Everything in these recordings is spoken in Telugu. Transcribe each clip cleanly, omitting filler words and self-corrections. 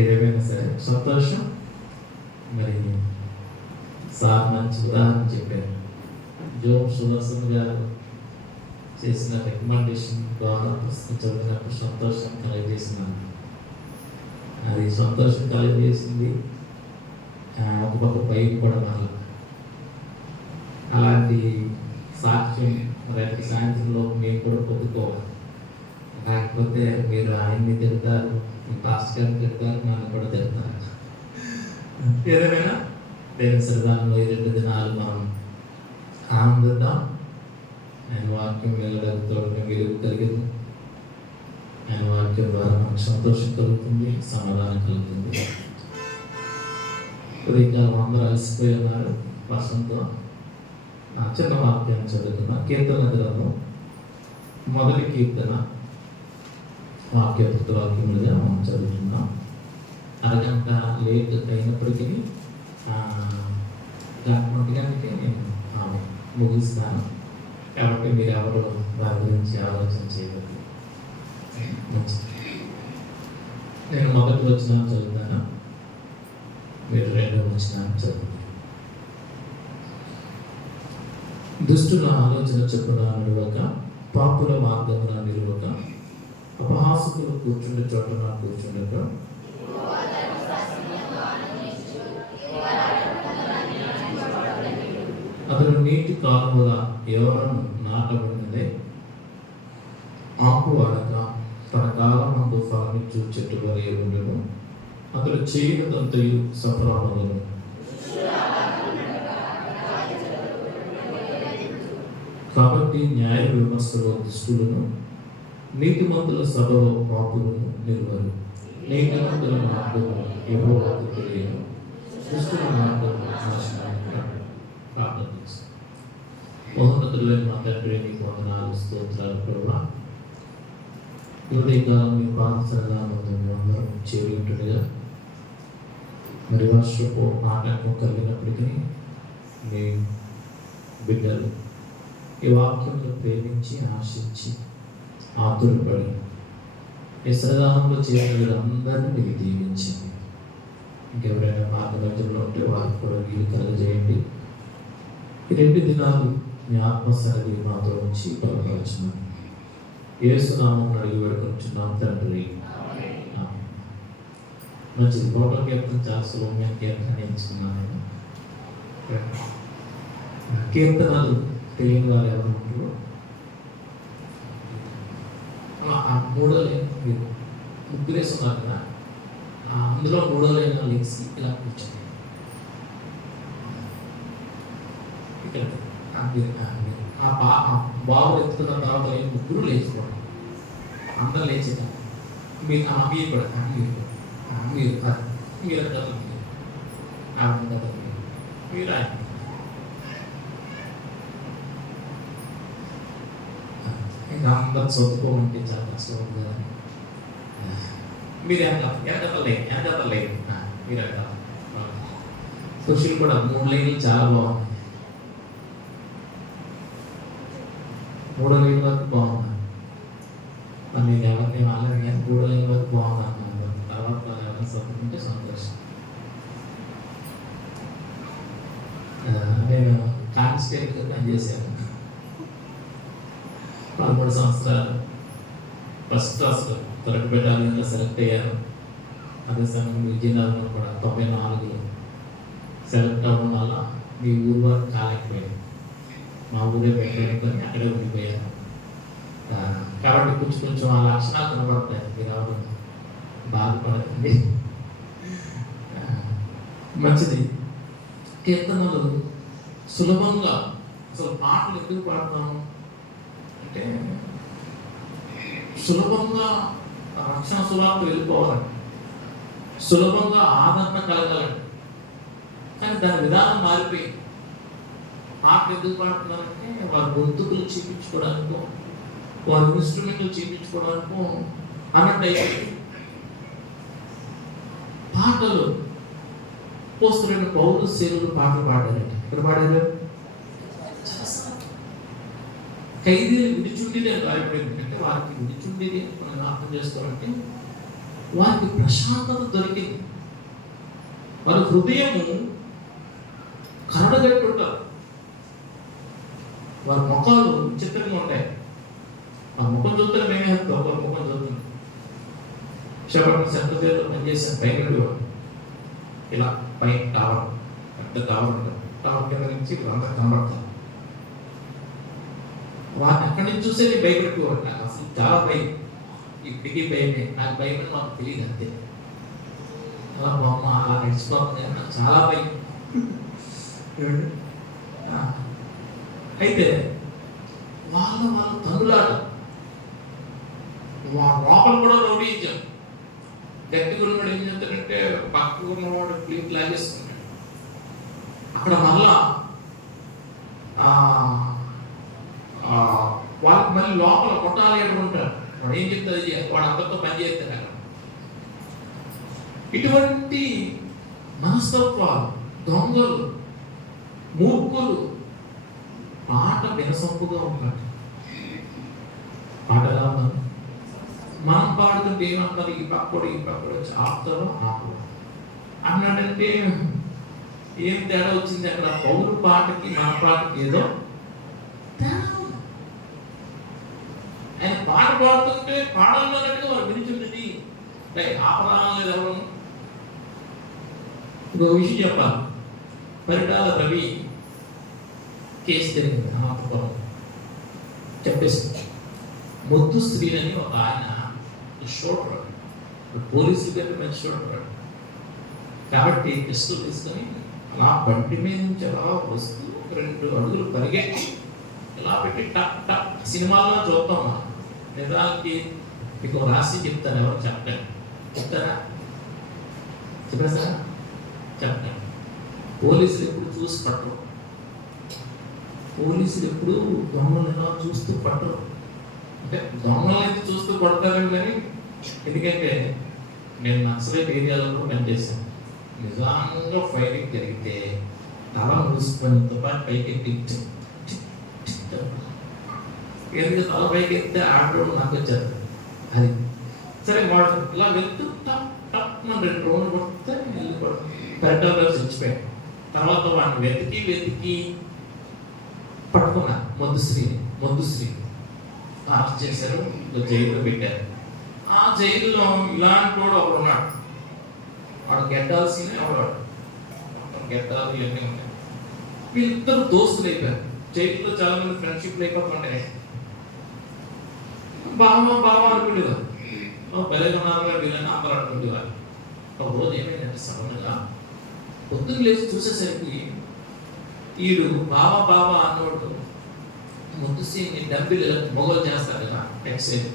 ఏదేమైనా సరే సంతోషం. మరి సార్ మంచి ఉదాహరణ చెప్పారు. జోమ్ సుదర్శన్ గారు చేసిన రికమెండేషన్ ద్వారా పుస్తకం చదివినప్పుడు సంతోషం కలగజేసినాను. అది సంతోషం కలగజేసింది. ఒక పక్క భయం కూడా మళ్ళీ అలాంటి సాక్ష్యం రేపు సాయంత్రంలో మేము కూడా పొందుకోవాలి. లేకపోతే మీరు ఆయన్ని తిడతారు, మీ పాస్టర్ గారిని తిడతారు, నన్ను కూడా తిడతారు. ఏదేమైనా దేవుని సన్నిధానంలో ఈ 2 దినాలు మనం ఆనందిద్దాం. ఆయన వాక్యం వెళ్ళగలుగుతాడు, వెలుగు కలిగింది. ఆయన వాక్యం ద్వారా మనకు సంతోషం కలుగుతుంది, సమాధానం కలుగుతుంది. ఉదయకాలం అందరూ అలసిపోయి ఉన్నారు వర్షంతో. చిన్న వాక్యాన్ని చదువుతున్నా. కీర్తన గ్రంథం 1వ కీర్తన వాక్యపుత్ర వాక్యములుగా మనం చదువుతున్నాం. అరగంట లేట్ అయినప్పటికీ 1 గంటకి నేను ముగిస్తాను. కాబట్టి మీరు ఎవరు దాని గురించి ఆలోచన చేయవద్దు. నేను 1వ వచనం చదువుతాను, మీరు 2వ వచనం చదువుతాను. దుష్టుల ఆలోచన చొప్పున నడవక, పాపుల మార్గమున నిలువక, అపహాసకులు కూర్చుండే చోట కూర్చుండక, అతడు నీటి కాలువల ఎవరను నాటబడినదే, ఆకు వాడక తన కాలమందు ఫలమిచ్చు చెట్టు వలె ఉండను. అతడు చేయదంతయు సఫలమగును. కాబట్టి న్యాయ విమర్శలో దుష్టులను, నీతిమంతుల సభలో పాపులను నిలువరు. నీతిమంతుల మార్గము యెహోవాకు తెలియను, దుష్టుల మార్గము నాశనానికి. ప్రార్థన చేస్తాం. మహోన్నతుడైన మా తండ్రి, నీకు వందనాలు, స్తోత్రాలు ప్రభువా. ఉదయకాలం మీ పాదసన్నిధానంలో అందరం చేరి ఉంటుండగా మరి వర్షపు ఆటంకం కలిగినప్పటికీ మీ బిడ్డలు ఈ వాక్యంలో ప్రేమించి ఆశించి ఆతురపడి ఈ సన్నిధానంలో చేరిన వీరందరినీ మీరు దీవించండి. ఇంకెవరైనా మార్గమధ్యంలో ఉంటే వారికి కూడా వీలు కలగజేయండి. ఈ 2 దినాలు మీ ఆత్మసన్నిధి మాతో ఉంచి బలపరచున్నాను. యేసు నామమున అడిగి వేడుకొనుచున్నాం తండ్రి. మంచిది. బహుళ కీర్తన చాలా సులభమైన కీర్తన ఎంచుకున్నాను. కీర్తనలు తెలియని వారు ఎవరు ఉంటారో ఆ 3వ లైన్ మీరు ముగ్గురేస్తున్నారు కదా, అందులో 3వ లైన్ లేచి ఇలా కూర్చొని ఇక్కడ బాబు ఎత్తుకున్న తర్వాత ముగ్గురు లేచిపోవడం, అందరూ లేచేట మీరు మీరు కూడా మీరు మీరు ఇంకా అందరు చదువుకోమంటే చాలా కష్టం ఉంది కదా. మీరు వెనకలేదు మీరు సుశీల్ కూడా 3 లైన్లు చాలా బాగుంది. 3వ లైన్ వరకు బాగున్నాను. నేను ఎవరిని వాళ్ళని కానీ 3వ లైన్ వరకు బాగున్నాను. తర్వాత ఎవరైనా చదువుకుంటే సంతోషం. నేను కాన్స్టేబుల్గా పనిచేశాను 13 సంవత్సరాలు. ఫస్ట్ క్లాస్లో తొలగి బెటాలియన్లో సెలెక్ట్ అయ్యాను. అదే సమయం విజయనగరంలో కూడా 94లో సెలెక్ట్ అవ్వడం వల్ల మీ ఊరు వరకు కాలేకపోయాను. మా ఊరే పెట్టానుకొని అక్కడే ఉండిపోయాను. కాబట్టి కొంచెం ఆ లక్షణాలు కనబడతాయి. మీరు ఎవరు బాధపడకండి. మంచిది. కీర్తనలు సులభంగా, అసలు పాటలు ఎందుకు పాడతాము అంటే సులభంగా రక్షణ సులాకు వెళ్ళిపోవాలండి, సులభంగా ఆదరణ కలగాలండి. కానీ దాని విధానం మారిపోయింది. పాటలు ఎందుకు పాడుతున్నారంటే వారి గొంతుకులు చూపించుకోవడానికో, వారి ఇన్స్ట్రుమెంట్లు చూపించుకోవడానికో అన్నట్టు అయిపోయింది. పాటలు పోస్తున్న పౌరు సేవలు పాటలు పాడారండి. ఎక్కడ పాడారు? ఖైదీలు విడిచుండినే గాయపడింది. అంటే వారికి విడిచుండిని మనం అర్థం చేసుకోవాలంటే వారికి ప్రశాంతత దొరికింది. వారి హృదయము కరడగట్టి ఉంటారు. వారి ముఖాలు విచిత్రంగా ఉంటాయి. ఆ ముఖం చూస్తే మేమే చెప్తాం, ఒక ముఖం చూస్తున్నాం. విశాఖపట్నం సెంటర్ పేరులో పనిచేసాను. పైన ఇలా పైన టవర్, పెద్ద టవర్ ఉంటుంది. టవర్ కింద నుంచి అందరూ కనబడతారు. వాటిని అక్కడి నుంచి చూస్తే నేను భయపెట్టుకోవాలి. నాకు అసలు చాలా భయం. ఇప్పటికీ భయమే. నాకు భయం అని మాకు తెలియదు అంతే. అలా బొమ్మ అలా నడిచిపోతుంది నాకు చాలా భయం. అయితే వాళ్ళు తనులాట లోపల కూడా రౌడీయించాం. గట్టి ఉన్నవాడు ఏం చేస్తాడంటే పక్కకు ఉన్నవాడు ప్లేట్ లాగేసుకున్నాడు. అక్కడ మళ్ళా వాళ్ళకి మళ్ళీ లోపల కొట్టాలి అనుకుంటారు. వాడు ఏం చెప్తుంది, వాడు అందరితో పని చేస్తాడు. అక్కడ ఇటువంటి మనస్తత్వాలు, దొంగలు, మూర్ఖులు పాట వినసొంపుగా ఉన్నట్టు. పాట ఎలా ఉన్నది? మనం పాడుతుంటే ఏమంటారు, ఈ పక్కడు వచ్చి ఆపుతారో ఆపరు అన్నాడంటే ఏం తేడా వచ్చింది అక్కడ? పౌరు పాటకి మన పాటకి ఏదో తేడా. ఆయన పాట పాడుతుంటే పాడాలన్నట్టుగా వారు వినిచుంటుంది. ఆపరాలు లేదు ఎవరు. ఇంకో విషయం చెప్పాలి. పరిటాల రవి కేసు జరిగింది అనంతపురం. చెప్పేసి మొద్దు స్త్రీలని ఒక ఆయన షోటర్, పోలీసులు పేరు మంచి షోటర్ కాబట్టి టెస్టులు తీసుకొని అలా బండి మీద నుంచి అలా వస్తూ 2 అడుగులు పరిగెట్టి ఇలా పెట్టి టక్ టక్ సినిమాల్లో చూద్దాం. నిజానికి మీకు రాసి చెప్తాను, ఎవరు చెప్పాను చెప్తారా? చెప్పరా సార్? చెప్తాను. పోలీసులు ఎప్పుడు చూసి పట్టరు. పోలీసులు ఎప్పుడు దొంగలు ఎలా చూస్తూ పట్టరు. అంటే దొంగలు అయితే చూస్తూ పడతారు కానీ, ఎందుకంటే నేను నక్సలైట్ ఏరియాలో పనిచేశాను. నిజంగా ఫైరింగ్ జరిగితే తల మూసుకునేంత పాటు పైకి ఎత్తి తల పైకి ఎత్తే ఆడోడు నాకు వచ్చారు. అది సరే వాడు ఇలా వెళ్తూ టప్ టప్ 2 రౌండ్లు కొడితే వెళ్ళిపోవడం. పెరటల్లో చచ్చిపోయాడు. తర్వాత వాడిని వెతికి పట్టుకున్నా. మొద్దు శ్రీ అరెస్ట్ చేశారు, జైల్లో పెట్టారు. ఆ జైల్లో ఇలాంటి వాడు ఒకడు ఉన్నాడు. వాడు గెట్టాల్సిన ఎవడాడు, మొత్తం గెట్టాలు ఇవన్నీ ఉన్నాయి. వీళ్ళిద్దరు దోస్తులు అయిపోయారు. జైల్లో చాలా మంది ఫ్రెండ్షిప్ అయిపోతుంటాయి. బావా అనుకునేవారు. బలేగా ఉన్నారు వీళ్ళని అందరూ అనుకునేవారు. ఒక రోజు ఏమైందంటే సడన్గా పొద్దున్న లేచి చూసేసరికి ఈడు బావా అన్నోడు ముద్దుసి డబ్బులు మొగలు చేస్తారు కదా, ఎక్సైజ్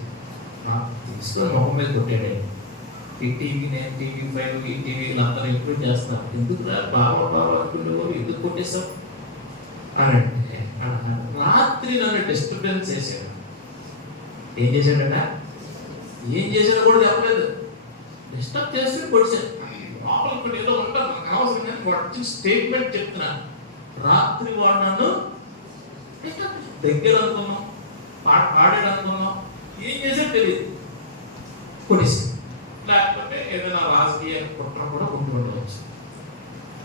తీసుకొని మొహం మీద కొట్టాడు. ఈ టీవీ నేను టీవీ 5 ఈ టీవీలు అందరూ ఇంప్రూవ్ చేస్తారు. ఎందుకు బావా అనుకునేవారు, ఎందుకు కొట్టేశావు అని అంటే రాత్రి నన్ను డిస్టర్బెన్స్ చేశాడు. ఏం చేశాడట? ఏం చేశాడో కూడా చెప్పలేదు. డిస్టర్బ్ చేసి కొడిశాడు. లోపల ఇక్కడ ఏదో ఉంటారు, నాకు అవసరం కానీ వాడు స్టేట్మెంట్ చెప్తున్నాను. రాత్రి వాడు నన్ను దగ్గర అనుకున్నాం, పాడాడు అనుకున్నాం, ఏం చేసాడు తెలియదు, కొనేసి. లేకపోతే ఏదైనా రాజకీయ కుట్ర కూడా ఉండవచ్చు.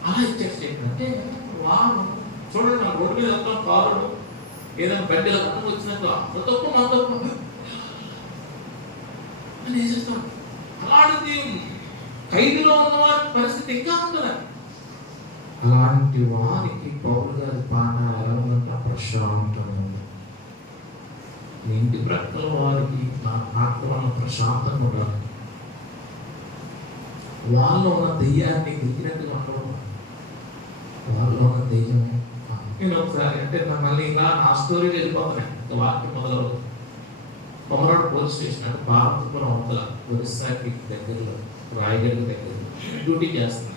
అలా ఇచ్చే స్టేట్మెంట్ అంటే వాడు చూడండి, మన రోడ్డు మీద వెళ్తాం, కారుడు ఏదైనా బండిలో కన్ను వచ్చినట్టు అంత తప్పు మన తప్పు అని వేసేస్తాడు. అలాంటిది ఖైదులో ఉన్న వారి పరిస్థితి ఇంకా ఉంటుందా? అలాంటి వారికి పౌరు గారి పాట ఎలా ఉందంటే ప్రశాంతంగా ఉంది. మీ ఇంటి ప్రక్కల వారికి నా పాటలో ఉన్న ప్రశాంతంగా ఉండాలి. వాళ్ళు ఉన్న దెయ్యాన్ని దిగినట్టుగా ఉండడం. వాళ్ళు ఉన్న దెయ్యం నేను ఒకసారి అంటే మళ్ళీ ఇలా నా స్టోరీ వెళ్ళిపోతున్నాయి. వాక్యం మొదలవుతుంది. కొమరాడు పోలీస్ స్టేషన్ అంటే భారతపురం అవతల ఒరిస్సాకి దగ్గరలో, రాయగఢ్ దగ్గర డ్యూటీ చేస్తున్నాను.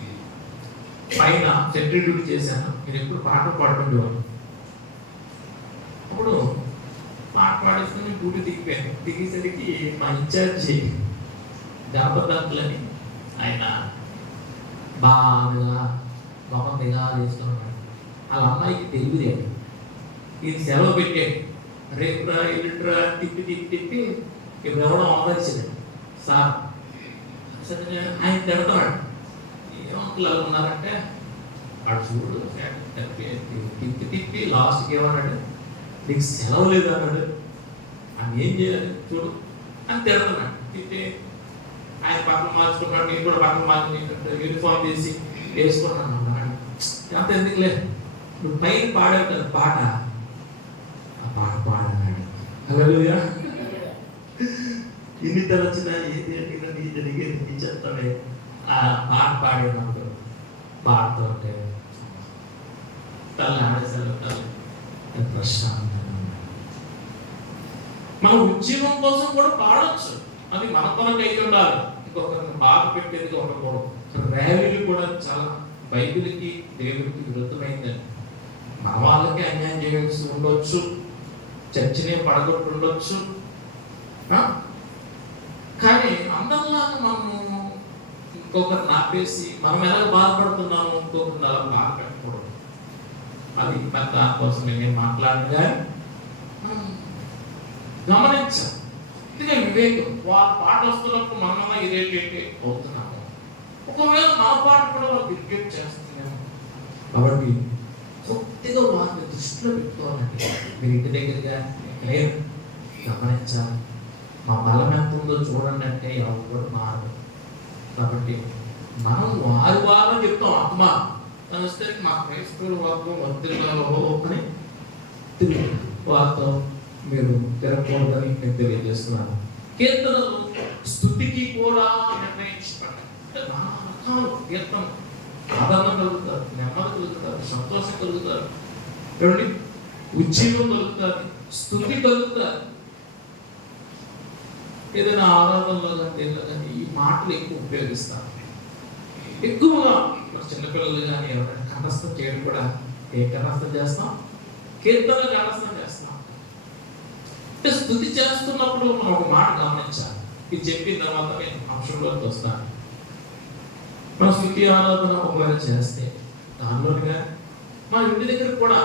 పైన సెంట్రీ డ్యూటీ చేశాను. నేను ఎప్పుడు పాటలు పాడుతుండేవాడు. అప్పుడు పాట పాడేసుకుని డ్యూటీ దిగిపోయాను. దిగేసరికి మా ఇన్ఛార్జి గణపతంతులని ఆయన బాగా మొహం మీద చేసుకున్నాడు. వాళ్ళ అమ్మాయికి తెలియదు. ఇది సెలవు పెట్టాడు. రేపు ఎల్లుండ్రా తిప్పి ఇప్పుడు ఎవడో ఆఫరించాడు సార్. ఆయన తిడతాడు, ఏమంకులు ఉన్నారంటే వాడు చూడు తిప్పి తిప్పి లాస్ట్కి ఏమన్నాడు, నీకు సెలవు లేదు అన్నాడు. ఆయన ఏం చేయాలి చూడు అని తిడుతున్నాడు. తిట్టి ఆయన పక్కన మార్చుకున్నాడు, నేను కూడా పక్కన మార్చుకుంటే యూనిఫామ్ తీసి వేసుకున్నాను అన్నాడు. అంత ఎందుకులే, నువ్వు పైన పాడావు కదా పాట, ఆ పాట పాడన్నాడు. హల్లెలూయా. ఇన్ని తరచున ఏది అడిగినా నీ జరిగేది నీ చెప్తానే. ఆ పాట పాడేటప్పుడు పాడుతూ ఉంటే తల్లి ఆడేసాలు తల్లి ప్రశాంతంగా. మనం ఉద్యోగం కోసం కూడా పాడొచ్చు, అది మన కొరకు అయి ఉండాలి. ఇంకొకరిని బాధ పెట్టేది ఉండకూడదు. ర్యాలీలు కూడా చాలా బైబిల్కి దేవుడికి విరుద్ధమైందని. మన వాళ్ళకి అన్యాయం చేయాల్సి ఉండొచ్చు, చర్చనే పడగొట్టు ఉండొచ్చు, కానీ అందరిలాగా మనము ఇంకొకరిని ఆపేసి మనం ఎలా బాధపడుతున్నాము ఇంకొకరిని అలా బాధ పెట్టకూడదు. అది మరి దానికోసం నేను మాట్లాడిన కానీ గమనించాం. ఇదిగా వివేకం. వాళ్ళ పాట వస్తున్నప్పుడు మనమన్నా ఇరిటేట్ అవుతున్నాము, ఒకవేళ మన పాట కూడా వాళ్ళు ఇరిటేట్ చేస్తున్నాము. కాబట్టి కొద్దిగా వాళ్ళని దృష్టిలో పెట్టుకోవాలండి. మీరు ఇంటి దగ్గరగా గమనించాలి. మా బలం ఎంత ఉందో చూడండి అంటే ఎవరు మారదు. కాబట్టి మనం వారు చెప్తాం. ఆత్మ వస్తే మా క్రైస్తవులు వారితో వర్తిల్లాలని తిరిగి వారితో మీరు తిరగకూడదని నేను తెలియజేస్తున్నాను. కీర్తనలు స్తుతికి కూడా నిర్ణయించబడ్డాయి. అంటే నానా రకాలు కీర్తన ఆదరణ కలుగుతారు, నెమ్మది కలుగుతారు, సంతోషం కలుగుతారు, ఏమండి ఉజ్జీవం కలుగుతారు, స్తుతి కలుగుతారు. ఏదైనా ఆరాధనలో కానీ ఈ మాటలు ఎక్కువ ఉపయోగిస్తారు. ఎక్కువగా మన చిన్నపిల్లలు కానీ ఎవరైనా కంఠస్థం చేయడం కూడా ఏ కంఠస్థం చేస్తాం, కీర్తన కంఠస్థం చేస్తాం. అంటే స్తుతి చేస్తున్నప్పుడు మనం ఒక మాట గమనించాలి. ఇది చెప్పిన తర్వాత నేను అంశంలోకి వస్తాను. మన స్తుతి ఆరాధన ఒకవేళ చేస్తే దానిలోనిగా మన ఇంటి దగ్గర కూడా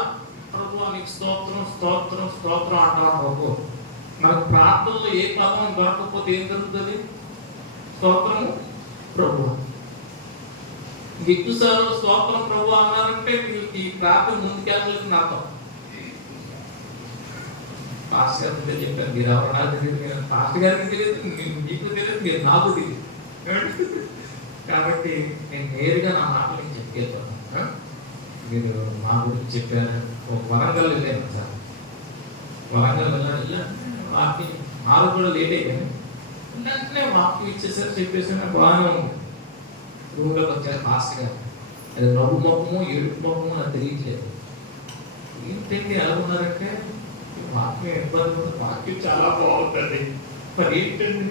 ప్రభువా నీకు స్తోత్రం స్తోత్రం స్తోత్రం అంటారు. మనకు ప్రార్థనలో ఏ పదం దొరకకపోతే ఏం జరుగుతుంది? స్తోత్రము ప్రభువా. ఎక్కువసార్లు స్తోత్రం ప్రభువా అన్నారంటే మీకు ఈ ప్రార్థన ముందుకెళ్ళాలని అర్థం. పాస్టర్ గారు చెప్పారు, మీరు ఎవరు తెలియదు, మీరు పాస్టర్ గారికి తెలియదు, మీకు తెలియదు, మీరు నాకు తెలియదు. కాబట్టి నేను నేరుగా నా మాటలు చెప్పేస్తాను. మీరు మా గురించి చెప్పారు. ఒక వరంగల్ వెళ్ళాను సార్. వరంగల్ వెళ్ళాలి వాకి మాకు కూడా లేట్ అయిపోయింది. వెంటనే వాకి ఇచ్చేసారు, చెప్పేసారు, బాగానే ఉంది. రూమ్లోకి వచ్చారు పాస్టర్ గారు. అది నవ్వు మొక్కము ఏడుపు మొక్కము నాకు తెలియట్లేదు. ఏంటండి ఎలా ఉన్నారంటే వాక్యం ఇబ్బంది ఉంది, వాక్యం చాలా బాగుంటుంది. మరి ఏంటండి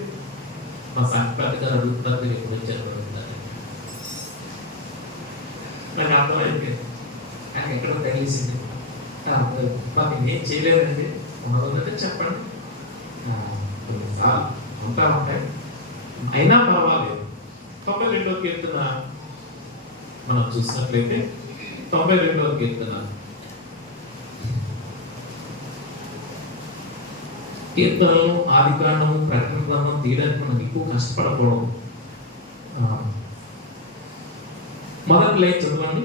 మా సంక్రాంతి గారు అడుగుతున్నారు, మీరు ఎప్పుడు వచ్చారు అడుగుతున్నారు. నాకు అర్థమైపోయింది. ఆయన ఎక్కడో తెలిసింది. మాకు ఏం చేయలేదండి, ఉన్నదంటే చెప్పండి. ఉంటా ఉంటాయి, అయినా పర్వాలేదు. 92వ కీర్తన మనం చూసినట్లయితే 92వ కీర్తన కీర్తనలు ఆది కాండము ప్రకటన గ్రంథం తీయడానికి మనం ఎక్కువ కష్టపడకూడదు. మొదటి లైన్ చదవండి.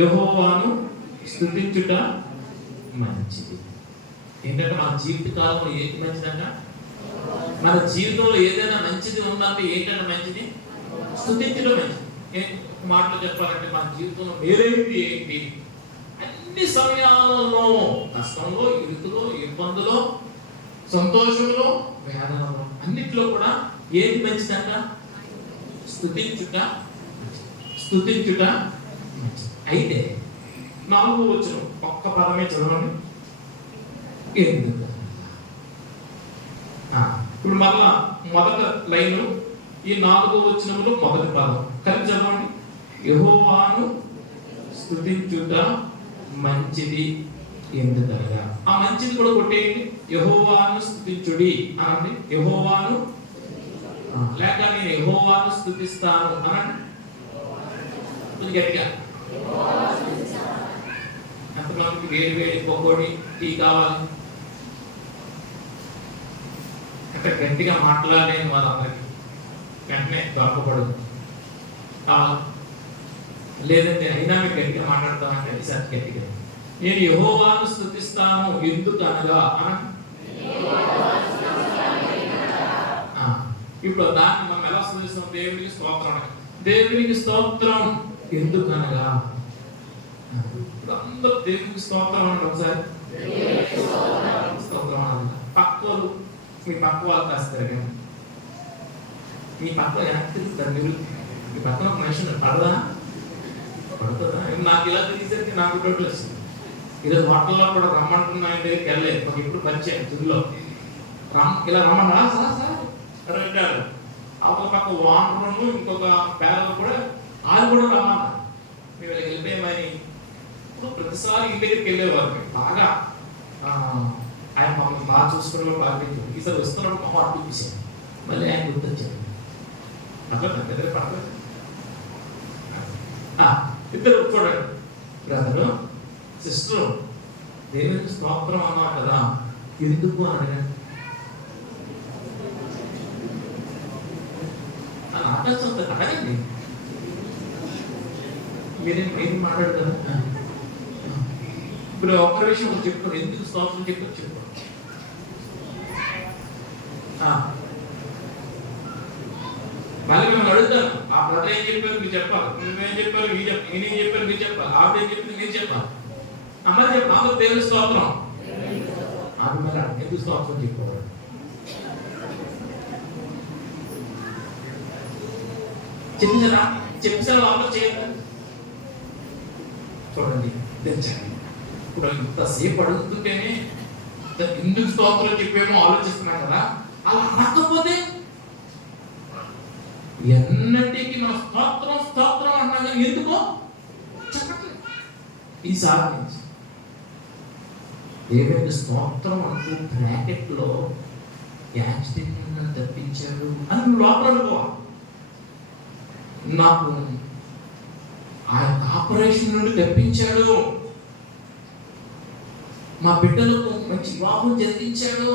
యెహోవాను స్తుతించుట మంచిది. ఏంటంటే మన జీవితకాలంలో ఏంటి మంచిదంట? మన జీవితంలో ఏదైనా మంచిది ఉందంటే ఏంటంటే మంచిది? స్తుతించడం మంచిది. మాటలు చెప్పాలంటే మన జీవితంలో వేరేది ఏంటి? అన్ని సమయాలలో, కష్టంలో, ఇరుకులో, ఇబ్బందులో, సంతోషంలో, వేదనలో, అన్నిట్లో కూడా ఏది మంచిదంట? స్తుతించుట. స్తుతించుట మంచిది. అయితే 4వ వచనం ఒక్క పదమే చదవండి. ఇప్పుడు మళ్ళా మొదటి లైన్ ఈ 4వ వచనంలో మొదటి పదం కలిపి చదవండి. యెహోవాను స్తుతించుట మంచిది ఎందుకనగా. ఆ మంచిది కూడా కొట్టేయండి. యెహోవాను స్తుతించుడి అనండి. యెహోవాను లేక నేను యెహోవాను స్తుతిస్తాను అనండి. గట్టిగా. ఎంతమందికి వేడి వేడి పకోడీ టీ కావాలి? అంటే గట్టిగా మాట్లాడలేని వాళ్ళందరికీ వెంటనే దొరకపడదు. కావాలి లేదంటే అయినా మీకు గట్టిగా మాట్లాడతామంటే ఈసారి గట్టిగా నేను యెహోవాను స్తుతిస్తాను ఎందుకనగా ఇప్పుడు దాన్ని మనం ఎలా స్తుతిస్తాం? దేవునికి స్తోత్రం. దేవునికి స్తోత్రం ఎందుకనగా ఇప్పుడు అందరూ దేవునికి స్తోత్రం అనండి ఒకసారి. స్తోత్రం అనండి. పక్కలు మీ పక్క వాళ్ళు కాస్తారు, మీ పక్క తిరుగుతారు. మీరు మీ పక్కన ఒక మనిషి పడదా పడుతుందా? నాకు ఇలా తిరిగేసరికి నాకు డౌట్లు వస్తుంది. ఈరోజు హోటల్లో కూడా రమ్మంటున్నా ఆయన దగ్గరికి వెళ్ళలేదు. మాకు ఇప్పుడు పరిచయం తుల్లో ఇలా రమ్మన్నా సార్ అంటారు. ఒక పక్క వానరును ఇంకొక పేదలు కూడా వాళ్ళు కూడా రమ్మన్నా. మేము వెళ్ళిపోయామని ఇప్పుడు ప్రతిసారి ఇంటి దగ్గరికి వెళ్ళేవారు. బాగా ఆయన మమ్మల్ని బాగా చూసుకునే బాగా ఈసారి వస్తున్నప్పుడు మా వాడు చూపించాను. మళ్ళీ ఆయన గుర్తొచ్చాను. అట్లా పెద్ద పడలేదు. ఇద్దరు చూడండి, బ్రదరు సిస్టరు దేవునికి స్తోత్రం అన్నారు కదా, ఎందుకు అని అడగండి. అడగండి. మీరేం మాట్లాడతారు? ఇప్పుడు ఒక్క విషయం చెప్పుకోండి, ఎందుకు స్తోత్రం చెప్పు. మళ్ళీ మేము అడుగుతాను, ఆ బ్రదర్ ఏం చెప్పారు మీరు చెప్పాలి, నువ్వేం చెప్పారు మీరు చెప్పాలి, నేనేం చెప్పారు మీరు చెప్పాలి, ఆవిడేం చెప్పింది మీరు చెప్పాలి. అమ్మాయి చెప్పాలి, అందరూ దేవుని స్తోత్రం. అది మరి ఎందుకు స్తోత్రం చెప్పారు? చెప్పేసారా వాళ్ళు చేయదు. చూడండి తెచ్చండి. ఇప్పుడు ఇంతసేపు అడుగుతుంటేనే ఎందుకు స్తోత్రం చెప్పేమో ఆలోచిస్తున్నాం కదా. అలా అనకపోతే ఎన్నటికీ మన స్తోత్రం అన్నా కానీ ఎందుకో చెప్పట్లేదు. ఈసారి నుంచి దేవునికి స్తోత్రం అంటూ బ్రాకెట్ లో యాక్సిడెంట్ తప్పించాడు అని నువ్వు లోపల అనుకోవాలి. నాకు ఆయన ఆపరేషన్ నుండి తప్పించాడు, మా బిడ్డలకు మంచి వివాహం జరిగించాడు.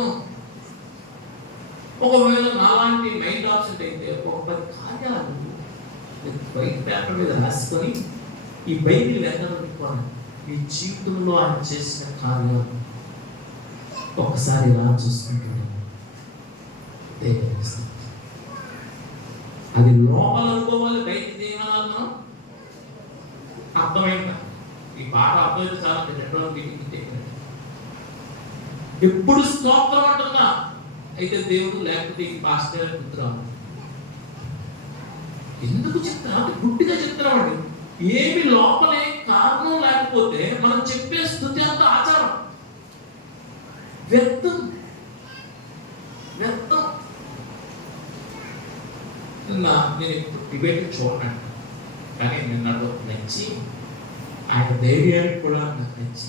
ఒకవేళ నాలాంటి మైండ్ ఆప్షన్ అయితే ఒక 10 కార్యాలు వైట్ పేపర్ మీద రాసుకొని ఈ బైబిల్ వెనకాల ఈ జీవితంలో ఆయన చేసిన కార్యాలు ఒకసారి ఇలా చూసుకుంటాడు. అది లోపల అనుకోవాలి, బయట ఏమన్నా అర్థమైందా? ఈ పాట అర్థమైతే చాలా ఎప్పుడు స్తోత్రం అంటున్నా అయితే దేవుడు, లేకపోతే ఈ పాస్టర్ పుత్రాలు ఎందుకు చెప్తున్నా? గుడ్డిగా చెప్తున్నామండి. ఏమి లోపలే కారణం లేకపోతే మనం చెప్పే స్తుతి అంత ఆచారం వ్యర్థం. నేను ఇప్పుడు డిబేట్ చూడండి, కానీ నేను నాకు నచ్చి ఆయన ధైర్యానికి కూడా నాకు నచ్చి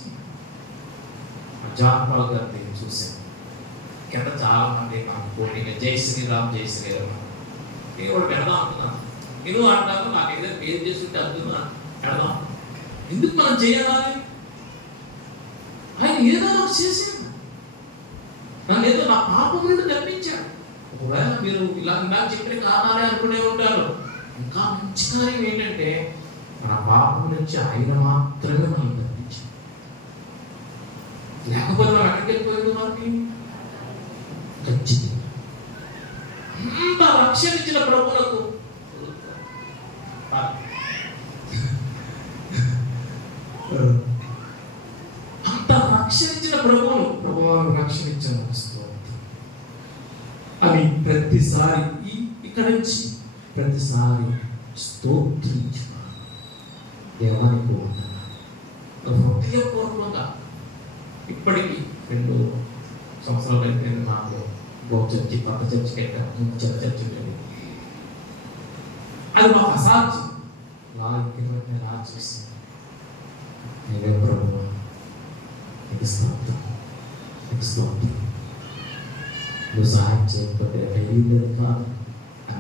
జాన్ పాల్ గారిని చూశాను. కింద చాలా మంది నాకు పోటీగా జై శ్రీరామ్ నేను కూడా పెడదాం అంటున్నాను. నేను అంటాను, నాకు ఏదైనా పేరు చేస్తుంటే అంటున్నా పెడదాం. ఎందుకు మనం చేయాలి? ఆయన ఏదో నాకు చేశాడు, నన్ను ఏదో నా పాపం నుండి తప్పించాడు. ఒకవేళ మీరు ఇలా చెప్పిన కారణాలే అనుకునే ఉంటారు. ఇంకా మంచి కార్యం ఏంటంటే మన పాపం నుంచి ఆయన మాత్రమే మనం తప్పించాడు. లేకపోతే మనం ఎక్కడికి వెళ్ళిపోయింది? వారిని ఖచ్చితంగా అంత రక్షణ ఇచ్చిన ప్రభువులకు అంత రక్షణ ఇచ్చిన ప్రభువును రక్షణ ఇచ్చిన అని ప్రతిసారి ఇక్కడ నుంచి ప్రతిసారి స్తోత్రించు దేవానికి హృదయపూర్వకంగా. ఇప్పటికీ 2 సంవత్సరాలు అయితే నాకు చర్చి, కొత్త చర్చి కట్టాను, చర్చి ఉంటుంది. అది మాకు అసాధ్యం. లా చూసి నీవే ప్రభువా, నీకు స్తోత్రం, నువ్వు సహాయం చేయకపోతే లేదు కాదు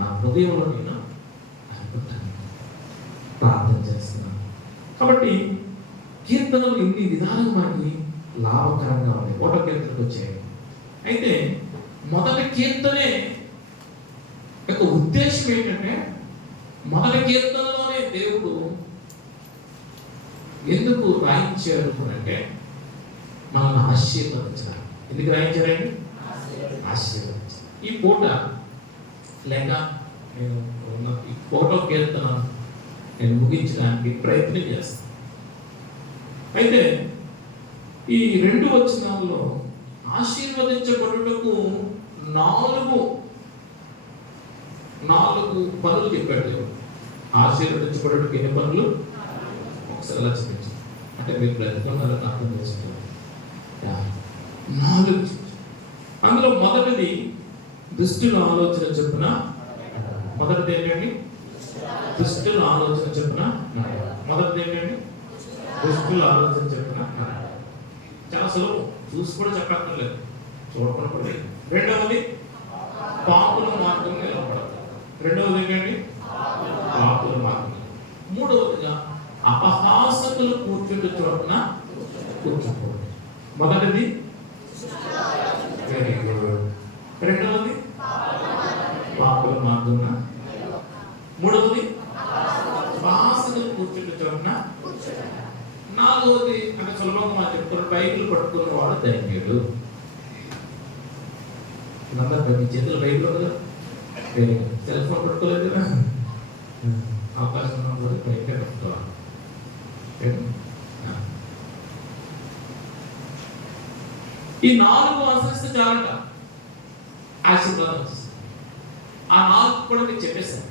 నా హృదయంలో నేను అనుకుంటాను, ప్రార్థన చేస్తున్నాను. కాబట్టి కీర్తనలు ఇన్ని విధాలుగా మనకి లాభకరంగా ఉన్నాయి. 1వ కీర్తనకు వచ్చాయి. అయితే మొదటి కీర్తనే యొక్క ఉద్దేశం ఏంటంటే, మొదటి కీర్తనలోనే దేవుడు ఎందుకు రాయించారు అంటే మనల్ని ఆశీర్వదించడానికి. ఎందుకు రాయించారండి? ఆశీర్వదించారు. ఈ పూట లేక నేను ఈ ఫోటో కీర్తన నేను ముగించడానికి ప్రయత్నం చేస్తాను. అయితే ఈ 2 వచనాల్లో ఆశీర్వదించబడుటకు 4 పనులు చెప్పాడు దేవుడు. ఆశీర్వదించబడుటకు ఎన్ని పనులు? ఒకసారి అలా చూపించు. అంటే మీరు బ్రతుకున్నారని అర్థం చేసుకుంటారు. 4. అందులో మొదటిది దుష్టుల ఆలోచన చొప్పున. మొదటిది ఏంటండి? దుష్టుల ఆలోచన చొప్పున. మొదటిది ఏంటండి? దుష్టుల ఆలోచన చొప్పున. చాలా సులభం, చూసి కూడా చెప్పక్కర్లేదు, చూడకుండా కూడా. రెండవది పాపుల మార్గం నిలబడదు. రెండవది ఏంటండి? పాపుల మార్గం. మూడవదిగా అపహాసకులు కూర్చుంటే చోటన కూర్చోకూడదు. మొదటిది వెరీ గుడ్. రెండవది పాపుల మార్గం. మూడవది అపహాసకులు కూర్చుంటే చోటన. నాలుగవది అంటే సులభంగా మనం చెప్తున్న బైబిల్ పట్టుకున్న వాడు ధన్యుడు. మీ చేతులు బైబిల్ కదా, సెల్ ఫోన్ పట్టుకోలేదు కదా, అవకాశం ఉన్నప్పుడు బైబిల్ పట్టుకోవాలి. ఈ 4 ఆశిస్తే చాలంట ఆశీర్వాదం వస్తుంది. ఆ 4 కూడా మీరు చెప్పేశారు.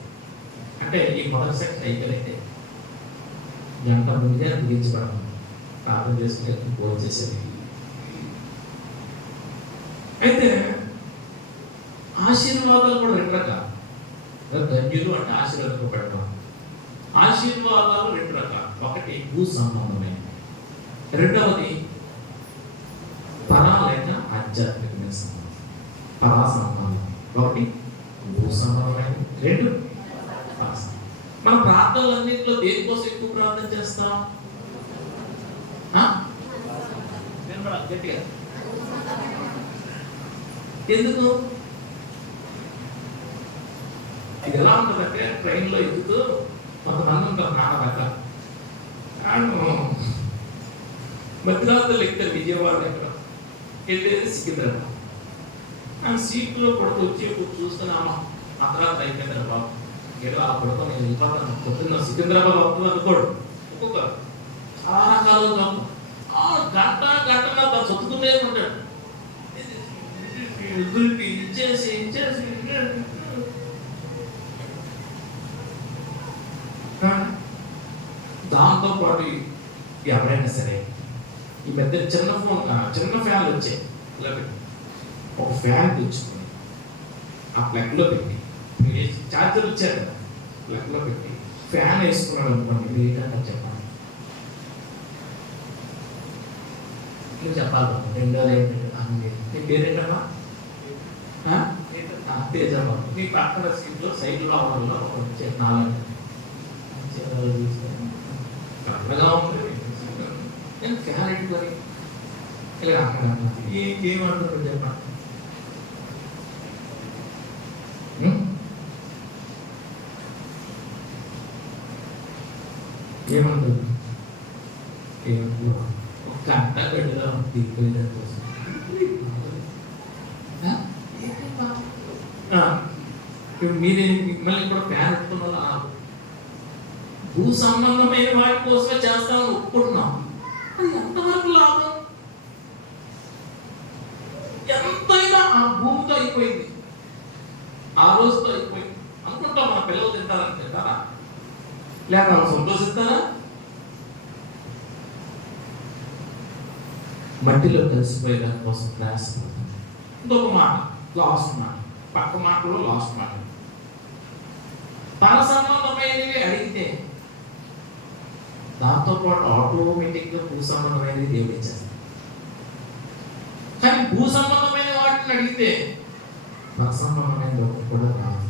అంటే ఈ మొదటి సెక్షన్ అయిపోయినట్టే. గంట ముందే ముగించబడము, ప్రార్థన చేసుకుని భోజనం చేసేది. అయితే ఆశీర్వాదాలు కూడా 2 రకాలు. ధన్యులు అంటే ఆశీర్వాదపడటం. ఆశీర్వాదాలు 2 రకాలు. ఒకటి భూ సంబంధమైన, రెండవది పరా లేక ఆధ్యాత్మికమైన సంబంధం. పరా సంబంధం ఒకటి, భూ సంబంధమైన 2 పరా సంబంధం. మన ప్రార్థనలన్నింటిలో దేనికోసం ఎక్కువ ప్రార్థన చేస్తాం? గట్టిగా ఎందుకు? ఇది ఎలా ఉంటుందంటే ట్రైన్లో ఎక్కుతూ కొంతమంది ఉంటారు నాన్నదాకా మద్రాసులో ఎక్కుతారు, విజయవాడ ఎక్కడ వెళ్ళేది సికింద్రాబాద్. ఆ సీట్లో పడుతూ వచ్చి చూస్తున్నామా మద్రాసు అయిపోయింది బాబు, ఏదో ఆ పడుకో నేను వెళ్ళిపోతాను, పొద్దున్న సికింద్రాబాద్ వస్తుంది అనుకోడు. ఒక్కొక్కరు చాలా రకాలుగా గంట తను సొత్తుకునే ఉంటాడు. ఇచ్చేసి దాంతో పాటు ఎవరైనా సరే ఈ పెద్ద చిన్న ఫ్యాన్లు వచ్చాయి, ఇలా పెట్టి ఒక ఫ్యాన్ తెచ్చుకొని ఆ ప్లగ్లో పెట్టి, ఛార్జర్ వచ్చారు కదా, ప్లగ్లో పెట్టి ఫ్యాన్ వేసుకున్నాడు అనుకోండి, ఏంటంటే చెప్పాలి. నువ్వు చెప్పాలి. రెండోది ఏంటంటే నీ పేరేంటమ్మా? తేజమ్మ. మీ పక్కన సీట్లో సైడ్లో వాళ్ళలో ఒక 4 కళ్ళగా ఉంటుంది. నేను ఫ్యాన్ పెట్టుకొని ఇలా అక్కడ ఏమంటారు చెప్పండి. ఏమంటారు? ఒక గంట గడిలో దిగిపోయిన కోసం మీరే మిమ్మల్ని కూడా ఫ్యాన్ పెట్టుకున్న భూ సంబంధమైన వాటి కోసమే చేస్తామని ఒప్పుకుంటున్నాం. అది ఎంతవరకు లాభం? ఎంతైనా ఆ భూమితో అయిపోయింది, ఆ రోజుతో అయిపోయింది అనుకుంటాం. మన పిల్లలు తింటారని తింటారా? లేక వాళ్ళు సంతోషిస్తారా? మట్టిలో కలిసిపోయే దానికోసం ప్రయాసపడుతుంది. ఇంకొక మాట, లాస్ట్ మాట, పక్క మాటలో లాస్ట్ మాట. పర సంబంధమైనవి అడిగితే దాంతోపాటు ఆటోమేటిక్గా భూ సంబంధమైనవి దేవుడు ఇచ్చేస్తాడు. కానీ భూ సంబంధమైన వాటిని అడిగితే పర సంబంధమైన ఒకటి కూడా రాదు.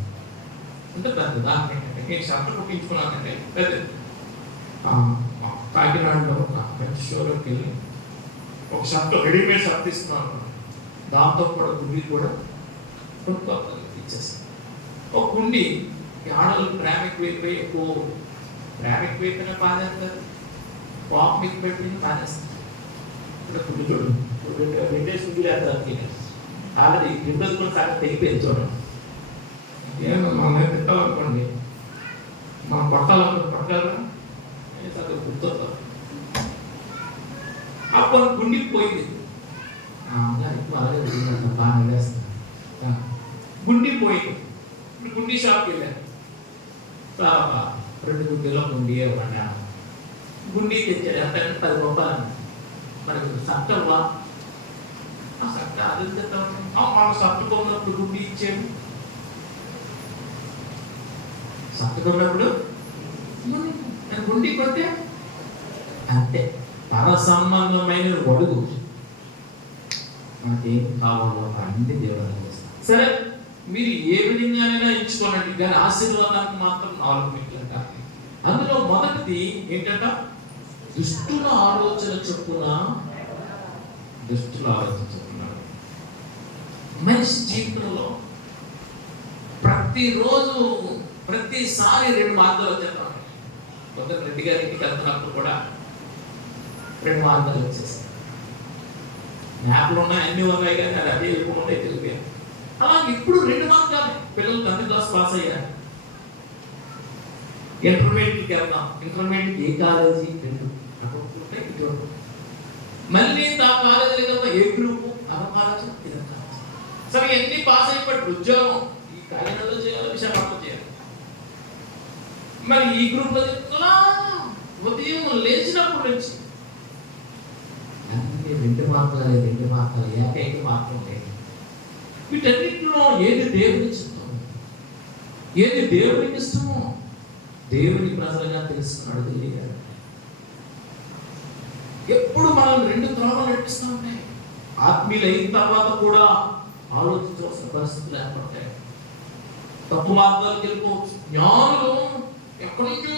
అంటే దాని ఉదాహరణ ఏంటంటే, నేను షర్ట్ కుట్టించుకున్నానంటే కాకినాడలో ఒక పెద్ద షోరూమ్కి వెళ్ళి ఒక షర్ట్, రెడీమేడ్ షర్ట్ తీసుకున్నాను. దాంతో కూడా గుండీ కూడా ఇచ్చేస్తాను. ఒక కుండి ఆడలు ప్రేమ ఎక్కువైపోయి ప్రేమ ఎక్కువైపోయినా బాధ అంటారు. పాప మీకు పెట్టింది మానేస్తుంది. ఇక్కడ ఫుడ్ చూడండి, రెండేసి ఫుడ్ వేస్తారు ఆల్రెడీ రెండోది కూడా సగం తెగిపోయింది చూడండి. ఏమో మా మేము పెట్టాలనుకోండి, మా పట్టాలనుకో సగం గుర్తొస్తారు. అప్పుడు గుండెకి పోయింది, అలాగే బాగా వేస్తుంది, గుండె పోయింది. ఇప్పుడు గుండె షాప్కి వెళ్ళాను, 2 గుండెలో గుండె పడ్డాను. గుండె తెచ్చాడు, ఎంత 10 రూపాయలు. మనకు సట్టవా ఆ సట్ట అది మన సట్టుకున్నప్పుడు గుండె ఇచ్చాడు, సట్టుకున్నప్పుడు నేను గుండె కొట్టే అంతే. పర సంబంధమైన అడుగు మనకేం కావాలో అన్ని దేవుడు చేస్తాం. సరే, మీరు ఏ విధంగానైనా ఎంచుకోనండి, కానీ ఆశీర్వాదానికి మాత్రం 4 మెట్లు అంట. అందులో మొదటిది ఏంటంట, దుష్టుల ఆలోచన చొప్పున. దుష్టుల ఆలోచన చొప్పున మనిషి జీవితంలో ప్రతిరోజు ప్రతిసారి 2 మార్గాలు వచ్చేస్తాం. కొంత రెడ్డి గారి ఇంటికి వెళ్తున్నప్పుడు కూడా 2 మార్గాలు వచ్చేస్తాయి. మ్యాప్లు ఉన్నాయి, అన్ని ఉన్నాయి, కానీ అది అదే ఎక్కువ ఉండే తెలిపాను. అలాగే ఇప్పుడు 2 మార్గాలు. పిల్లలు 10th క్లాస్ పాస్ అయ్యారు, ఇంటర్మీడియట్కి వెళ్తాం. ఇంటర్మీడియట్ ఏ కాలేజీ 2 ఇటు, మళ్ళీ ఆ కాలేజీకి వెళ్తాం ఏ గ్రూపు, అదొక కాలేజ్ ఇదొక కాలేజ్. సరే, ఎన్ని పాస్ అయిపోయి ఉద్యోగం ఈ కాలేజీలో చేయాలి, విశాఖపట్నం చేయాలి. మరి ఈ గ్రూప్లో చెప్తున్నా ఉదయం లేచినప్పటి నుంచి అన్ని 2 మార్గాలు ఏకైక మార్గం లేదు. వీటన్నిటిలో ఏది దేవునికి ఇష్టమో, ఏది దేవునికి ఇష్టమో దేవుని ప్రజలుగా తెలుసుకున్నాడు తెలియదు. ఎప్పుడు మనం 2 త్రోవలు నడిపిస్తూ ఉంటాయి. ఆత్మీయులు అయిన తర్వాత కూడా ఆలోచించవలసిన పరిస్థితులు ఏర్పడతాయి. తప్పు మార్గాలకు వెళ్ళిపోవచ్చు. జ్ఞానులు ఎక్కడి నుంచో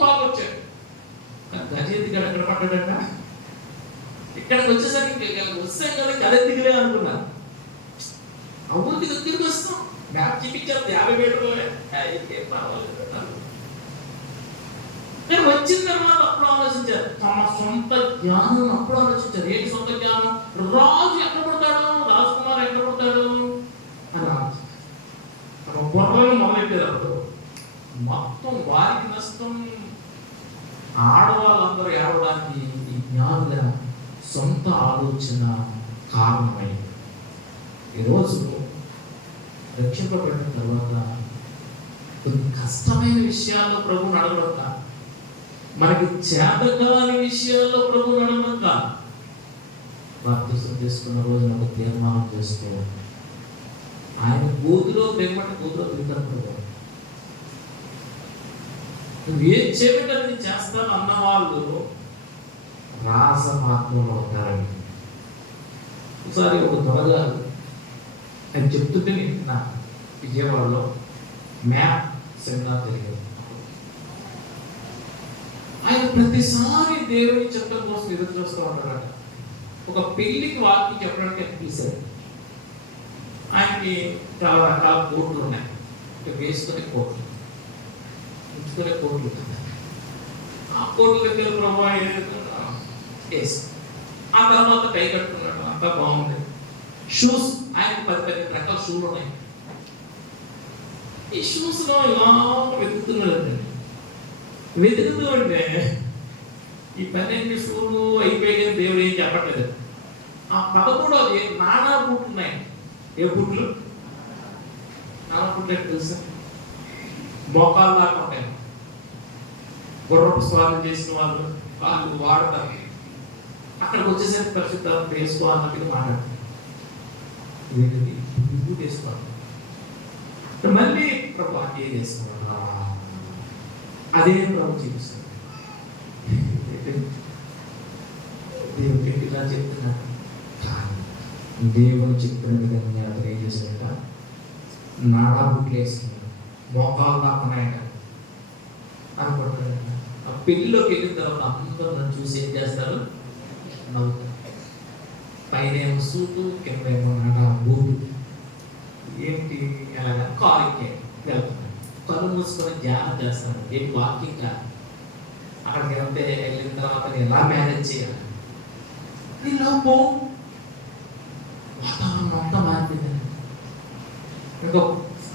బాగా వచ్చారు, గజేంద్ర గారు ఎక్కడ పడ్డాడట, ఇక్కడికి వచ్చేసరికి వస్తాం కదా కథ దిగలే అనుకున్నాను. అవుతుంది తిరిగి వస్తాం, మ్యాప్ చూపించారు 50 మీటర్లే, నేను వచ్చిన తర్వాత అప్పుడు ఆలోచించారు, తమ సొంత జ్ఞానం అప్పుడు ఆలోచించారు. ఏంటి సొంత జ్ఞానం? రాజు ఎక్కడ పడతాడు, రాజకుమార్ ఎక్కడ పడతాడు అని ఆలోచించారు. తమ బుర్రలు మొదలెట్టారు. అప్పుడు మొత్తం వారికి నష్టం, ఆడవాళ్ళందరూ ఏడవడానికి ఈ జ్ఞానుల సొంత ఆలోచన కారణమైంది. ఈరోజు రక్షింపబడిన తర్వాత కొన్ని కష్టమైన విషయాల్లో ప్రభు నడవక, మనకి చేతకాని విషయాల్లో ప్రభు నడవక, బాప్తిసం తీసుకున్న రోజున ఒక తీర్మానం చేసుకో, ఆయన కూతులో ప్రేమటి కూతులో తిరుగుతాడు. నువ్వు ఏం చేయబట్టి చేస్తాను అన్నవాళ్ళు రాసమాత్మలో ఉంటారని. ఒకసారి ఒక దొరగారు ఆయన చెప్తుంటే వింటున్నా, విజయవాడలో మ్యాప్ సెమినార్ జరిగింది. ఆయన ప్రతిసారి దేవుని చెప్పడం కోసం ఎదురు చూస్తూ ఉంటారట. ఒక పెళ్లికి వాక్యం చెప్పడానికి ఆయన పిలిచారు. ఆయనకి చాలా రకాల కోట్లు ఉన్నాయి, వేసుకునే కోట్లు, ఉంచుకునే కోట్లు. ఆ కోట్ల దగ్గర ప్రభావం ఆ తర్వాత కై కట్టుకున్నాడు, అంతా బాగుంది. షూస్ ఆయన 10 రకాల షూలు ఉన్నాయి. ఈ షూస్ లో ఇలా వెతుకుతున్నాడు. వెతుకుతూ ఉంటే ఈ 12 షూలు అయిపోయాయని దేవుడు ఏం చెప్పట్లేదు. ఆ 11వ నానా బూట్లు ఉన్నాయి. ఏ బూట్లు? నానా బూట్లు అంటే తెలుసా? మోకాలు దాకా ఉంటాయి. గుర్రపు స్వాగతం చేసిన వాళ్ళు వాడతారు. అక్కడికి వచ్చేసరికి పరిశుద్ధ వేసుకోవాలన్నట్టుగా మాట్లాడతారు. వీటిని బూట్ వేసుకోవాలి. మళ్ళీ ప్రభు అదే చేసుకోవాలా, అదే ప్రభు చూపిస్తాడు. దేవుడికి ఇలా చెప్తున్నాడు, దేవుడు చెప్పిన విధంగా అతను ఏం చేశాడట, నాడా బుట్లు వేసుకున్నాడు, మోకాలు దాక్కున్నాయట అనుకుంటాడట. ఆ పెళ్లిలోకి వెళ్ళిన తర్వాత అందరూ నన్ను చూసి ఏం చేస్తారు, నవ్వుతారు. పైన ఏమో సూటు, కింద ఏమో నాడా బూటు. ఏంటి ఎలాగా కారుకే వెళ్తున్నాడు, కళ్ళు మూసుకొని ధ్యానం చేస్తాడు. ఏంటి వాకింగ్ కాదు, అక్కడికి వెళ్ళిన తర్వాత నేను ఎలా మేనేజ్ చేయాలి? ఈలోపు వాతావరణం అంతా మారిపోయిందండి. ఇంకా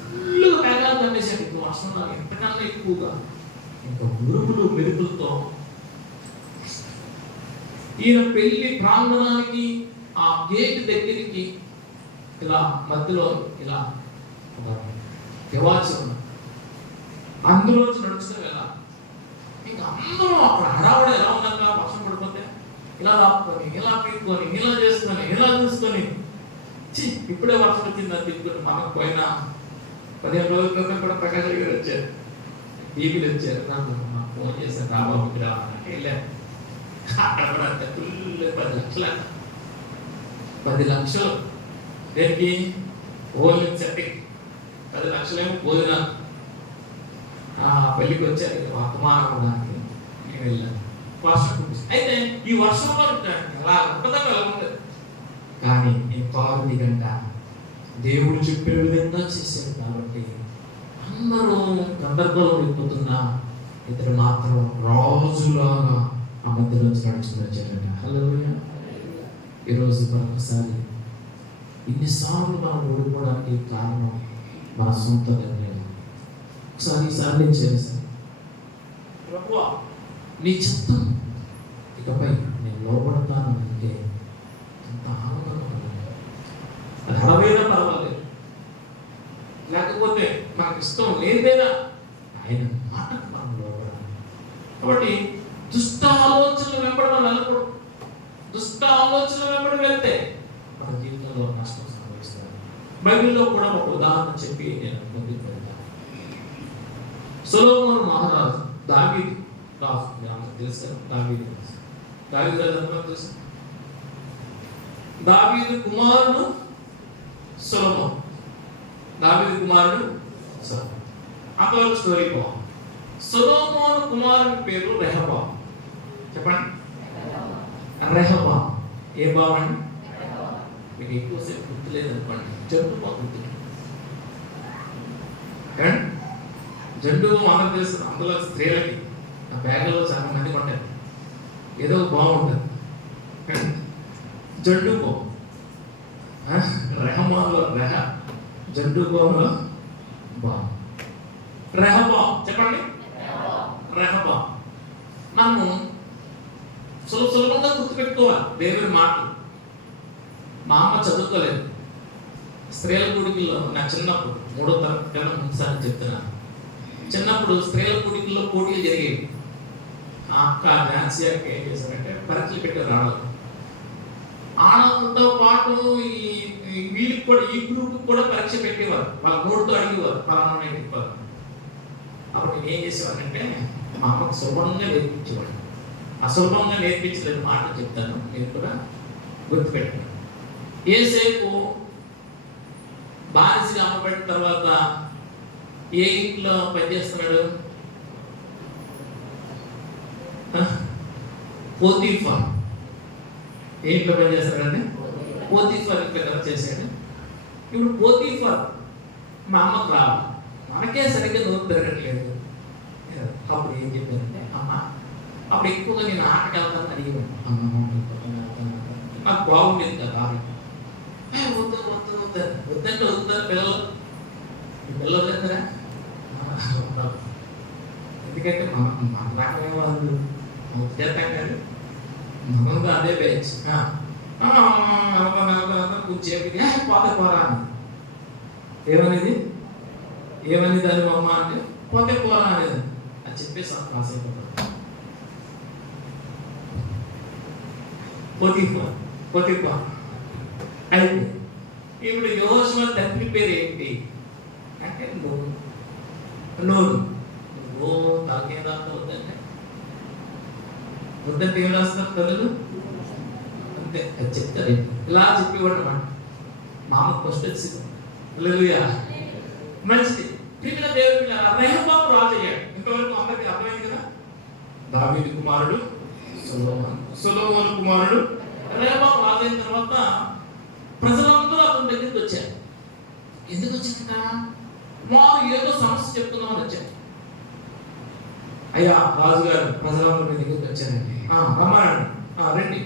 ఫుల్ మేఘాలు కమ్మేశాడు. ఇంకో వర్షం ఎంతకన్నా ఎక్కువగా, ఇంకా ఉరుములు మెరుపులతో ఈయన పెళ్లి ప్రాంగణానికి ఆ గేట్ దగ్గరికి ఇలా మధ్యలో ఇలా దేవాల్సి ఉంది. అందులోంచి నడుచుకుని వెళ్ళాలి. ఇంకా అందరూ అక్కడ హడావుడు ఎలా ఉందంగా, వర్షం పడిపోతే ఇలా లాపుకొని, ఇలా పీక్కొని, ఇలా చేసుకొని, ఇలా చూసుకొని, ఇప్పుడే వర్షం వచ్చిందని తిప్పుకొని మనకు పోయిన 15 రోజుల క్రితం కూడా ప్రకాష్ గారు వచ్చారు, టీవీలు వచ్చారు. నాకు ఫోన్ చేశాను, రాబాబుకి రా అంటే వెళ్ళాను. అక్కడ కూడా అంతే ఫుల్ 10 లక్షలు దేనికి? Only setting. 10 లక్షలేమో భోజనాలు. పెళ్ళికి వచ్చారు వర్తమానానికి నేను వెళ్ళాను. వర్షం కురిసింది. అయితే ఈ వర్షంలో ఎలా ఉంటుందో అలా ఉంటుంది. కానీ నేను కారు దిగంట దేవుడు చెప్పే విధంగా చేశాడు కాబట్టి అందరూ గందరగోళం అయిపోతున్నా ఇతడు మాత్రం రాజులాగా ఆ మధ్యలోంచి నడుచుకుని వచ్చారట. హల్లెలూయా. ఈరోజు మరొకసారి ఇన్నిసార్లు మనం ఓడిపోవడానికి కారణం మన సొంత నిర్ణయం. ఈసారి నేను చేస్తాను ప్రభువా, నీ చిత్తం ఇకపై నేను లోపడతాను అంటే ఎంత ఆనందంగా అది అడవైనా పర్వాలేదు, లేకపోతే నాకు ఇష్టం లేదేనా ఆయన మాటకు మనం లోపడాలి. కాబట్టి దుష్ట ఆలోచనలు వెంబడి మనం వెళ్ళకూడదు. దుష్ట ఆలోచనలు వెంబడి వెళ్తే మన జీవితంలో నష్టం సంభవిస్తారు. బైబిల్లో కూడా ఒక ఉదాహరణ చెప్పి నేను ముందుకు వెళ్తాను. సొలొమోను మహారాజు దావీదు రాజు తెలుసు. దావీదు రాజు తెలుసు. దావీదు కుమారుడు సొలొమోను. దావీదు కుమారుడు సొలొమోను. అంతవరకు స్టోరీ బాగుంది. సొలొమోను కుమారుడి పేరు రెహబాము. చెప్పండి. రెహబాము ఏ బావండి? మీకు ఎక్కువసేపు గుర్తులేదు అనుకోండి. జండు బాగా గుర్తు. జండు అందరూ తెలుసు. అందులో స్త్రీలకి ఆ బ్యాగ్లో చాలా మంది కొంటారు. ఏదో బాగుంటుంది. జండు బావు. రెహమాన్లో రెహ, జండు బావులో బావు. రెహబాం చెప్పండి. రెహబాం మనము సులభంగా గుర్తుపెట్టుకోవాలి దేవుని మాటలు. మా అమ్మ చదువుకోలేదు. స్త్రీల గుడికిలో నా చిన్నప్పుడు 3వ తరగతి కన్నా ముందుసారి చెప్తున్నాను. చిన్నప్పుడు స్త్రీల గుడికిలో పోటీలు జరిగేవి. ఆ అక్క డాన్స్ ఏం చేశారంటే పరీక్షలు పెట్టారు ఆడలు. ఆడలతో పాటు వీళ్ళకి కూడా ఈ గ్రూప్ కూడా పరీక్ష పెట్టేవారు. వాళ్ళ నోటితో అడిగేవారు పలానా చెప్పారు. అప్పుడు నేను ఏం చేసేవారంటే మా అమ్మకు సులభంగా నేర్పించేవాడు. అసులభంగా నేర్పించలేదు మాట చెప్తాను, మీరు కూడా గుర్తుపెట్టాను. ఏసేపు బానిసగా అమ్మబడిన తర్వాత ఏ ఇంట్లో పనిచేస్తున్నాడు? పోతీఫర్. ఏ ఇంట్లో పనిచేస్తాడంటే పోతీఫర్ ఇంట్లో కదా చేశాడు. ఇప్పుడు పోతీఫర్ మా అమ్మకు రావాలి, మనకే సరిగ్గా నోరు పెరగట్లేదు. అప్పుడు ఏం చెప్పారంటే అమ్మ, అప్పుడు ఎక్కువగా నేను ఆటకి వెళ్తాను అడిగాను. నాకు బాగుండేది కదా. వద్దు వద్దు వద్దు వద్దంటే వద్దుతారు పిల్లలు దగ్గర. ఎందుకంటే మన రకమే వాళ్ళు చేస్తాం కానీ మనకు అదే బ్యాచ్ కూర్చేపి పోతే పోరా అని. ఏమని దాని అమ్మ అంటే పోతే పోరా అనేది అని చెప్పేసి పాస్ అయిపోతారు. పోతీఫర్ అయితే ఇప్పుడు యెహోషువ తండ్రి పేరు ఏంటి అంటే నూను. తాకే రాస్తా వద్దంటే వద్దంటే ఏం రాస్తారు తల్లులు? అంతే అది చెప్తారు. ఇలా చెప్పేవాడు అన్నమాట. మా అమ్మ ఫస్ట్ వచ్చింది. మంచిది. పిల్లల దేవుడు రెహబాము రాజు అయ్యాడు. ఇంతవరకు అందరికి అర్థమైంది కదా. దావీదు కుమారుడు సొలొమోను కుమారుడు రెహబాము రాజు అయిన తర్వాత ప్రజలందరూ అతని దగ్గరికి వచ్చారు. ఎందుకు వచ్చిందంట? వారు ఏదో సమస్య చెప్తున్నామని వచ్చారు. అయ్యా రాజుగారు ప్రజలందరూ మీ దగ్గరికి వచ్చారండి, రమ్మనండి, రండి.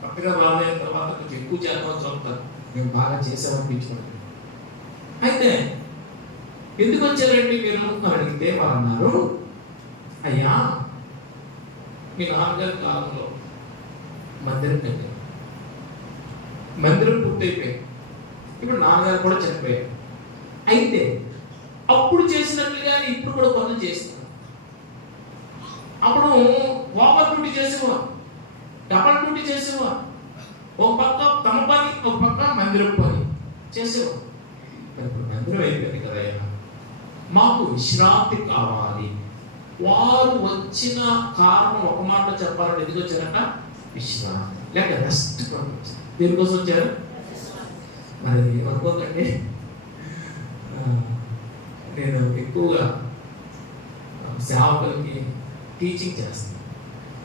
కరెక్ట్గా రాలైన తర్వాత కొంచెం ఎక్కువ చేద్దామని చదువుతారు, మేము బాగా చేసామనిపించుకోండి. అయితే ఎందుకు వచ్చారండి మీరు అని అడిగితే వారు అన్నారు, అయ్యా మీ నాన్నగారి కాలంలో మందిరం కట్టారు, మందిరం పూర్తయిపోయింది, ఇప్పుడు నాన్నగారు కూడా చనిపోయారు. అయితే అప్పుడు చేసినట్లుగా ఇప్పుడు కూడా పనులు చేస్తున్నారు. అప్పుడు ఓవర్ డ్యూటీ చేసేవారు, డబల్ డ్యూటీ చేసేవారు. ఒక పక్క తమ పని, ఒక పక్క మందిరం పని చేసేవారు. ఇప్పుడు మందిరం అయిపోయింది కదా, మాకు విశ్రాంతి కావాలి. వారు వచ్చిన కారణం ఒక మాట చెప్పాలంటే ఎందుకు వచ్చారంట? విశ్రాంతి లేక రెస్ట్ కోసం వచ్చారు. దేనికోసం వచ్చారు? మరి అనుకోకండి, నేను ఎక్కువగా సేవకులకి టీచింగ్ చేస్తాను.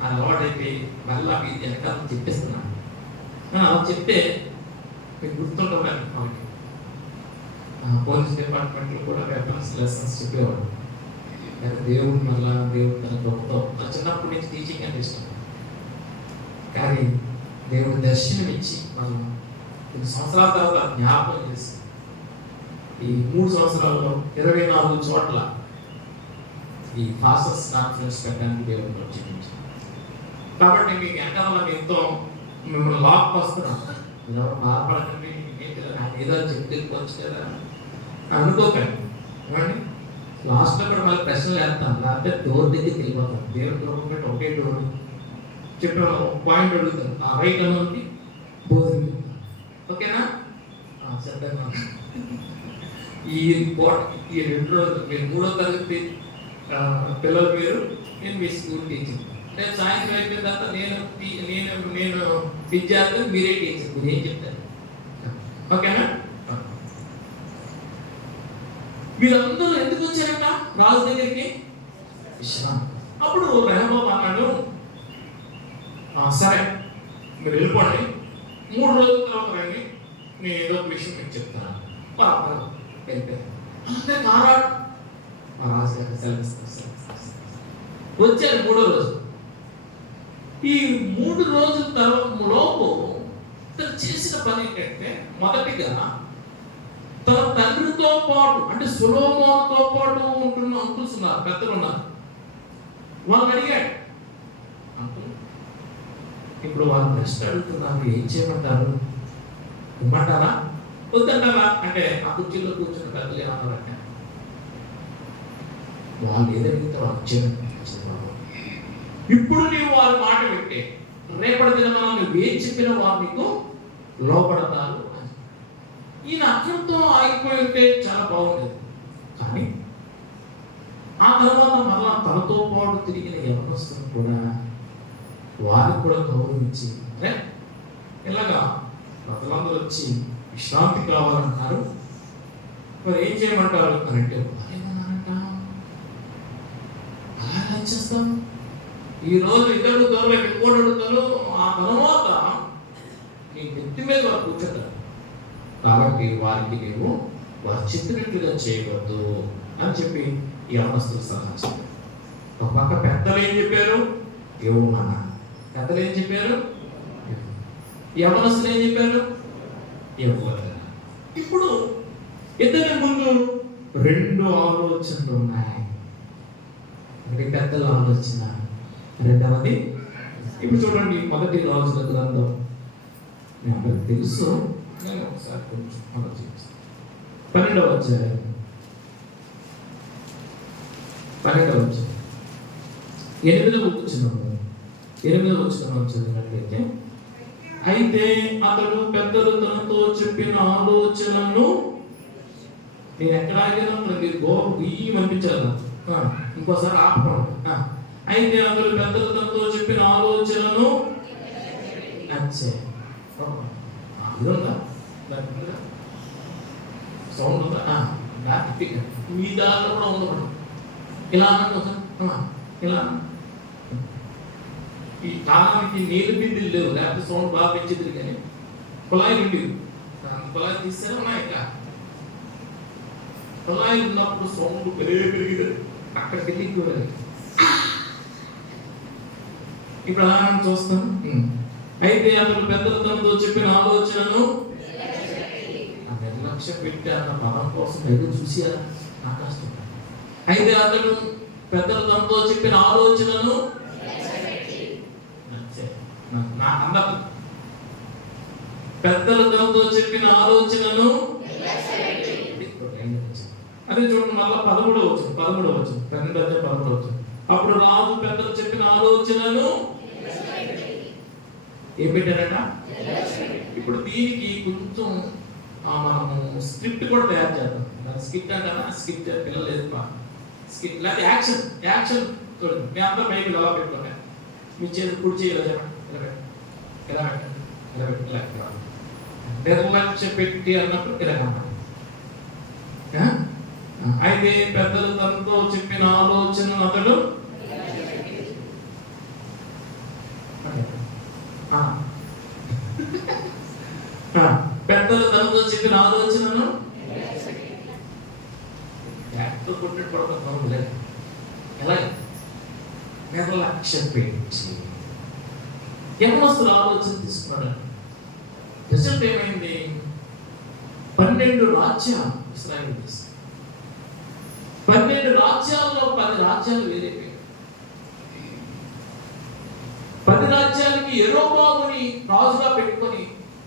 అది అలవాటైతే మళ్ళీ మీ వెనకాల చెప్పిస్తున్నాను. అలా చెప్తే మీకు గుర్తుంటాను. వాళ్ళకి పోలీస్ డిపార్ట్మెంట్లో కూడా వెపన్స్ లెసన్స్ చెప్పేవాడు. దేవుడు మళ్ళా దేవుడు తన గొప్పతో నా చిన్నప్పటి నుంచి టీచింగ్ అంటే ఇష్టం. కానీ దేవుడు దర్శనం ఇచ్చి మనం కొన్ని సంవత్సరాల తర్వాత జ్ఞాపకం చేసి ఈ 3 సంవత్సరాల్లో 24 చోట్ల ఈ ఫాస్టర్స్ కాన్ఫరెన్స్ పెట్టడానికి దేవుడు చూపించారు. కాబట్టి మీకు వెనకాల మీతో మిమ్మల్ని లాక్ వస్తున్నాం, ఎవరు బాధపడకండి, ఏదో చెప్తే వెళ్ళిపోవచ్చు కదా అనుకోకండి. ఏమండి లాస్ట్లో కూడా మళ్ళీ ప్రశ్నలు వేస్తాం, లేకపోతే డోర్ దగ్గరికి వెళ్ళిపోతాం. దేవుడు డోర్ పెట్టి ఒకే డోర్ చెప్పిన పాయింట్ అడుగుతారు, ఆ రైట్ అన్నది భోజనం. ఓకేనా? చెప్తాను. ఈ 2 రోజులు మీరు 3వ తరగతి పిల్లల పేరు, నేను మీ స్కూల్ టీచర్. నేను సాయంత్రం అయిపోయిన తర్వాత నేను విద్యార్థులు, మీరే టీచర్, మీరు ఏం చెప్తారు? ఓకేనా? మీరందరూ ఎందుకు వచ్చారంట రాజు దగ్గరికి? విశ్రాంతి. అప్పుడు రెహబాబు అన్నాడు, సరే మీరు వెళ్ళిపోండి, 3 రోజుల తర్వాత రండి, నేను ఏదో ఒక విషయం మీకు చెప్తాను. వెళ్ళిపోయాను. అంటే నారాడు మా రాజుగారు సెలవిస్తారు. వచ్చారు 3వ రోజు. ఈ 3 రోజుల తర్వాత లోపు తను చేసిన పని ఏంటంటే, మొదటిగా తన తండ్రితో పాటు అంటే సొలొమోనుతో పాటు ఉంటున్న అంకుల్స్ ఉన్నారు, పెద్దలు ఉన్నారు. వాళ్ళని అడిగాడు, అంకుల్ ఇప్పుడు వాళ్ళు ప్రశ్న అడుగుతున్నారు, ఏం చేయమంటారు? ఇమ్మంటారా వద్దంటారా? అంటే ఆ కుర్చీలో కూర్చున్న పెద్దలు ఏమన్నారంటే, వాళ్ళు ఏదైతే వాళ్ళు చేయడం, ఇప్పుడు నీవు వారి మాట వింటే రేపటి దినమన నువ్వు ఏం చెప్పిన వారు నీకు లోపడతారు. ఈయన అక్కడితో ఆగిపోయి ఉంటే చాలా బాగుండేది. కానీ ఆ తర్వాత మళ్ళా తనతో పాటు తిరిగిన యవనస్తులు కూడా వారికి కూడా గౌరవించి, అరే ఇలాగా ప్రజలందరూ వచ్చి విశ్రాంతి కావాలంటారు, మరి ఏం చేయమంటారు అని అంటే, ఏమన్నారంట, అలా చేస్తాం, ఈ రోజు 2 అడుగుతారు, 3 అడుగుతారు, ఆ తర్వాత నీ నెత్తి మీద వారు కూర్చుంటారు. కాబట్టి వారికి నీవు వారు చెప్పినట్లుగా చేయవద్దు అని చెప్పి ఈ యవనస్తులు సలహా చెప్పారు. ఒక పక్క పెద్దలు ఏం చెప్పారు? యెహోవా. పెద్దలు ఏం చెప్పారు? యవనస్తులు ఏం చెప్పారు? యెహోవా. ఇప్పుడు ఇద్దరి ముందు 2 ఆలోచనలు ఉన్నాయి. ఒకటి పెద్దల ఆలోచన, రెండవది ఇప్పుడు చూడండి, మొదటి రాజుల గ్రంథం నాకు తెలుసు, నేను ఒకసారి కొంచెం ఆలోచిస్తాను. 12వ అధ్యాయం 8వ వచనం చదివినట్లయితే, అయితే అతడు పెద్దలు తనతో చెప్పిన ఆలోచనలను, నేను ఎక్కడ ఆగాను మీరు బియ్యం అనిపించాలి, ఇంకోసారి ఆపడం. అయితే అతడు పెద్దలు తనతో చెప్పిన ఆలోచనను సౌండ్ ఉందా? మీ దాంట్లో కూడా ఉండకూడదు. ఇలా ఇలా ఈ కాలానికి నీళ్ళు బిందులు లేవు, లేకపోతే సౌండ్ బాగా పెంచింది. కానీ కుళాయి బిండి, కుళాయి తీసారా ఉన్నాయి. కుళాయి ఉన్నప్పుడు సౌండ్ పెరిగి అక్కడికి వెళ్ళి ఇప్పుడు అలా మనం చూస్తాం. అయితే అతడు పెద్దలు తనతో చెప్పిన ఆలోచనను నిర్లక్ష్య పెట్టి అన్న పదం కోసం ఎదురు చూసారా నా కష్టం. అయితే అతడు పెద్దలు తనతో చెప్పిన ఆలోచనను అందరు పెద్దలు తనతో చెప్పిన ఆలోచనను అదే చూడండి మళ్ళా 13వ వచనం 12 వచనం. అప్పుడు రాజు పెద్దలు చెప్పిన ఆలోచనను ఏం పెట్టారట. ఇప్పుడు దీనికి కొంచెం మనము స్క్రిప్ట్ కూడా తయారు చేద్దాం. స్క్రిప్ట్ అంటారా, స్క్రిప్ట్ పిల్లలు లేదు స్క్రిప్ట్ లేదా యాక్షన్ చూడండి. మీ అందరూ బైబిల్ ఎలా పెట్టుకోండి. మీ చేతి కుడి చేయాలి ఎలా పెట్టండి నిర్లక్ష్య పెట్టి అన్నప్పుడు ఇలాగన్నమాట. అయితే పెద్దలు తనతో చెప్పిన ఆలోచన అతడు పెద్దలు తనతో చెప్పిన ఆలోచనను యాక్టర్ కొట్టి పడుతుంది ఎలా నిర్లక్ష్య పెట్టి యవనస్తుల ఆలోచన తీసుకున్నాడు. రిజల్ట్ ఏమైంది? 12 రాజ్యాలు ఇశ్రాయేలు దేశం. 12 రాజ్యాల్లో 10 రాజ్యాలు వేరైపోయాయి. 10 రాజ్యాలకి యెరోబాముని రాజుగా పెట్టుకొని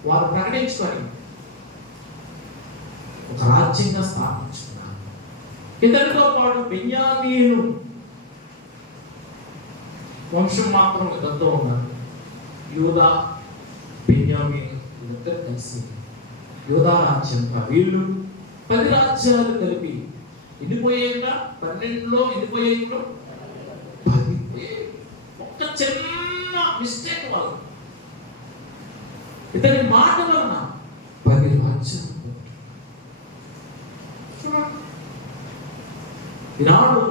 వారు ప్రకటించుకొని ఒక రాజ్యంగా స్థాపించుకున్నారు. ఇతనితో పాటు బెన్యామీను వంశం మాత్రం ఇతనితో ఉన్నారు. యూదా బెన్యామీను ఇద్దరు కలిసి యూదా రాజ్యంగా వీళ్ళు 10 రాజ్యాలు కలిపి ఎన్నిపోయేట 12లో ఎన్నిపోయేట్లో 10. ఒక్క చిన్న మిస్టేక్ వల్ల ఇతని మాట వలన 10 రాజ్యాలు. ఈనాడు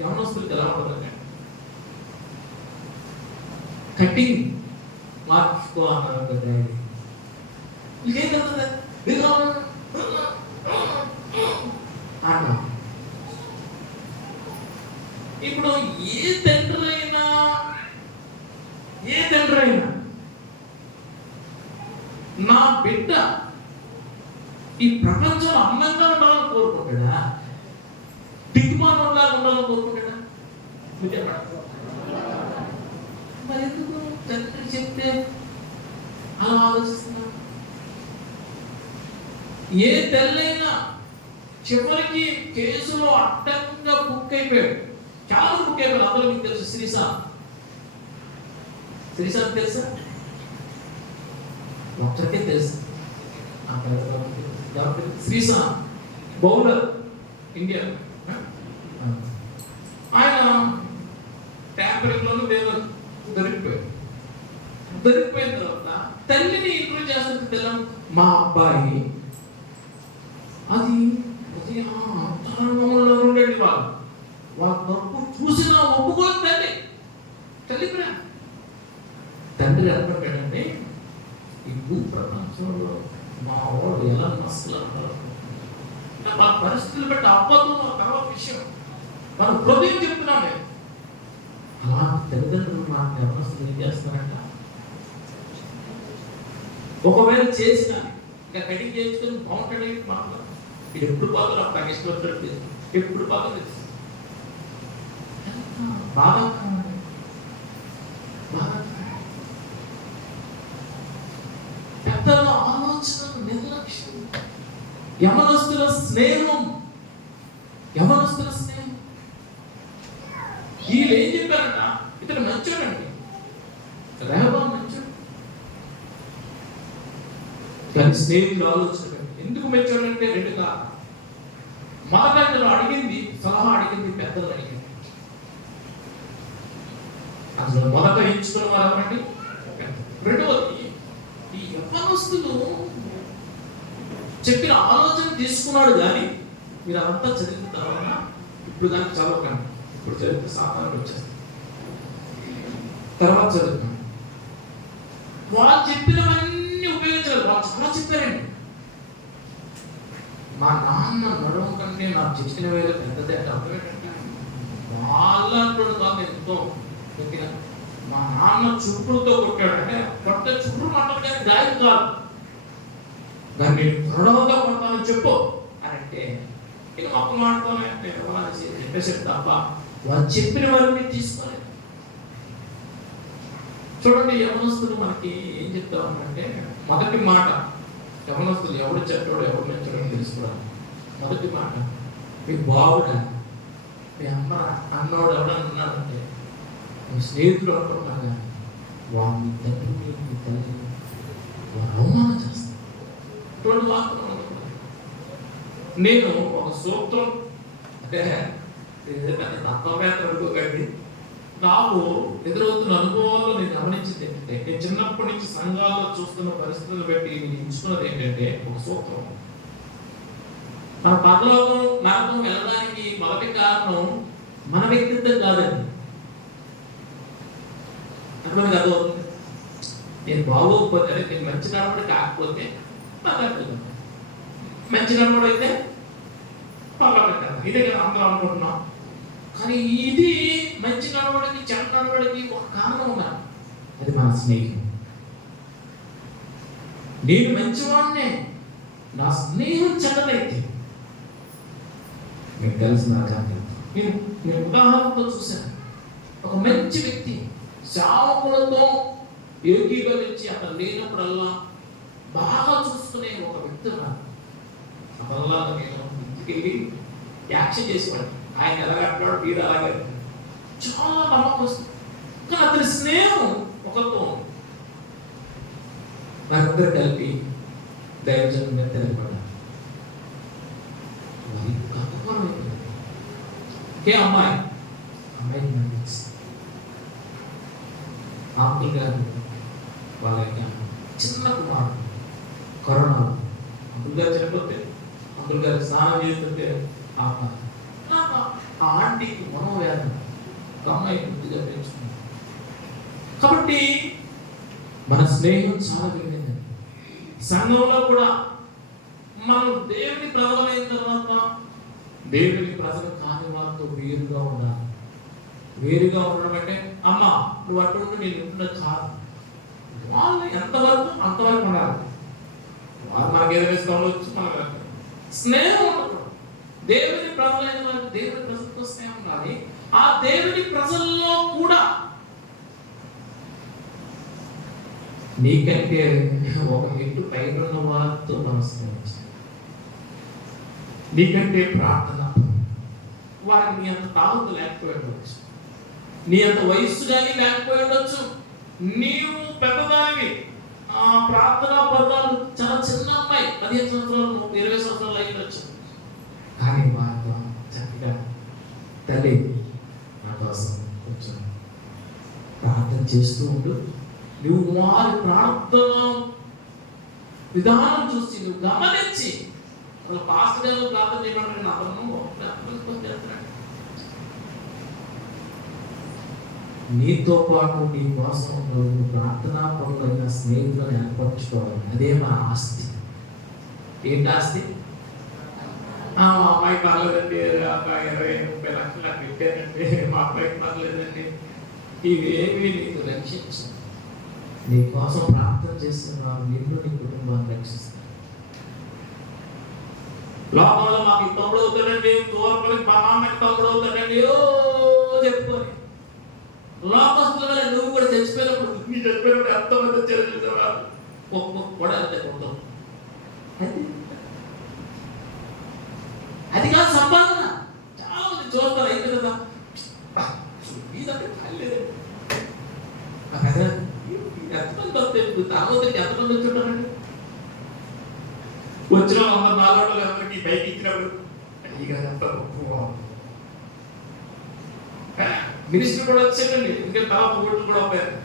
యవనస్తులకు ఎలా ఉంటుందండి? కటింగ్ మార్చుకోవాలన్నారు. ఇంకేం కలుగుతుంది అన్నా. ఇప్పుడు ఏ తండ్రి అయినా నా బిడ్డ ఈ ప్రపంచంలో అందంగా ఉండాలని కోరుకుంటాడా, దిగ్మానంగా ఉండాలని కోరుకుంటాడా? మరి ఎందుకు తండ్రి చెప్తే అలా ఆలోచిస్తున్నా? ఏ తెల్లైనా చివరికి కేసులో అడ్డంగా బుక్ అయిపోయాడు. చాలా బుక్ అయిపోయాడు. అందరూ మీకు తెలుసు. శ్రీశాంత్ తెలుసా? ఒక్కరికే తెలుసు. Sreesanth bowler India. ఆయన ట్యాంపరింగ్ లోను వేరే దొరికిపోయిన తర్వాత తల్లిని ఇంప్రూవ్ చేస్తుంది. తెల్లం మా అబ్బాయి అది అంతరంగంలో ఉండేది. వాళ్ళ తప్పు చూసిన ఒప్పుకోని తల్లి ప్రేమ. తండ్రి అనుకుంటాడంటే ఈ భూ ప్రపంచంలో మా వాడు ఎలా మస్తులు అంటారు. మా పరిస్థితులు బట్టి అవ్వదు తర్వాత విషయం మన హృదయం చెప్తున్నాను నేను. అలా తల్లిదండ్రులు మా వ్యవస్థలు ఏం చేస్తారంట, ఒకవేళ చేసిన ఇంకా కటింగ్ చేయించుకొని బాగుంటాడు మాట్లాడు. ఇది ఎప్పుడు బాగా నాకు ఇష్టం వచ్చినట్టు ఎప్పుడు బాగా తెలుసు. బాగా పెద్దల ఆలోచన నిర్లక్ష్యం. యవనస్తుల స్నేహం వీళ్ళు ఏం చెప్పారంట, ఇతను మంచోడండి, రెహబాం మంచోడు. కానీ స్నేహితులు ఆలోచన ఎందుకు మంచోడంటే 2 కారణాలు. మొదట అడిగింది సలహా అడిగింది పెద్దలు అడిగింది. అసలు మొదట ఎంచుకున్న వారు ఎవరండి? రెండవది ఈ యవ్వనస్తులు చెప్పిన ఆలోచన తీసుకున్నాడు. కానీ మీరు అదంతా చదివిన తర్వాత ఇప్పుడు దానికి చదవకండి. ఇప్పుడు చదివితే సాధారణ వచ్చేస్తుంది. తర్వాత చదువుతాను. వాళ్ళు చెప్పినవన్నీ ఉపయోగించాలి. వాళ్ళు చాలా చెప్పారండి. మా నాన్న నడవ కంటే నాకు చెప్పిన వేరే పెద్దదే అంటే అర్థం ఏంటంటే వాళ్ళంటోడు కాదు ఎంతో గట్టిగా మా నాన్న చూపులతో కొట్టాడు అంటే కొట్ట చూపులు మాట్లాడు కానీ గాయం కాదు, దాన్ని దృఢంగా కొడతానని చెప్పు అని అంటే ఇక మొక్క మాటతోనే నేను చెప్పేసి తప్ప వారు చెప్పిన వారిని తీసుకోలేదు. చూడండి, యవనస్తులు మనకి ఏం చెప్తామంటే మొదటి మాట, యవనస్తులు ఎవడు చెడ్డోడు ఎవడు మంచోడో తెలుసుకోవాలి. మొదటి మాట, మీ బావుడా మీ అమ్మ అన్నోడు ఎవడన్నా ఉన్నాడంటే మీ స్నేహితులు అంటున్నారు కానీ వాడిని తండ్రి మీ తల్లి వారు అవమానం చేస్తారు. ఇటువంటి వార్తలు నేను ఒక సూత్రం అంటే తత్వవేత్త అనుకోకండి, నాకు ఎదురవుతున్న అనుభవాల్లో నేను గమనించింది ఏంటంటే, నేను చిన్నప్పటి నుంచి సంఘాల్లో చూస్తున్న పరిస్థితులు బట్టి నేను ఎంచుకున్నది ఏంటంటే ఒక సూత్రం. మన పరలోకం నరకం వెళ్ళడానికి మొదటి కారణం మన వ్యక్తిత్వం కాదండి. అక్కడ అదవుతుంది, నేను బాగోకపోతే నేను మంచి నడవడి కాకపోతే మంచి నడవడి అయితే పర్వాలేదు, ఇదే కదా అందరూ అనుకుంటున్నాం. కానీ ఇది మంచి నడవడికి చెడ్డ నడవడికి ఒక కారణం ఉండాలి, అది మన స్నేహం. నేను మంచివాడినే, నా స్నేహం చెడ్డదైతే మీకు తెలిసిన నేను ఉదాహరణతో చూశాను. ఒక మంచి వ్యక్తి సేవకులతో ఏకీభవించి అతను లేనప్పుడల్లా బాగా చూసుకునే ఒక వ్యక్తి అలా నేను ఇంటికెళ్ళి యాక్షన్ చేసేవాడు. ఆయన ఎలాగంటాడు, వీడు అలాగే చాలా నమ్మకం వస్తుంది. కానీ అతని స్నేహం ఒకరితో వారిద్దరు కలిపి దైవజనం మీద తెలియపడ్డారు. అమ్మాయి అంకుల్ గారు వాళ్ళ చిన్న కుమారుడు కరోనా, అంకుల్ గారు చనిపోతే అంకుల్ గారు స్నానం చేస్తుంటే ఆ ఆంటీకి మనోవేదన, ఒక అమ్మాయి బుద్ధిగా పెంచుకుంది. కాబట్టి మన స్నేహం చాలా విలువైనది. సంఘంలో కూడా మనం దేవుని ప్రజలైన తర్వాత దేవుని ప్రజలు కాని వారితో వేరుగా ఉండాలి. వేరుగా ఉండడం అంటే అమ్మ నువ్వు అటు నేను ఉంటున్నది కాదు, వాళ్ళు ఎంతవరకు అంతవరకు ఉండాలి. వాళ్ళు మనకి ఏదైనా ఇష్టం ఉండొచ్చు, మన స్నేహం ఉండదు. దేవుని ప్రజలైన వారికి దేవుని ప్రజలతో స్నేహం ఉండాలి. ఆ దేవుని ప్రజల్లో కూడా నీకంటే ఒక మెట్టు పైన ఉన్న వారితో నమస్కరించాలి. నీకంటే ప్రార్థన, వారికి నీ అంత తాగుతూ లేకపోయి ఉండొచ్చు, నీ అంత వయస్సు కానీ లేకపోయి ఉండొచ్చు, నీవు పెద్దదానివి, ప్రార్థన పర్వాలు చాలా చిన్న అమ్మాయి 15 సంవత్సరాలు 20 సంవత్సరాలు అయ్యొచ్చు. కానీ వారితో చక్కగా తల్లి నా కోసం కొంచెం ప్రార్థన చేస్తూ ఉండు. నువ్వు వారి ప్రార్థన విధానం చూసి నువ్వు గమనించి పాస్టర్ గారు ప్రార్థన చేయమంటే అతను చేస్తున్నాడు. నీతో పాటు నీ కోసం నువ్వు ప్రార్థనా పనులైన స్నేహితులను ఏర్పరచుకోవాలి. అదే మన ఆస్తి. ఏంటి ఆస్తి? మా అమ్మాయి పర్లేదండి, 20-30 లక్షలు నాకు పెట్టారండి, మా అబ్బాయికి పర్లేదండి, ఇవేమి నీకు రక్షించు. నీ కోసం ప్రార్థన చేస్తున్నారు, నిన్ను నీ కుటుంబాన్ని రక్షిస్తారు. లోకంలో మాకు తమ్ముడు అవుతాడండి, తోరపల్లికి బామ్మకి తమ్ముడు అవుతాడండి చెప్పుకొని లోకస్తులు నువ్వు కూడా చచ్చిపోయినప్పుడు నీ చచ్చిపోయినప్పుడు ఎంతమంది వచ్చారో చూసేవాళ్ళు కూడా అంతే కొంటాం. అది కాదు సంపాదన. చాలా మంది చూస్తారు అయితే కదా ఇదంటే కాలేదండి, ఎంతమంది వస్తాయి తాగోతరికి ఎంతమంది వచ్చుంటారండి. వచ్చిన 100-400 ఎవరికి బైక్ ఇచ్చినప్పుడు మినిస్టర్ కూడా వచ్చాడండి, ఇంకా తర్వాత ఓట్లు కూడా పోయారు.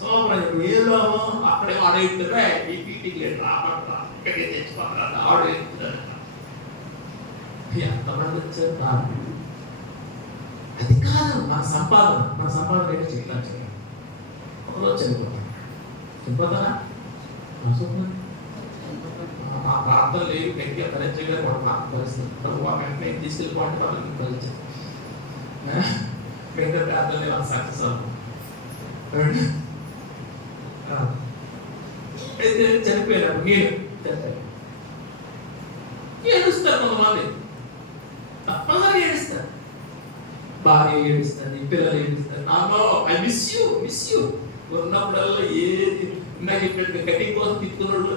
సోమరాజు ఏదో అక్కడే ఆడేస్తారా ఈ పీటీకి లేదు రాబట్రా ఇక్కడే తెచ్చుకోరా ఆడేస్తాడు. ఎంతమంది వచ్చారు కాదు. అది కాదు మన సంపాదన. మన సంపాదన ఏంటో చెప్తాను. ఒకరోజు చనిపోతాను, చనిపోతారా ఆ ప్రార్థన లేదు గట్టిగా పరిచయంగా కూడా ప్రార్థన పరిస్థితి వెంటనే తీసుకెళ్ళిపోండి వాళ్ళకి పరిచయం మిగతా ప్రార్థన సక్సెస్ అవుతుంది. అయితే చనిపోయినాడు, నేను చనిపోయాను. ఏడుస్తారు కొంతమంది, తప్పనిసరి ఏడుస్తారు. భార్య ఏడుస్తుంది, పిల్లలు ఏడుస్తారు. నామో ఐ మిస్ యూ ఉన్నప్పుడల్లా ఏది ఇందాక చెప్పినట్టుగా కటింగ్ కోసం తిట్టుకున్నాడు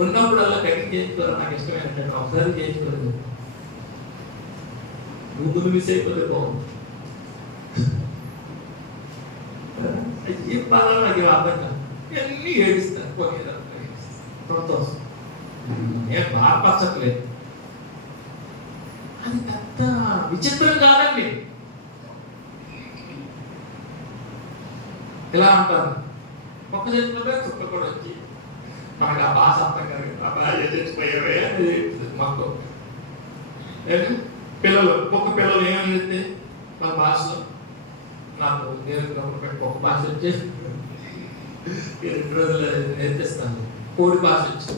ఉన్నప్పుడల్లా కటింగ్ చేయించుకోవాలి. నాకు ఇష్టమైనట్టు ఒకసారి చేయించుకోలేదు, నువ్వు మిస్ అయిపోతే బాగుంది. ఏం బాధ నాకు అర్థం కాదు. అన్నీ ఏడుస్తారు, సంతోషం. నేను బాధపరచట్లేదు, అది పెద్ద విచిత్రం కాదండి. ఎలా అంటారు, ఒక్క చేతిలో చుక్క కూడా వచ్చి మనకు ఆ భాష అర్థం కాదు, చచ్చిపోయావే మాకు పిల్లలు ఒక్క పిల్లలు ఏమని చెప్తే మన భాషలో నాకు ఒక భాష వచ్చి 2 రోజులు నేర్పిస్తాను. కోడి భాష వచ్చి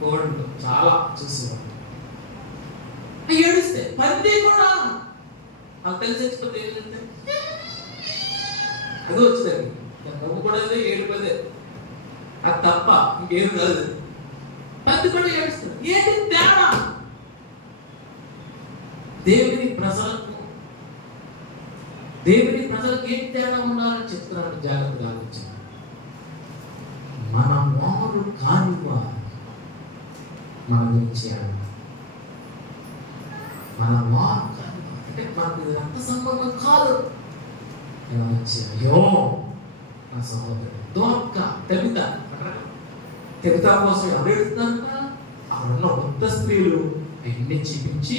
కోడి చాలా చూసేవాడు. ఏడిస్తే పంది కూడా నాకు తెలిసి చచ్చిపోతే ఏదంటే అది వచ్చింది. నవ్వు కూడా ఏడిపోతే అది తప్ప ఇంకేం కాదు. పంది కూడా ఏడుస్తుంది. ఏంటి తేడా? దేవుని ప్రజలకు ఏం తేడా ఉండాలని చెప్తున్నాడు. జాగ్రత్తగా ఆలోచించాలి. మన మారు కానివా మన గురించి మన మారు కానివా అంటే మనకు రక్త సంబంధం కాదు. అయ్యో నా సహోదరుడు దోక్క తెబితా కోసం ఎవరు ఎడుతున్నారంట? అక్కడున్న వృద్ధ స్త్రీలు ఎన్ని చూపించి,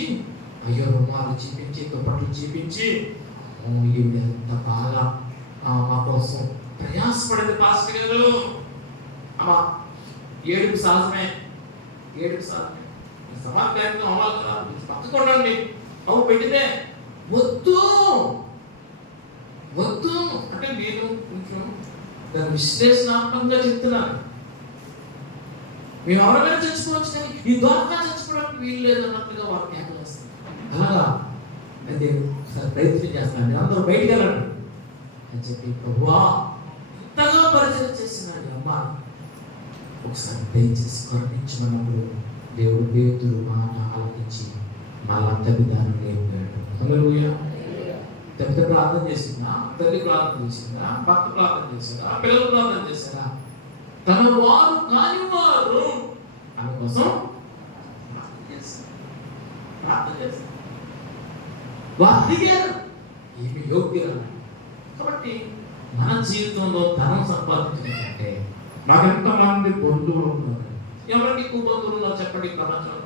అయ్యో రుమాలు చూపించి, దుప్పట్లు చూపించి, ఈవిడ ఎంత బాగా మా కోసం ప్రయాసపడింది పాస్టర్ గారు. అమ్మా ఏడుపు సహజమే సమాజంగా అవ్వాలి కదా, పక్కకుండండి. అవు పెట్టితే వద్దు అంటే నేను కొంచెం దాని విశ్లేషణాత్మకంగా చెప్తున్నాను. మేము ఎవరైనా చచ్చిపోవచ్చు, కానీ ఈ దోరగా చచ్చిపోవడానికి వీలు లేదు అన్నట్టుగా వారు కేకలు వేస్తారు. అలాగా అయితే ఒకసారి ప్రయత్నం చేస్తాను, అందరూ బయటికి వెళ్ళండి అని చెప్పి, ప్రభువా ఇంతగా పరిచయం చేసిన అమ్మ ఒకసారి దయచేసి కరుణించమన్నప్పుడు దేవుడు పేతురు మాట ఆలకించి మళ్ళా తల్లిదాన్ని లేపాడు. హల్లెలూయా. తల్లి ప్రార్థన చేసిందా? తల్లి ప్రార్థన చేసిందా? భర్త ప్రార్థన చేశారా? పిల్లలు ప్రార్థన చేశారా? తన వారు కాని వారు ఆమె కోసం ప్రార్థన చేశారు. వారు అడిగారు, ఏమి యోగ్యులు. కాబట్టి మన జీవితంలో ధనం సంపాదించినట్టే నాకు ఎంతమంది బంధువులు ఉన్నారు. ఎవరికి ఎక్కువ బంధువులు ఉన్నారు చెప్పండి ప్రపంచంలో?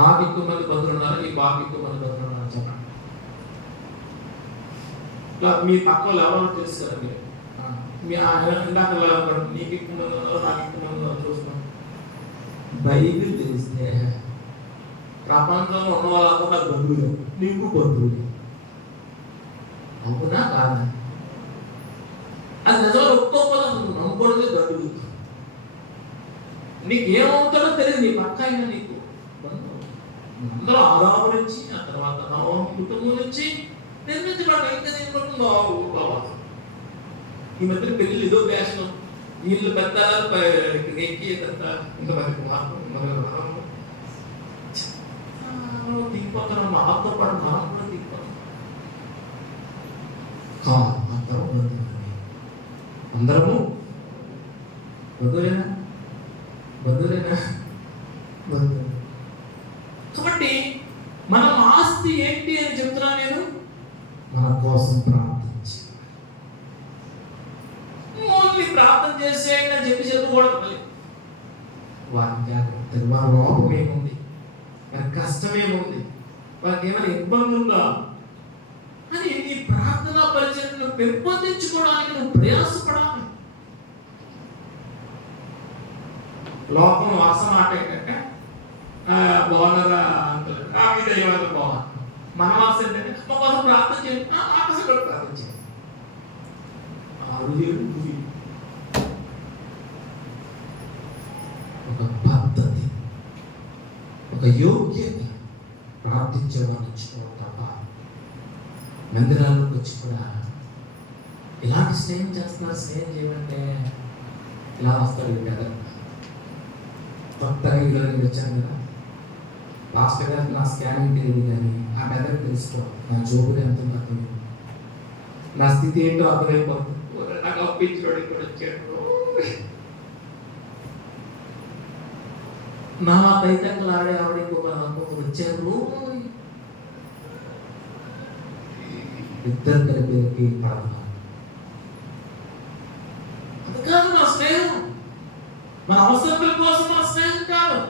నాకు ఎక్కువ మంది బంధువులు ఉన్నారు, ఈ బాబు ఎక్కువ మంది బంధువులు ఉన్నారు చెప్పండి. మీ పక్క వాళ్ళు ఎవరో తెలుసు కదా, మీరు మీ ఇందాక నీకు ఎక్కువ మంది ఉన్నారు, నాకు ఎక్కువ మంది ఉన్నారు చూస్తున్నాం. బైబిల్ తెలిస్తే ప్రపంచంలో ఉన్న వాళ్ళంతా నాకు బంధువులు, నీకు బంధువులు. అవునా కాదా? అది నిజంగా ఒప్పుకోకపోతే నమ్మకూడదు. బంధువు నీకు ఏమవుతాడో తెలియదు, నీ పక్క అయినా నీకు అందరూ ఆదాము నుంచి, ఆ తర్వాత నోవహు కుటుంబం నుంచి నిర్మించబడ్డ ఈ మధ్య పెళ్లి ఇదో వేషం, వీళ్ళు పెద్ద ఎక్కి ఇంతమంది దిగిపోతారు. మాతో పాటు మనం కూడా దిగిపోతాం. అందరము బంధువులేనా? కాబట్టి మన ఆస్తి ఏంటి అని చెప్తున్నా నేను, మన కోసం ప్రార్థించి ఓన్లీ ప్రార్థన చేసేయండి అని చెప్పి చెప్పుకోవడం. వారి జాగ్రత్త, వారి లోపం ఏముంది, వారి కష్టం ఏముంది, వారికి ఏమైనా ఇబ్బంది ఉందా అని నీ ప్రార్థనా పరిచర్యను పెంపొందించుకోవడానికి నువ్వు ప్రయాసపడాలి. లోకం వాసమాట ఏంటంటే బాగున్నారా అంటారు, మీ దైవాలు బాగున్నారు. మన వాస ఏంటంటే మా కోసం ప్రార్థన చేయండి, ఆకాశం కూడా ప్రార్థన చేయండి. 6 ఏళ్ళు ఒక పద్ధతి, ఒక యోగ్యత, ప్రార్థించేవాళ్ళు ఉంచుకోవాలి తప్ప మందిరాలకు వచ్చి కూడా ఇలాంటి స్నేహం చేస్తున్నారు. స్నేహం చేయమంటే ఇలా వస్తారు కదా. కొత్తగా ఇలా నేను వచ్చాను కదా, పాస్టర్ గారికి నా స్కానింగ్ తెలియదు కానీ ఆ మెదడు తెలుసుకోవాలి. నా జోబులు ఎంత అర్థం, నా స్థితి ఏంటో అర్థమైపోతుంది. నాకు అప్పించోడు ఇక్కడ వచ్చాడు, నా తైతంగా ఆడే ఆవిడ ఇంకొకరు వచ్చారు. ఇద్దరు కలిపి ప్రార్థన. అది కాదు మన స్నేహం. మన అవసరాల కోసం మన స్నేహం కాదు.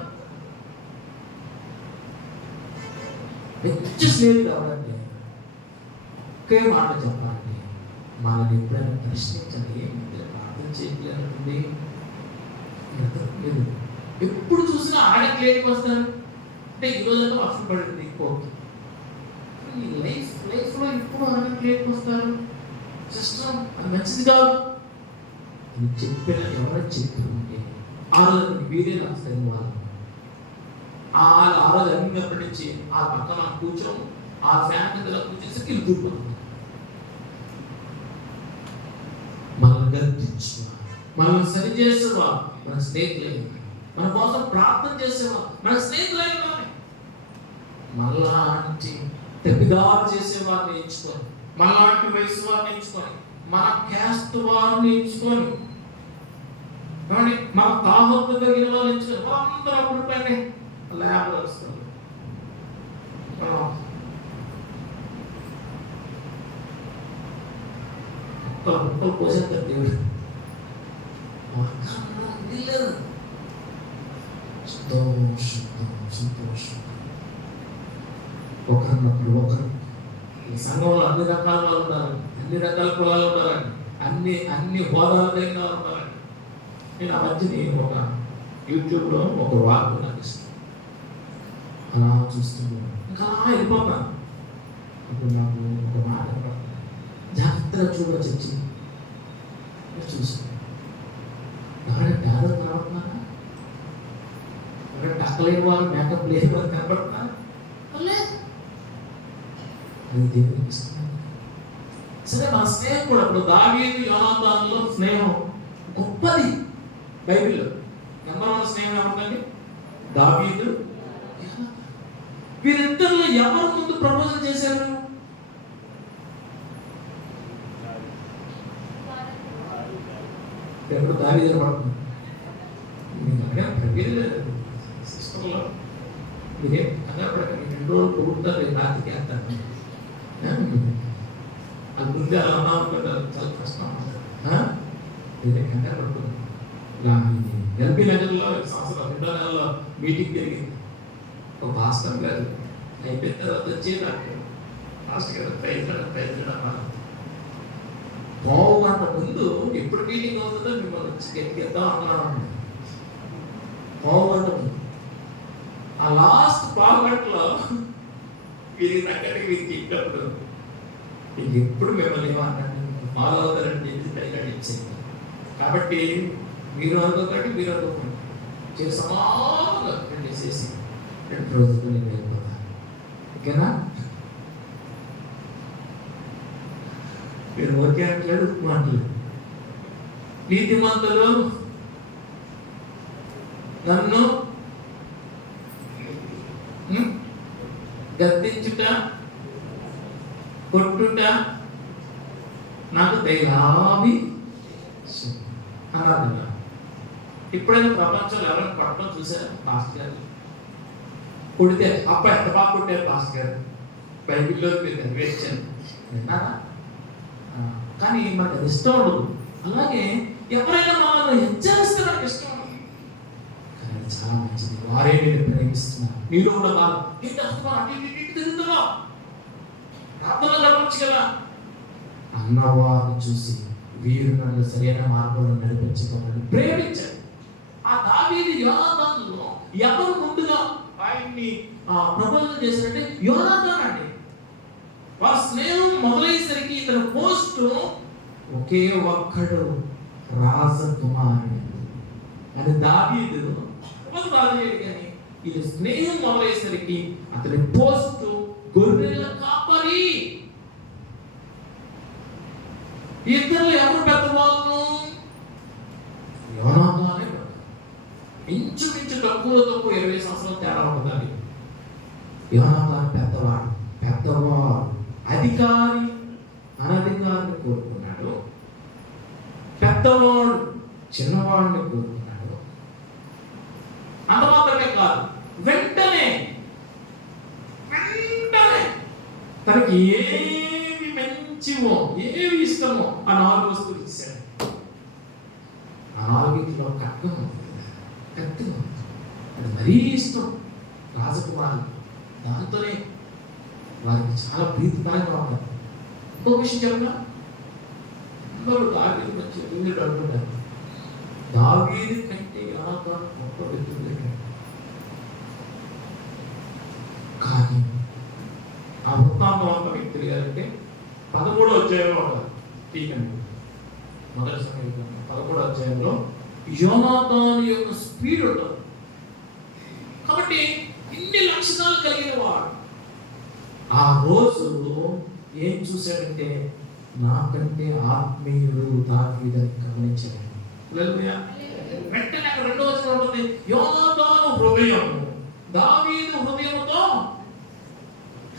మంచి స్నేహితుడు ఎవరంటే ఒకే మాట చెప్పాలంటే మనల్ని ఎప్పుడైనా ప్రశ్నించండి. ఏమి ప్రార్థన చేయట్లేదండి, మీరు ఎప్పుడు చూసినా ఆడకి లేట్కి వస్తారు అంటే ఈరోజంతా వర్షం పడింది ఓకే, ఈ లైఫ్లో ఎప్పుడు ఆడకి లేట్కి వస్తారు సిస్టమ్ అది మంచిది కాదు అని చెప్పిన ఎవరైనా చెప్పారంటే ఆ రోజు వీరే రాస్తారు. వాళ్ళు ఆ రోజు అన్నప్పటి నుంచి ఆ పక్కన కూర్చోము, ఆ ఫ్యాన్ కింద కూర్చొని కింద కూర్చుంటుంది. మనల్ని గర్తించేవారు, మనల్ని సరి చేసేవారు మన స్నేహితులైన, మన కోసం ప్రార్థన చేసేవారు మన స్నేహితులైన వారిని. మనలాంటి తప్పిదారు చేసేవారిని ఎంచుకొని, మనలాంటి వయసు వారిని ఎంచుకొని, మన క్యాస్ట్ వారిని ఎంచుకొని, మన తాహత్తు కలిగిన వాళ్ళు ఎంచుకొని అందరూ అప్పుడు పైన ల్యాబ్ వస్తారు. పోసేస్తారు దేవుడు. సంతోషం ఒకరినప్పుడు ఒకరు. ఈ సంఘంలో అన్ని రకాల వాళ్ళు ఉంటారు, అన్ని రకాల కులాలు ఉంటారండి, అన్ని హోదాలు కలిగిన వాళ్ళు ఉంటారండి. నేను ఆ మధ్య ఒక యూట్యూబ్లో ఒక వార్త నాకు ఇష్టం, అలా చూస్తున్నాను, ఇంకా అలా వెళ్ళిపోతాను. అప్పుడు నాకు ఒక మాట జాగ్రత్తగా చర్చి చూసాను. ఎవరైనా పేదలు కనబడుతున్నారా? ఎవరైనా టక్కలేని వాళ్ళు మేకప్ లేని వాళ్ళు కనబడుతున్నారా? అది దేవునికి ఇస్తున్నాను. సరే, మన స్నేహం కూడా ఇప్పుడు దావీదు యోనాతానులో స్నేహం గొప్పది. బైబిల్లో నెంబర్ 1 స్నేహం ఏమంటే దావీదు. వీరిద్దరిలో ఎవరు ముందు ప్రపోజల్ చేశారు? ఎప్పుడు దావీదు పడుతుంది. సిస్టంలో మీరేం కంగారు పడకండి, 2 రోజులు కొడుకుతారు, రేపు రాత్రికి వేస్తాను. అది ముందే అలా ఉన్నా అనుకుంటారు, చాలా కష్టం. మీరే కంగారు పడుతుంది. ఎల్బీ నగర్లో సంవత్సరం 2వ నెలలో మీటింగ్ జరిగింది. ఒక భాస్కర్ గారు అయిపోయిన తర్వాత వచ్చి నాకు భాస్కర్ గారు ప్రయత్నం పోగంట ముందు ఎప్పుడు మీటింగ్ అవుతుందో మిమ్మల్ని వచ్చి గెలిపిద్దాం అన్నాను. పోగంట ముందు ఆ లాస్ట్ పావుగంటలో వీరికి తగ్గట్టు వీరికి ఇచ్చినప్పుడు మీకు ఎప్పుడు మిమ్మల్ని ఏమన్నాను ఫాలో అవుతారని చెప్పి పైగా ఇచ్చింది. కాబట్టి మీరు అనుకోకండి, మీరు అనుకోకండి, చేసి సమానంగా చేసి 2 రోజులు నేను వెళ్ళిపోతాను. ఓకేనా? మీరు ఓకే అంటలేదు, మాటలు. నీతిమంతులు నన్ను గద్దించుట కొట్టుట నాకు దైవాభి అన్నారు. ఇప్పుడైనా ప్రపంచంలో ఎవరైనా కొట్టడం చూసారా? పాస్టర్ గారు కొడితే అప్ప ఎంత బాగా కొట్టారు పాస్టర్ గారు, బైబిల్లో మీరు నెరవేర్చారు విన్నారా? కానీ మనకు అది ఇష్టం ఉండదు. అలాగే ఎవరైనా మనల్ని హెచ్చరిస్తే మనకు ఇష్టం ఉండదు. కానీ అది చాలా మంచిది. వారే నేను ప్రేమిస్తున్నారు, నీలో కూడా వాళ్ళు ఏంటి అర్థమా తిరుగుతున్నా ప్రార్థనలో గడపచ్చు కదా అన్నవారిని చూసి వీరు నన్ను సరైన మార్గంలో నడిపించుకోవాలని ప్రేమించాడు. ఆ దావీదు యోనాతానులో ఎవరు ముందుగా ఆయన్ని ప్రపోజల్ చేశారంటే యోనాతాను అండి. వారి స్నేహం మొదలయ్యేసరికి ఇతని పోస్ట్ ఒకే ఒక్కడు రాజకుమారుడు అని దావీదు రాజయ్యాడు. కానీ ఇది స్నేహం మొదలయ్యేసరికి అతని పోస్ట్ గొర్రెల కాపరి. ఇద్దరు ఎవరు పెద్దవాళ్ళు? యోనాతానే పెద్ద. ఇంచుమించు తక్కువ 20 సంవత్సరాలు తేడా ఉండాలి. యోనాతాను పెద్దవాడు అధికారి అనధికారిని కోరుకున్నాడు. పెద్దవాడు చిన్నవాడిని కోరుకున్నాడు. అంత మాత్రమే కాదు, వెంటనే తనకి ఏమి మంచివో ఏమి ఇష్టమో ఆ 4 వస్తువులు ఇచ్చాడు. ఆ 4 కత్తి అది మరీ ఇష్టం రాజకుమారు. దాంతోనే వారికి చాలా ప్రీతికరంగా ఉంటారు. ఇంకో విషయం చెప్పిన అందరూ దావీదు వచ్చి వీళ్ళు అంటున్నారు, దావీదు కంటే యోనాతాను గొప్ప వ్యక్తులు. కానీ ఆ వృత్తాంతవంత వ్యక్తులు గారంటే 13వ అధ్యాయంలో ఉంటారు. తీకండి మొదటి సమయం 13వ అధ్యాయంలో యోనాతాను యొక్క స్పీడ్ ఉంటుంది. కాబట్టి ఇన్ని లక్షణాలు కలిగిన వాడు ఆ రోజు ఏం చూశాడంటే నాకంటే ఆత్మీయుడు దావీదుని గమనించాడు. వెంటనే 2వ వచనం ఉంటుంది, యోనాతాను హృదయం దావీదు హృదయంతో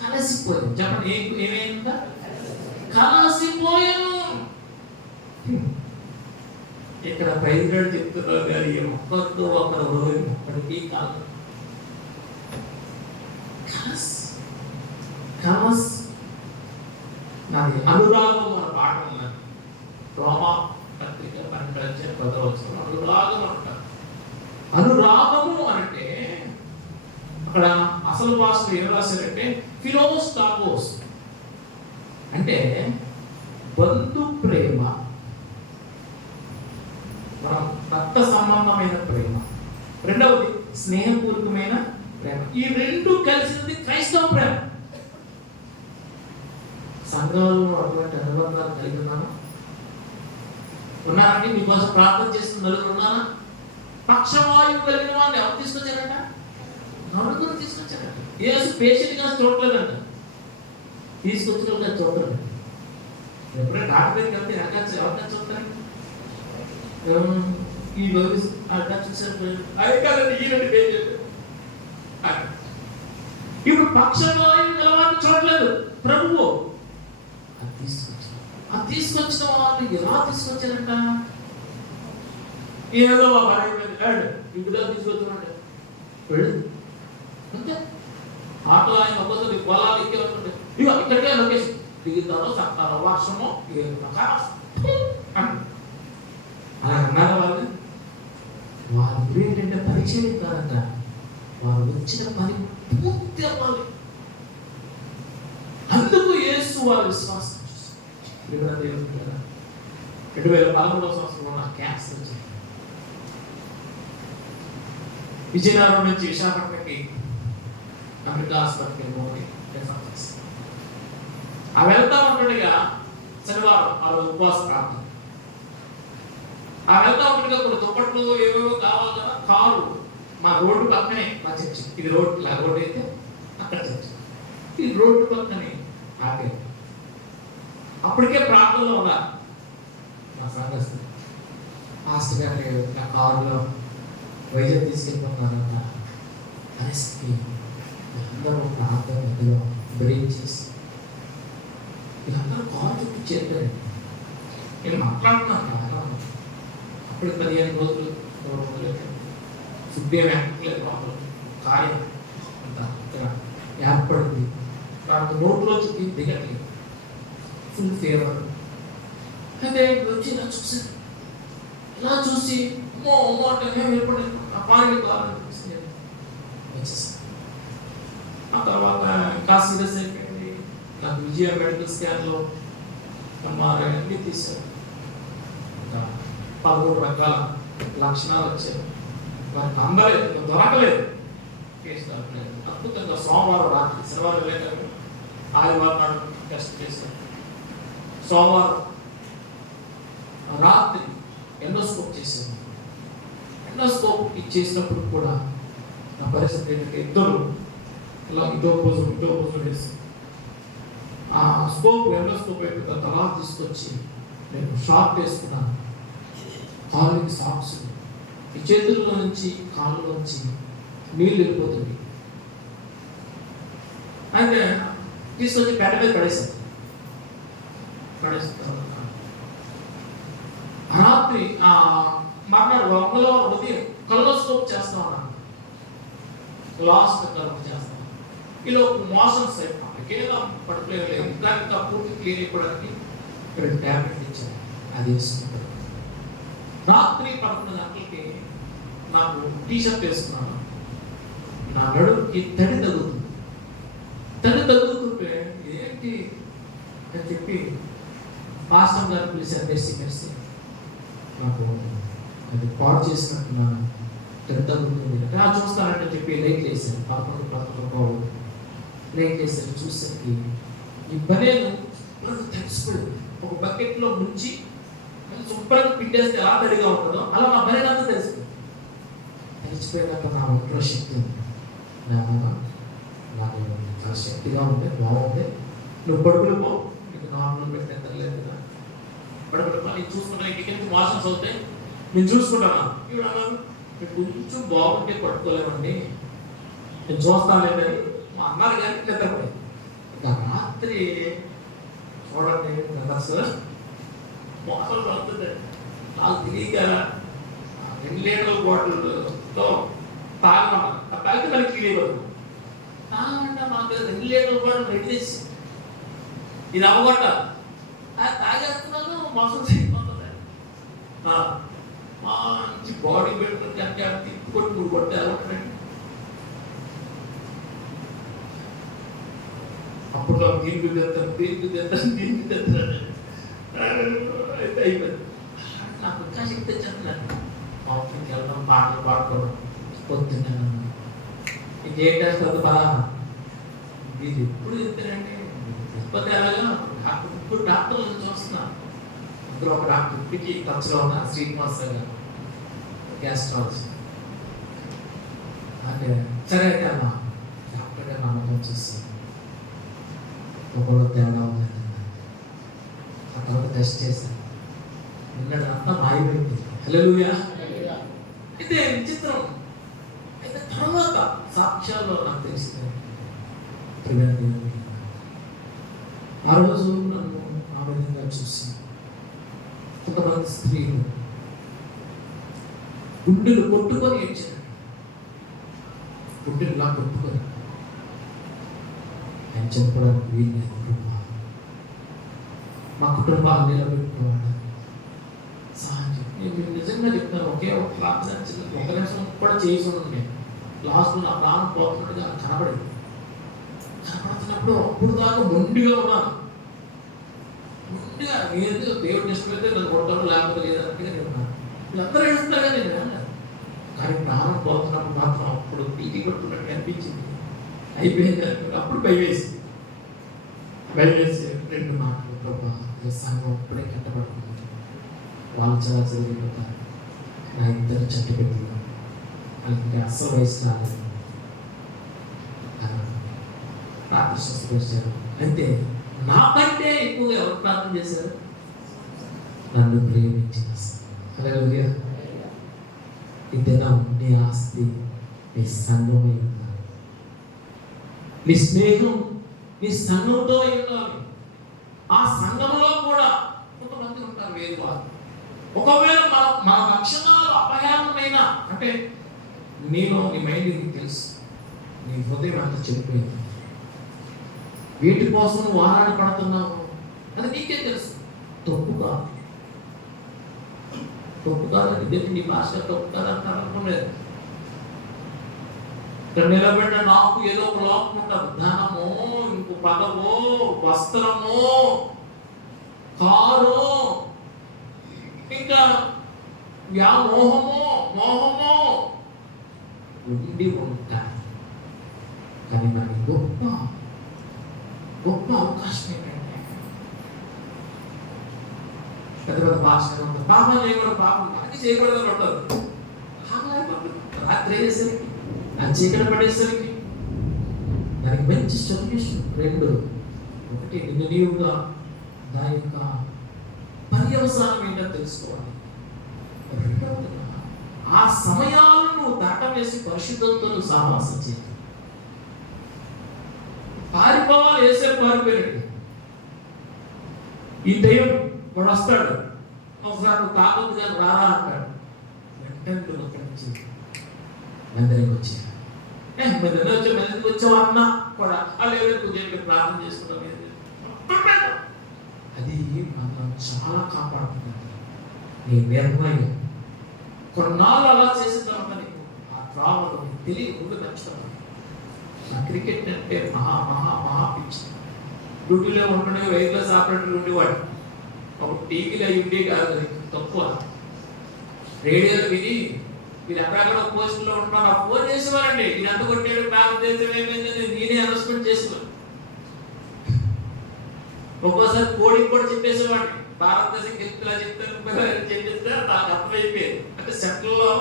కలిసిపోయాను. చెప్పండి ఏమైందా? కలిసిపోయాను. ఇక్కడ ప్రైవేట్ చెప్తున్నారు కానీ ఒక్కరితో ఒకరు హృదయం ఒక్కడికి కాదు. నాది అనురాగం మన పాట ఉన్నది. రోమా పత్రిక 12వ వచనం అనురాగం అంటారు. అనురాగము అంటే అక్కడ అసలు భాషలో ఏం రాశారంటే ఫిలోస్టాగోస్ అంటే బంధు ప్రేమ, రక్త సంబంధమైన ప్రేమ. రెండవది స్నేహపూర్వకమైన ప్రేమ. ఈ రెండు కలిసినది క్రైస్తవ ప్రేమ. సంఘాలలో అటువంటి అనుబంధాలు కలిగి ఉన్నాను. ఉన్నారంటే మీకోసం ప్రార్థన చేస్తున్న నలుగురు ఉన్నారా? పక్షవాయువు కలిగిన వాడిని ఎవరు తీసుకొచ్చారంట? నలుగురు తీసుకొచ్చారంట. యేసు పేషెంట్ గా చూడలేదంట, తీసుకొచ్చిన చూడలేదు. ఎప్పుడైనా డాక్టర్ దగ్గరికి వెళ్తే ఎవరికైనా చూడతారు? ఈ అడ్డా చూసారు అదే కాదండి ఈయనండి పేషెంట్. ఇప్పుడు పక్షవాయువు గలవాడిని చూడలేదు ప్రభువు. అది తీసుకొచ్చిన వాళ్ళని ఎలా తీసుకొచ్చారంట? ఏదో ఇంటిగా తీసుకొచ్చారంటే అంతే. ఆటో ఆయన ఒక్కోసారి పొలాలు ఎక్కేవాళ్ళు ఇక ఇక్కడికే లొకేషన్ దిగుతారో సత్తారో వర్షమో అలా అన్నారు. వాళ్ళు ఏంటంటే పరీక్షలు కాదంట, వారు వచ్చిన పని పూర్తి అవ్వాలి. అందుకు యేసు వారి విశ్వాసం 2011వ సంవత్సరంలో నాకు క్యాన్సర్ వచ్చింది. విజయనగరం నుంచి విశాఖపట్నంకి అమెరికా హాస్పిటల్కి రెఫర్ చేస్తాను. ఆ వెళ్తా ఉంటుండగా శనివారం ఆ రోజు ఉపవాస ప్రార్థన. ఆ వెళ్తా ఉంటుండగా కొన్ని దుప్పట్లు ఏవేవో కావాలి కదా. కారు మా రోడ్డు పక్కనే మా చర్చి. ఇది రోడ్డు ఇలా రోడ్డు అయితే అక్కడ చర్చి. ఈ రోడ్డు పక్కనే ఆపారు. అప్పటికే ప్రార్థనలో ఉన్నారు మా సంఘస్థులు. మాస్టర్ గారు నా కారులో వైద్యం తీసుకెళ్ళిపోతున్నారంట అనేసి అందరూ ప్రార్థన మధ్యలో బ్రేక్ చేసి వీళ్ళందరూ కారు చుట్టూ చేరిపోయారు. నేను మాట్లాడుతున్నాను. అప్పుడు 15 రోజులు ఫుడ్ ఏమి ఎక్కట్లేదు. లోపల కాయం అంత ఏర్పడింది. నాకు నోట్లో దిగట్లేదు. Full favour. అయితే వచ్చి ఇలా చూసాను. ఇలా చూసి అమ్మో అంటే మేము ఏర్పడలేదు. ఆ పాని వచ్చేసాను. ఆ తర్వాత ఇంకా సీరియస్ అయిపోయింది. నాకు విజయ మెడికల్ స్కాన్లో ఎంఆర్ఐ అన్నీ తీశారు. ఇంకా 13 రకాల లక్షణాలు వచ్చాయి. వారికి అందలేదు, దొరకలేదు. కేసు దొరకలేదు. అద్భుతంగా సోమవారం రాత్రి, శనివారం లేక ఆదివారం నాడు టెస్ట్ చేశారు. సోమవారం రాత్రి ఎండోస్కోప్ చేశారు. ఎండోస్కోప్ చేసినప్పుడు కూడా నా పరిస్థితి ఏంటంటే ఇద్దరు ఇలా ఇదో భుజం వేసి ఆ స్కోప్ ఎండోస్కోప్ అయిపోయిన తర్వాత తీసుకొచ్చి నేను షార్ట్ వేసుకున్నాను. కాళ్ళకి సాక్స్, ఈ చేతుల్లో నుంచి కాళ్ళలో నుంచి నీళ్ళు వెళ్ళిపోతుంది. అయితే తీసుకొచ్చి పెద్ద మీద పడేసిన రాత్రి మర్నాడు వంగలో ఉదయం కలోస్కోప్ చేస్తా ఉన్నాను. లాస్ట్ కలర్ చేస్తాను. ఇలా మోషన్స్ అయిపోయి కేవలం పడిపోలేదు, ఇంకా పూర్తి క్లియర్ అయిపోవడానికి 2 ట్యాబ్లెట్ ఇచ్చాను. అది వేసుకుంటాను. రాత్రి 11 గంటలకి నాకు టీషర్ట్ వేసుకున్నాను. నా నడుముకి తడి తగ్గుతుంటే ఏంటి అని చెప్పి పాస్టర్ గారు పిలిచారు. మెర్సి నాకు అది పాడు చేసినట్టున్నాను, తడి తగ్గుతుంది అంటే చూస్తానంటే చెప్పి లైట్ వేసాను. 11 లైట్ వేసాను. చూసరికి ఈ బనేను తడిసిపోయింది. ఒక బకెట్లో ముంచి శుభ్రంగా పిండేస్తే ఎలా తడిగా ఉంటుందో అలా నా బనేన్ అంతా తెలిసిపోయినాక నా ఒంట్లో శక్తి ఉంది. నాకు చాలా శక్తిగా ఉంది, బాగుంది. నువ్వు పడుకుని నీకు నార్మల్ పెట్టి ఎత్తలేదు కదా, పడుకుని నేను చూసుకుంటాను. ఇంటికి వాషన్స్ అవుతాయి, నేను చూసుకుంటాను. ఇప్పుడు అన్నాను, మీరు కొంచెం బాగుంటే పట్టుకోలేమండి, నేను చూస్తాను మా అన్నారు. కానీ నిద్రపోయి ఇంకా రాత్రి చూడండి సార్ మోసం పడుతుంది. నాకు తెలియక 2 లీటర్ల బాటిల్తో తాగమన్నా, తాగితే మనకి క్లీన్ అయిపోతుంది. తాగమంటే మాకు 2 లీటర్ల బాటిల్ రెడీ చేసి ఇది అవ్వగొట్టాలి. తాగేస్తున్నాను, మోసం చేయకపోతుంది. మంచి బాడీ పెట్టుకుని అంటే తిప్పుకొని నువ్వు కొట్టే అలవాటు. అప్పుడు నీళ్ళు తెస్తాను అయితే అయిపోయింది. నాకు ఇంకా శక్తి వచ్చేస్తున్నాను. ఆఫీస్కి వెళ్ళడం, పాటలు పాడుకోవడం, పొద్దున్నాను. ఇంకేంటేస్తుంది బాగా మీరు ఎప్పుడు చెప్తారండి తిరుపతి వెళ్ళగా ఇప్పుడు డాక్టర్లను చూస్తున్నాను. అందులో ఒక డాక్టర్ ఇప్పటికీ టచ్లో ఉన్న శ్రీనివాస గారు, గ్యాస్ట్రాలజీ. అంటే సరే అయితే అమ్మా డాక్టర్ గారు నమ్మకం చూస్తాను, ఒకళ్ళు తేడా ఉందండి. ఆ తర్వాత టెస్ట్ చేశాను, నిన్నటి అంతా మాయమైంది. హల్లెలూయా. అయితే విచిత్రం. అయితే తర్వాత సాక్ష్యాల్లో నాకు తెలిసింది, ఆ రోజు నన్ను ఆ విధంగా చూసి కొంతమంది స్త్రీలు గుండెలు కొట్టుకొని ఏడ్చారు. గుండెలు ఇలా కొట్టుకొని ఆయన చెప్పడానికి వీలు మా కుటుంబాలు నిలబెట్టుకోవాలి సహాయం. నేను నిజంగా చెప్తాను, ఒకే ఒక నిమిషం కూడా చేసి ఉంది. లాస్ట్లో నా ప్రాణం పోతున్నట్టుగా కనబడింది. కనబడుతున్నప్పుడు అప్పుడు దాకా మొండిగా ఉన్నాను. మొండిగా నేను దేవుడిని ఇష్టమైతే నన్ను కొట్టడం లేకపోతే లేదంటే నేను అందరూ ఏడుస్తాగా నేను వెళ్ళాను. కానీ ప్రాణం పోతున్నప్పుడు మాత్రం అప్పుడు టీటీ కొట్టుకున్నట్టు అనిపించింది. అయిపోయింది. అప్పుడు భయవేసి 2 మాటలు సంఘం ఇప్పుడే కట్టబడుతుంది, వాళ్ళు చాలా చదివిపోతారు. నా ఇద్దరు చెట్టు పెట్టినారు, వాళ్ళకి అస్సలు వయసు రాలేదు. ప్రార్థన చేశారు. అయితే నాకంటే ఎక్కువగా ఎవరు ప్రార్థన చేశారు? నన్ను ప్రేమించిన. హల్లెలూయా. ఇద్దరం నీ ఆస్తి నీ సంఘమై ఉన్నారు, నీ స్నేహం నీ సంఘంతో ఉండాలి. ఆ సంఘంలో కూడా కొంతమంది ఉంటారు వేరు వారు. ఒకవేళ మన లక్షణాలు అపహరణమైన అంటే నీలో నీ మైండ్ నీకు తెలుసు, నీ హృదయం అంతా చెడిపోయింది, వీటి కోసం నువ్వు ఆరాట పడుతున్నావు అది నీకే తెలుసు. తప్పు కాదు, తప్పు కాదని ఇద్దరు నీ భాష తప్పు కాదంటారు అనుకోలేదు. ఇక్కడ నిలబడిన నాకు ఏదో ఒక లోపం ఉంటుంది. ధనము, ఇంకో పదవో, వస్త్రము, కారు, ఇంకా మోహము ఉండి ఉంటాయి. కానీ మనకి గొప్ప గొప్ప అవకాశం ఏంటంటే పెద్ద పెద్ద భాషలు ఉంటారు. పాపం చేయకూడదు, పాపం మనకి చేయకూడదని ఉంటారు. రాత్రి అయ్యేసరికి ఆ చీకటి పడేసరికి దానికి మంచి సొల్యూషన్ రెండు. ఒకటి నిన్ను నీవుగా దాని యొక్క పర్యవసానం ఏంటో తెలుసుకోవాలి. రెండవదిగా ఆ సమయాలను నువ్వు దాటం వేసి పరిశుద్ధంతో సహవాసం చేయాలి. పారిపోవాలి, వేసారు పారిపోయాడు. ఈ దయ్యం వాడు వస్తాడు, ఒకసారి నువ్వు తాగొద్దు కానీ రారా అంటాడు. వెంటనే నువ్వు అక్కడి నుంచి మందిరికి వచ్చాను. మందిరికి వచ్చావు అన్న కూడా లేదు కొంచెం ప్రార్థన చేసుకున్నాం. అది మనం చాలా కాపాడుతుంది. నీ నిర్ణయం కొన్నాళ్ళు అలా చేసిన తర్వాత నీకు ఆ ట్రావెల్ తెలియకుండా నచ్చుతాను. నా క్రికెట్ అంటే మహా మహా మహా పిచ్చి. డ్యూటీలో ఉంటుండే వెహికల్స్ ఆపరేటర్ ఉండేవాడు. అప్పుడు టీవీలో అవి ఉండే కాదు, తక్కువ. రేడియోలో విని మీరు ఎక్కడెక్కడ పోస్టులో ఉంటున్నారు, ఆ ఫోన్ చేసేవారండి. నేను అంత కొట్టాడు, భారతదేశం ఏమైందని నేనే అనౌన్స్మెంట్ చేసేవాడు. ఒక్కోసారి కోడికి కూడా చెప్పేసేవాడిని, భారతదేశం గెలుపులా చెప్తాను చెప్పేస్తే నాకు అర్థమైపోయేది. అంటే సెంట్రల్లో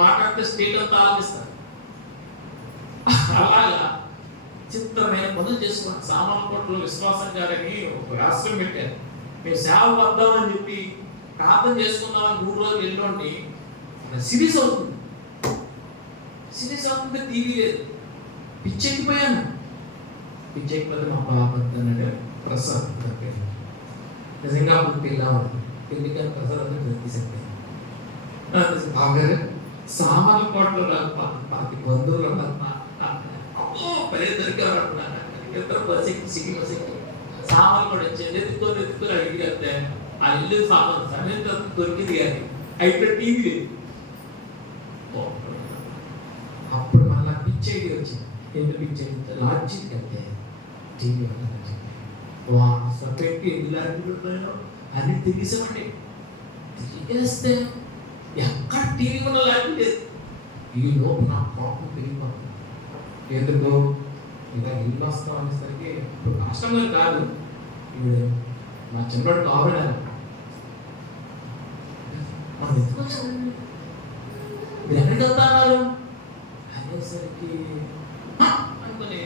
మాట్లాడితే స్టేట్ అంతా ఆలోచిస్తారు. అలాగా చిత్రమైన పనులు చేసుకున్నాను. సామాన్కోటలో విశ్వాసం గారని ఒక రాష్ట్రం పెట్టారు. మేము సేవ వద్దామని చెప్పి ప్రార్థన చేసుకుందామని 3 రోజులు వెళ్ళండి. సిరీస్ అవుతుంది, సిరీస్ అవుతుంది, టీవీ లేదు. పిచ్చెక్కిపోయాను. పిచ్చెక్కిపోతే మా బాబు అంటాడు ప్రసాద్ నిజంగా అప్పుడు పెళ్ళి ఉంది. పెళ్ళికి ప్రసాద్ అంటే తీసుకుపోయాను. సామాన్కోటలో పాతి బంధువులు ఉన్నారు. పదే దొరికారు అంటున్నారు. ఇద్దరు బస్ ఎక్కి సిటీ బస్ ఎక్కి సామాన్లు కూడా వచ్చేది. ఎత్తుకొని అడిగితే ఆ ఇల్లు సామాన్ సమేత దొరికింది కానీ అయితే టీవీ లేదు. అప్పుడు మళ్ళీ పిచ్చేది వచ్చింది. ఎందుకు పిచ్చేది? లాడ్జికి వెళ్తే టీవీ పెట్టి ఎన్ని లాడ్జీలు ఉన్నాయో అన్ని తిరిగేసామండి. తిరిగేస్తే ఎక్కడ టీవీ ఉన్న లాడ్జీ లేదు. ఈ లోపు నా కోపం పెరిగిపోతుంది. ఎందుకు ఇలా ఇల్లు వస్తాం అనేసరికి ఇప్పుడు కష్టంగా కాదు. ఇప్పుడు మా చిన్నవాడు కావాలని మనం ఎందుకు వచ్చామండి, మీరు ఎక్కడికి వెళ్తా అన్నారు అనేసరికి అనుకుని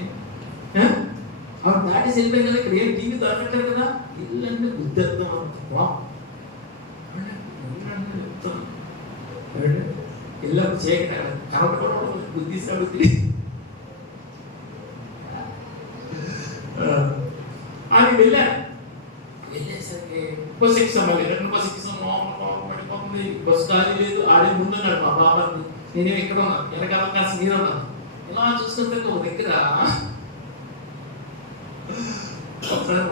ఆవిడ దాటేసి వెళ్ళిపోయి కదా, ఇక్కడ ఏం టీవీ దొరకట్లేదు కదా, ఇల్లు అంటే గుర్తెత్తాం అంత ఇల్లు చేయక కనపడ గుర్తిస్తాడు. అని వెళ్ళేసరికి బస్ ఎక్సాం. మళ్ళీ బస్ ఎక్సాం, బస్ ఖాళీ లేదు. ఆడే ముందున్నాడు మా బాబాని. నేనేమి ఇక్కడ ఉన్నాను, వెనకాల కాస్త నేను ఉన్నాను. ఇలా చూసుకుంటే ఒక దగ్గర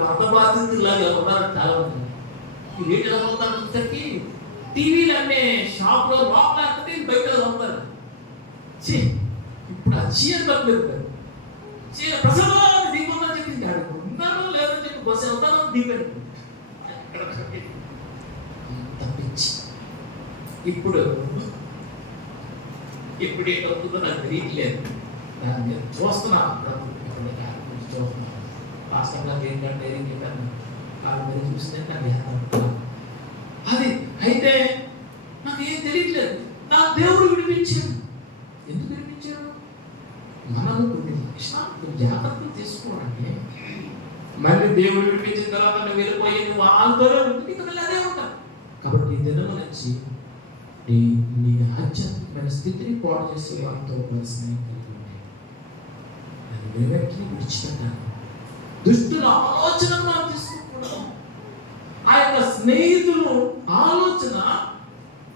వంద బాధితులాగా ఉన్నారు చాలా మంది. ఈ రేట్ ఎలా అవుతారు చూసరికి టీవీలు అనే షాప్లో లోపల బయట అవుతారు. ఇప్పుడు ఆ చీర తప్పలేదు. ప్రసాదం దీపంగా చెప్పింది ఉన్నాను లేదని చెప్పి బస్సు వెళ్తాను దీపాడు తప్పించి. ఇప్పుడు ఏంటవుతుందో నాకు తెలియట్లేదు. దాన్ని చూస్తున్నాను, చూస్తున్నాను. వాస్తవంగా ఏంటంటే ఏం చెప్పాను, కాళ్ళ మీద చూస్తే నాకు అది అయితే నాకు ఏం తెలియట్లేదు. నా దేవుడు విడిపించాడు. ఎందుకు విడిపించాడు? మనము కొన్ని జాగ్రత్తలు తీసుకోవడానికి. మళ్ళీ దేవుడు విడిపించిన తర్వాత నువ్వు వెళ్ళిపోయి నువ్వు వాళ్ళతో అదే ఉంటావు. కాబట్టి ఈ దినం నుంచి నీ ఆధ్యాత్మికమైన స్థితిని పాడు చేసే వారితో స్నేహం కలిగి ఉంటాయి. అది వెంటనే విడిచిపెట్టాను. దుష్టుల ఆలోచనను మనం తీసుకోకూడదు. ఆ యొక్క స్నేహితులు ఆలోచన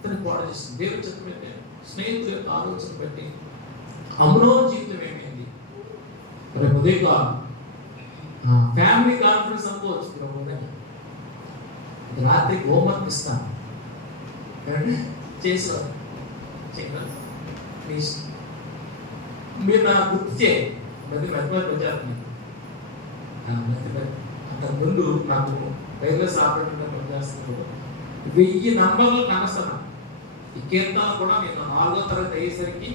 తను పాడు చేస్తుంది. దేవుడు చెప్పబట్టే స్నేహితుల యొక్క ఆలోచన బట్టి అమ్నోను జీవితం ఏమైంది? రేపు ఉదయకాలం ఫ్యామిలీ కాన్ఫరెన్స్ అనుకోవచ్చు. రాత్రి హోంవర్క్ ఇస్తాను చేసేవారు. మీరు నాకు గుర్తు చేయండి. మెత్తమతి వచ్చేస్తున్నాను. అంతకుముందు నాకు వైర్లెస్ ఆపరేటర్గా పనిచేస్తున్నప్పుడు 1000 నంబర్లు కనస్తాను. ఈ కీర్తనలు కూడా నేను 4వ తరగతి అయ్యేసరికి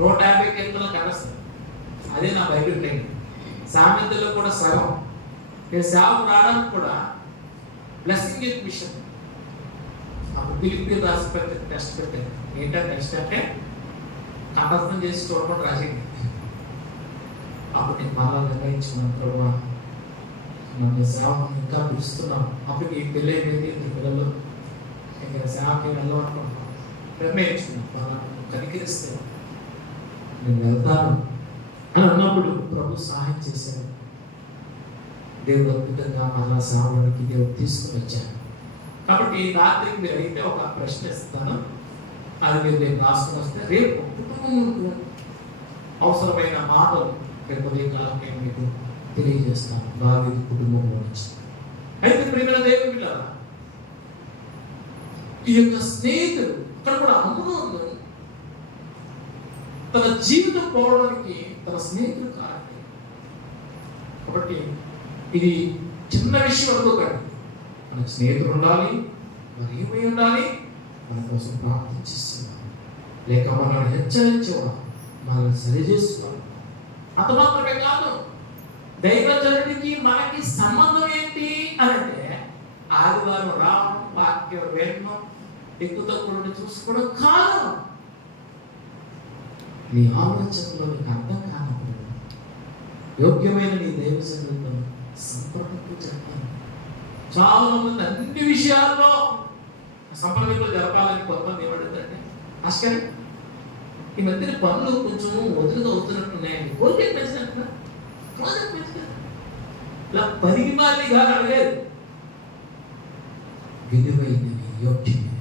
150 కీర్తనలు కనస్తాను. అదే నా బైబిల్ ట్రైనింగ్. సామెతల్లో కూడా సగం. నేను సేవకు రావడానికి కూడా బ్లెస్సింగ్ విత్ మిషన్. అప్పుడు పిలిపి రాసి టెస్ట్ పెట్టాను. ఏంటంటే టెస్ట్ అంటే కంఠస్థం చేసి చూడకుండా రాసింది. అప్పుడు నేను మళ్ళా నిర్ణయించుకున్నాను, ప్రభు నన్ను సేవకు ఇంకా పిలుస్తున్నాను. అప్పుడు ఈ పెళ్ళి అయిపోయింది, ఈ పిల్లలు ఇంకా సేవకి వెళ్ళాలనుకుంటున్నాను. నిర్ణయించుకున్నాను, మళ్ళా కనికరిస్తే నేను వెళ్తాను అని అన్నప్పుడు ప్రభు సహాయం చేశాడు. దేవుడు అద్భుతంగా మళ్ళా సేవలోనికి దేవుడు తీసుకుని వచ్చాను. కాబట్టి రాత్రి మీరు అయితే ఒక ప్రశ్న ఇస్తాను, అది మీరు రేపు రాసుకుని వస్తే రేపు కుటుంబం అవసరమైన మాటలు రేపు ఉదయకాలకే మీకు తెలియజేస్తాను. దావీదు కుటుంబంలో నుంచి. అయితే ప్రియమైన దేవుని బిడ్డలారా, ఈ యొక్క స్నేహితుడు ఇక్కడ కూడా అమ్నోను తన జీవితం పోవడానికి తన స్నేహితుడు కారణం. కాబట్టి ఇది చిన్న విషయం అనుకోకండి. మనకు స్నేహితులు ఉండాలి, మరి ఏమై ఉండాలి, మన కోసం ప్రార్థించేస్తున్నాం, లేక మనల్ని హెచ్చరించేవాడు, మనల్ని సరిచేస్తున్నాడు. అంత మాత్రమే కాదు, దైవజనుడికి మనకి సంబంధం ఏంటి అని అంటే ఆదివారం రావడం, వాక్యం వినడం, ఎక్కువ తక్కువ చూసుకోవడం కాదు. నీ ఆలోచనలో నీకు అర్థం కానప్పుడు యోగ్యమైన నీ దైవజనులతో సంప్రదింపు చెప్పాలి. చాలా మంది అన్ని విషయాల్లో సంప్రదింపులు జరపాలని కొంతమంది ఏమడుగుతారంటే, ఆస్కర్ ఈ మధ్య పనులు కొంచెం వదులుగా అవుతున్నట్టున్నాయండి, కోరిక పెంచినట్టున్నా, ప్రాజెక్ట్ పెంచినట్టు ఇలా పరిమాణిగా అడగలేదు. విలువైనవి, యోగ్యమైనవి,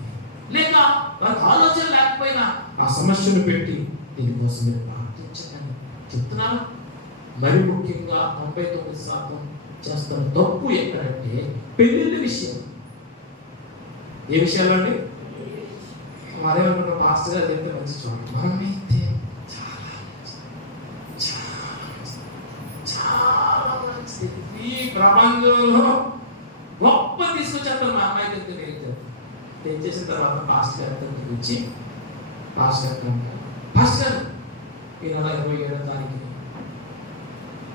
లేక వారికి ఆలోచన లేకపోయినా ఆ సమస్యను పెట్టి దీనికోసం మీరు ప్రార్థించకండి చెప్తున్నాను. మరి ముఖ్యంగా 99% చేస్తున్న తప్పు ఎక్కడంటే పెళ్ళిళ్ళ విషయం. ఏ విషయాలు అండి? మరేమనుకుంటాం, పాస్టర్ గారు చెప్తే మంచి చూడండి, మనమైతే చాలా మంచిది ఈ ప్రపంచంలో గొప్ప తీసుకొచ్చేస్తాను. మా అమ్మాయి చెప్తే తెచ్చేసిన తర్వాత పాస్టర్ గారితో గురించి పాస్టర్ గారు ఈ నెల 27వ తారీఖున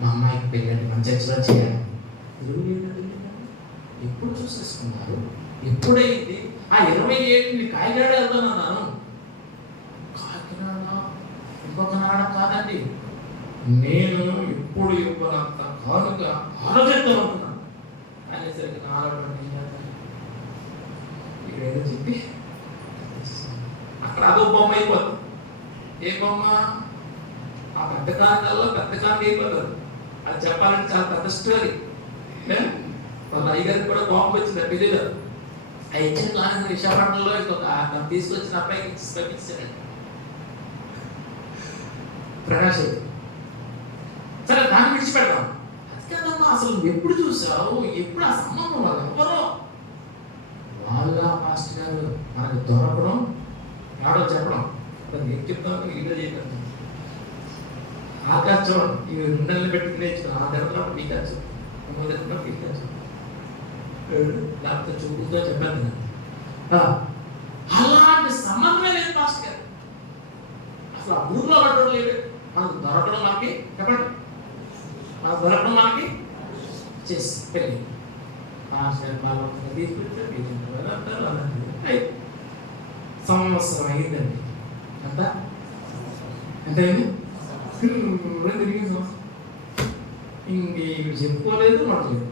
మా అమ్మాయికి పెళ్ళండి, మన చర్చలో చేయాలి. ఎప్పుడు చూసేసుకున్నారు, ఎప్పుడైంది? ఆ 27 కాకినాడ వెళ్తానన్నాను. కాకినాడ ఇంకొక నాడ కాదండి, నేను ఎప్పుడు ఇవ్వనంత కానుగా ఆలోచిద్దాం అనుకున్నాను. అనేసరికి నాలో ఇక్కడ ఏదో చెప్పి అక్కడ అదో బొమ్మ అయిపోతుంది. ఏ బొమ్మ? ఆ పెద్ద కాలంలో పెద్ద కాలం అయిపోతుంది. అది చెప్పాలంటే చాలా పెద్ద స్టోరీ. వాళ్ళ అయ్యగారికి కూడా కోపం వచ్చింది, తెలియదు. ఆ ఇచ్చిన కాలం విశాఖపట్నంలో ఇంకొక తీసుకొచ్చిన అబ్బాయికి పంపించారండి, ప్రకాష్. సరే, దాన్ని విడిచిపెడతాం. అది కాదమ్మా, అసలు ఎప్పుడు చూసావు, ఎప్పుడు ఆ సంబంధం వాళ్ళు ఎవరో వాళ్ళ మాస్టర్ గారు మనకు దొరకడం, ఆడో చెప్పడం, ఏం చెప్తాను ఇల్లు చేయడం. ఆకాశం ఇవి 2 నెలలు పెట్టి నేర్చుకున్నాం. ఆ తిరుగుతున్నప్పుడు మీకు వచ్చు, తిరుగుతున్నప్పుడు మీకు వచ్చు, లేకపోతే చూపుతో చెప్పాను. అలాంటి సంబంధమే లేదు మాస్టర్ గారు. అసలు ఆ ఊర్లో పడడం లేదు. మనకు దొరకడం మనకి చెప్పండి, మనకు దొరకడం మనకి చేసి పెళ్ళి మాస్టర్ గారు తీసుకొచ్చారు. సంవత్సరం అయిందండి. అంతా ఎంతైంది? తిరిగి ఇంక చెప్పుకోలేదు, మాట్లాడలేదు,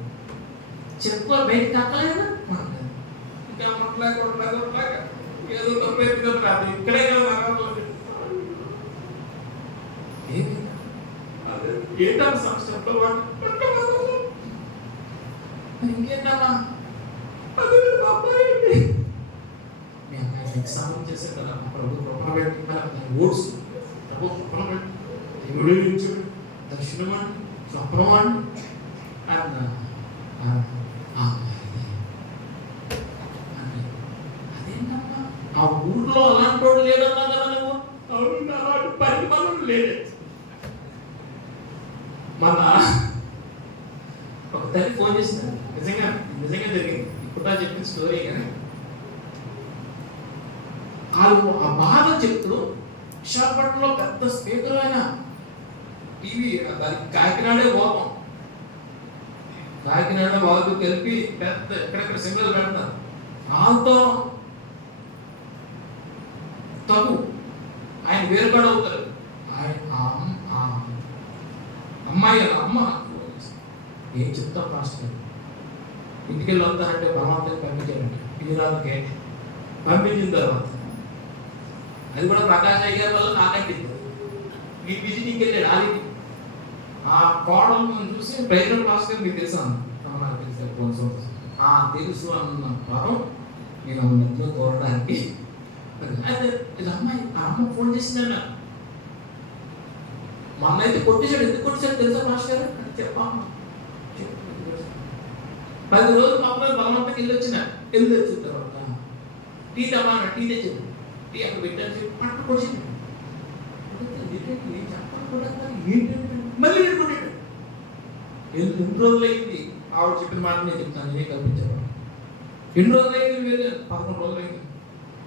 చెప్పుకోవాలి, బయటకు కక్కలేదు, మాట్లాడలేదు. ఇంకా మాట్లాడలేక ఏదో ఇక్కడే ఏంటో సంవత్సరంలో ఇంకేంటమ్మా మీ అమ్మాయి ఎగ్జామ్ చేసే కదా, ప్రభు కృపణ పెట్టి ఓట్స్ ప్రభు కృపణ పెట్టి దేవుడే ఇచ్చాడు, దర్శనం అండి, స్వప్నం అండి అదేంటమ్మా ఆ ఊర్లో అలాంటి వాడు లేదన్నా కదా నువ్వు. అవును, అలాంటి పరిమాణం లేదే. మన ఒక తల్లి ఫోన్ చేసిన, నిజంగా జరిగింది, ఇప్పుడు చెప్పిన స్టోరీ. కానీ వాళ్ళు ఆ బాధ చెప్తూ విశాఖపట్నంలో పెద్ద స్పీకర్ అయిన టీవీ, దానికి కాకినాడే కోపం, కాకినాడ వాళ్ళతో కలిపి పెద్ద ఎక్కడెక్కడ సింబల్ పెడతారు. వాళ్ళతో తగు ఆయన వేరు కూడా అవుతారు. ఆయన ఆ అమ్మాయి అమ్మ ఏం చెప్తాం పాస్టర్ ఇంటికి వెళ్ళి వస్తారంటే బలవంతంగా పంపించారంటే ఇరాకే పంపించిన తర్వాత అది కూడా ప్రకాష్ అయ్య గారి వల్ల నాకంటే ఈ విజిటింగ్కి వెళ్ళాడు ఆదికి ఆ కోడలను చూసి బయట పాస్టర్ మీకు తెలుసాను తెలుసు అన్న పదం నేను మధ్యలో కోరడానికి అయితే ఇది అమ్మాయి ఆ అమ్మ ఫోన్ చేసిందన్న మా అన్న అయితే కొట్టేశాడు. ఎందుకు కొట్టేశాడు తెలుసా మాస్టర్ గారు అంటే చెప్పమ్మా 10 రోజులు మా అమ్మాయి బలవంతకి వెళ్ళి వచ్చిన తర్వాత టీ తమ్మా టీ తెచ్చింది. టీ అక్కడ పెట్టాను చెప్పి పట్టు కొట్టింది. మళ్ళీ పెట్టుకున్నాడు. 2 రోజులు అయింది. ఆవిడ చెప్పిన మాట నేను చెప్తాను, నేనే కల్పించాను. 2 రోజులు అయింది, 11 రోజులు అయింది.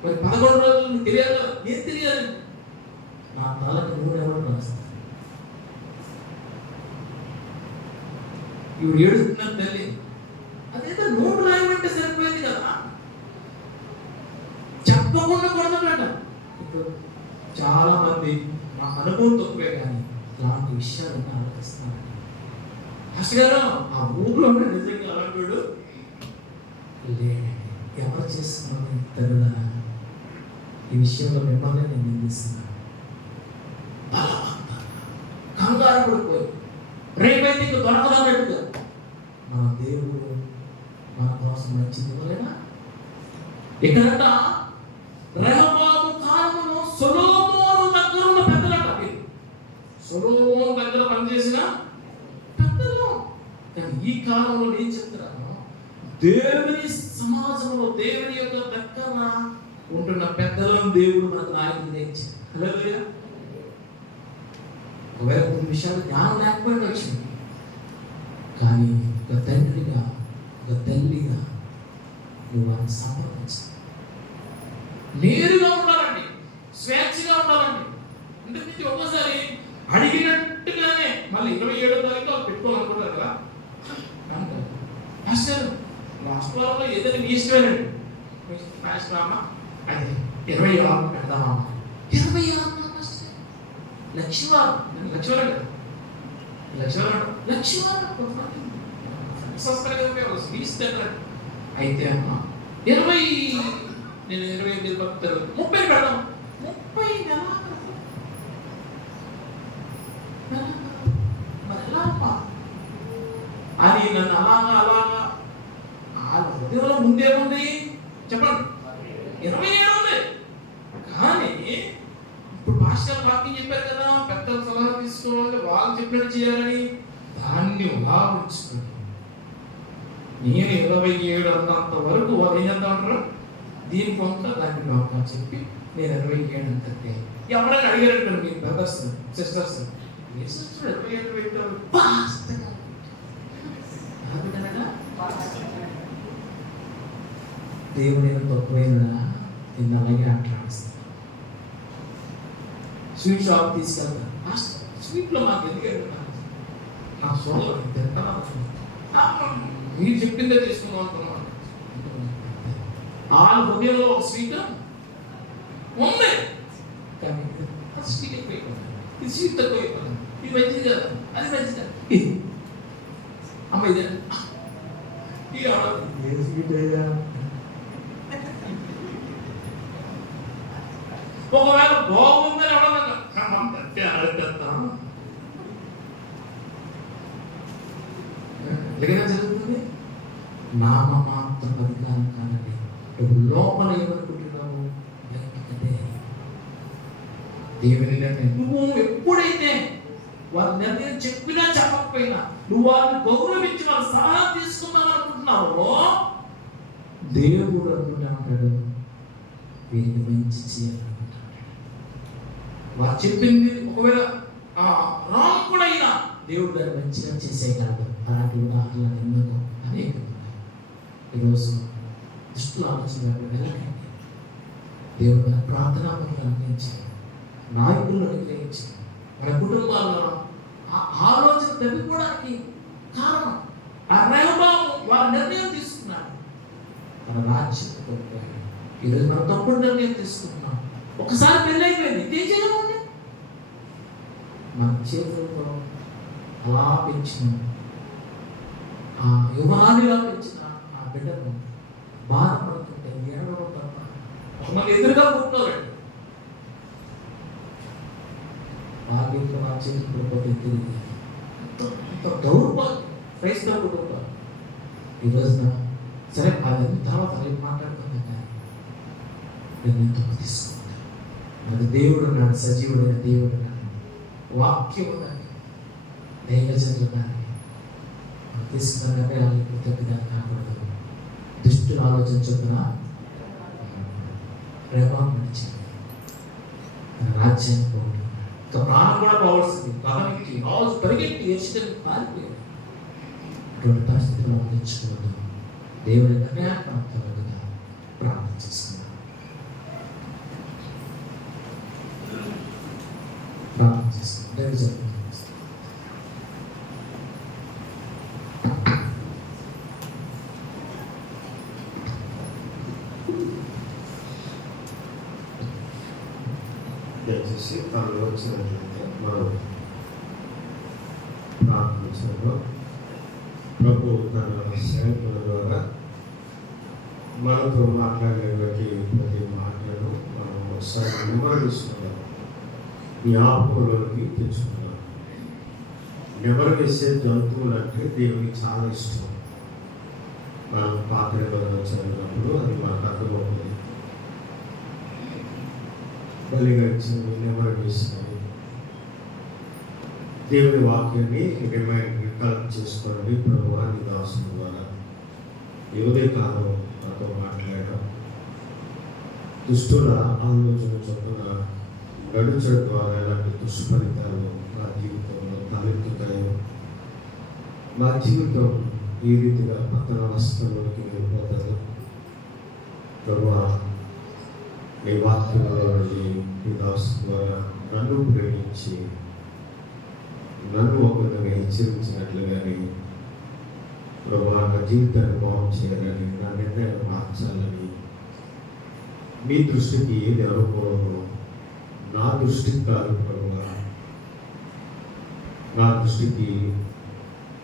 మరి 11 రోజులు నువ్వు తెలియాలా? ఏం తెలియాలి? నా తలకు నూనె ఎవరు రాస్తాను. ఇవి ఏడుస్తున్నాను తల్లి. అదేదో నోటు రాయమంటే సరిపోయింది కదా, చెప్పకుండా కొడతాడట. ఇప్పుడు చాలా మంది మా అనుభవం తక్కువే కానీ ఇలాంటి విషయాలన్నీ ఆలోచిస్తున్నారు. మాస్టర్ గారు ఆ ఊర్లో నిజంగా అలాంటి ఎవరు చేస్తున్నారు తరుణ ఈ విషయంలో మిమ్మల్ని నేను నిందిస్తున్నాను. కంగారు పడిపోయి రేపైతే ఇంక దొరకదన్నట్టుగా మన దేవుడు మన కోసం మంచిది ఇవ్వలేనా? ఇక్కడంట రెహబాము కాలములో సొలొమోను దగ్గర ఉన్న పెద్దలంట. సొలొమోను దగ్గర పనిచేసిన పెద్దలు. కానీ ఈ కాలంలో ఏం చెప్తున్నాను, దేవుని సమాజంలో దేవుని యొక్క దగ్గర ఉంటున్న పెద్దలను దేవుడు మనకు నాయకుడిగా ఇచ్చాడు. హల్లెలూయా. ఒకవేళ కొన్ని విషయాలు జ్ఞానం లేకపోయినా వచ్చింది, కానీ ఒక తండ్రిగా ఒక తల్లిగా నువ్వు వారిని సంప్రదించాలి. నేరుగా ఉండాలండి, స్వేచ్ఛగా ఉండాలండి. ఎందుకంటే ఒక్కసారి అడిగినట్టుగానే మళ్ళీ 27వ తారీఖు పెట్టుకోవాలనుకుంటారు కదా అసలు లాస్ట్ వారంలో ఏదైనా మీ ఇష్టమేనండి. నా ఇష్టమా అదే 26 పెడదామా 26 లక్షవారం అయితే అమ్మా 20 నేను 25 30 పెడదాం. 30 అది నన్ను అలాగా ఆ హృదయంలో ముందేముంది చెప్పండి, 27 ఉంది. కానీ ఇప్పుడు పాస్టర్ వాక్యం చెప్పారు కదా, పెద్దల సలహా తీసుకోవాలి, వాళ్ళు చెప్పినట్టు చేయాలని దాన్ని ఉదాహరించుకోండి. నేను 27 అన్నంత వరకు వాళ్ళు ఏం చేద్దాం అంటారు, దీని కొంత దాన్ని లోపల చెప్పి నేను 27 అంతే. ఎవరైనా అడిగారు మీరు బ్రదర్స్ సిస్టర్స్, ఏ సిస్టర్ 27 పెట్టారు దేవుని తక్కువైనా నిన్ను అలాగే ఆటలాడిస్తాను. స్వీట్ షాప్ తీసుకెళ్తాను, స్వీట్లో మాకు ఎందుకంటే నా సోదరు తింటాను, మీరు చెప్పిందే తీసుకున్నాం అనుకున్నాను. ఆ హృదయంలో ఒక స్వీట్ ఉంది, కానీ స్వీట్ ఎక్కువైపోయింది, ఇది స్వీట్ తక్కువైపోయింది, ఇది మంచిది కదా, అది మంచిది కదా. అమ్మ ఇదే ఒకవేళ బాగుందని అడగంటే అడగేస్తాను. ఎలాగైనా జరుగుతుంది. నామ మాత్రం అధికారం కాదండి. లోపల ఏమనుకుంటున్నావు అదే దేవుని నిర్ణయం. నువ్వు ఎప్పుడైతే వారి నిర్ణయం చెప్పినా చెప్పకపోయినా నువ్వు వారిని గౌరవించి వారి సలహా తీసుకుందాం అనుకుంటున్నావు, దేవుడు అనుకుంటాడు వీరికి మంచి చేయాలనుకుంటాడు. వారు చెప్పింది ఒకవేళ రాంగ్ కూడా అయినా దేవుడు దాన్ని మంచిగా చేసేయగలడు. అలాంటి ఉదాహరణలు ఎన్నో అనేక ఉన్నాయి. ఈరోజు దుష్టుల ఆలోచన వెళ్ళకండి. దేవుడు మన ప్రార్థనా పనులు అనుగ్రహించాలి, నాయకులను అనుగ్రహించి మన కుటుంబాల్లో ఆ ఆలోచన తగ్గిపోవడానికి కారణం ఆ రెహబాము వారి నిర్ణయం తీసుకున్నాడు. మన రాజ్యం కోల్పోయాడు. ఈరోజు మనం తప్పుడు నిర్ణయం తీసుకుంటున్నాం. ఒకసారి పెళ్ళి అయిపోయింది, ఇదేం చేయలేమండి. మన చేతులతో అలా పెంచిన ఆ యువనాడిలా పెంచిన ఆ బిడ్డను బాధపడుతుంటే ఏడవడం తప్ప కొంతమంది ఎదురుగా కూర్చోరండి. బాధ్యతలు నా చేతులు పోతే తిరిగి ఎంత దౌర్భాగ్యం క్రైస్తవ కుటుంబాలు ఈ రోజున. సరే అది తర్వాత రేపు మాట్లాడుకుందాం, కానీ నిర్ణయం తీసుకోండి. అది దేవుడు ఉన్నాడు, సజీవుడైన దేవుడు ఉన్నాడు, వాక్యం ఉన్నది, దైవజనులు ఉన్నారు. తీసుకున్న నిర్ణయాన్ని కృతజ్ఞత కాకూడదు. దుష్టుల ఆలోచన చొప్పున ప్రభావం నడిచింది, రాజ్యాన్ని పోగొట్టుకున్నాడు. ఇంకా ప్రాణం కూడా పోవలసింది. పదవికి రాజు పరిగెట్టి ఎరుసలేముకు పారిపోయాడు. అటువంటి పరిస్థితుల్లో తెచ్చుకోవద్దు. దేవుని నిర్ణయాన్ని మనం త్వరగా ప్రార్థన చేసుకున్నాం. ప్రార్థన చేసుకున్నాం. దైవజనులు దయచేసి తనలో వచ్చినట్లయితే మనం ప్రార్థించడంలో ప్రభు తన సేవకుల ద్వారా మనతో మాట్లాడేటువంటి ప్రతి మాటలను మనం ఒకసారి నెమరవేసుకున్నాం, జ్ఞాపకంలోకి తెచ్చుకున్నాం. నెమరు వేసే జంతువులు అంటే దేవునికి చాలా ఇష్టం. మనం పాత్ర చదివినప్పుడు అది మనకు అర్థమవుతుంది. బలిగా ఇచ్చినవి, నెమరు వేసినవి, దేవుని వాక్యాన్ని రికలెక్ట్ చేసుకోండి. ప్రభువాన్ని దాసుల ద్వారా ఈ ఉదయకాలం నాతో మాట్లాడడం, దుష్టుల ఆలోచన చొప్పున నడుచడం ద్వారా ఎలాంటి దుష్ఫలితాలు మా జీవితంలో తలెత్తుతాయో, మా జీవితం ఈ రీతిగా పతనావస్థలోకి వెళ్ళిపోతుంది. ప్రభువా, నీ వాక్యంలో నీ దాసు ద్వారా నన్ను ప్రేమించి నన్ను ఒకరిని హెచ్చరించినట్లుగానే ప్రభా నా జీవితాన్ని బాగు చేయాలని, నా నిర్ణయాలు మార్చాలని, మీ దృష్టికి ఏది అనుకూలమో నా దృష్టికి కాదు ప్రభా, నా దృష్టికి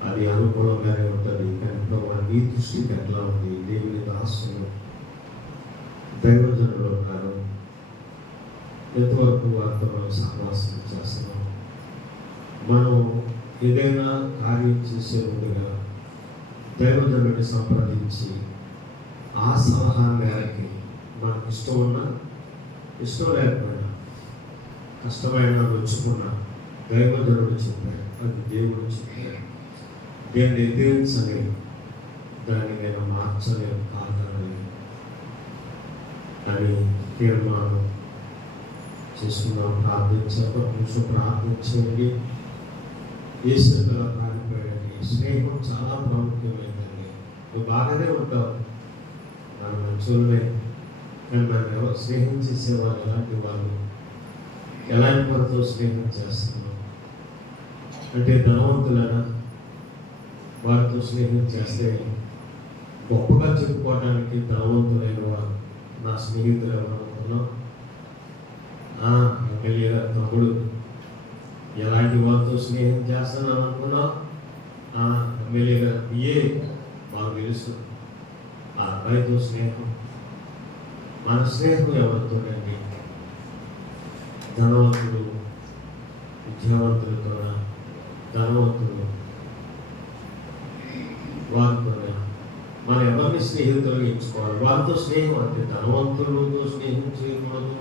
అది అనుకూలంగానే ఉంటుంది, కానీ ప్రభా నీ దృష్టికి ఎట్లా ఉంది? దేవుని దాసులు దైవజనులు ఉన్నారు, ఎంతవరకు వారితో మనం సహవాసం చేస్తున్నాం. మనం ఏదైనా కార్యం చేసే ముందుగా దైవజనుడిని సంప్రదించి ఆ సలహా మేరకి మనకు ఇష్టం ఉన్నా ఇష్టం లేకపోయినా కష్టమైన నొచ్చుకున్నా దైవజనుడు చెప్పాడు, అది దేవుడు చెప్పాడు, దేన్ని ఎదిరించని దాన్ని నేను మార్చలేను కాదని అని తీర్మానం చేసుకున్నాం. ప్రార్థించాక కొంచెం ప్రార్థించండి. ఈశ్వరుగా పారిపోయాడు. స్నేహం చాలా ప్రాముఖ్యమైనది. నువ్వు బాగానే ఉంటావు, మన మంచోళ్ళే, కానీ మనం ఎవరు స్నేహం చేసేవాళ్ళు ఎలాంటి వాళ్ళు, ఎలాంటి వారితో స్నేహం చేస్తున్నాం అంటే ధనవంతులైనా వారితో స్నేహం చేస్తే గొప్పగా చెప్పుకోవడానికి ధనవంతులైన వారు నా స్నేహితులు ఎవరనుకున్నాం. ఎమ్మెల్యే గారు తమ్ముడు ఎలాంటి వాళ్ళతో స్నేహం చేస్తానని అనుకున్నాం. ఎమ్మెల్యే గారు బిఏ మాకు తెలుసు, ఆ అబ్బాయితో స్నేహం. మన స్నేహం ఎవరితోనండి? ధనవంతుడు విద్యావంతులతో, ధనవంతుడు వారితోనే. మనం ఎవరిని స్నేహితులు ఎంచుకోవాలి? వారితో స్నేహం అంటే ధనవంతులతో స్నేహం చేయకూడదు.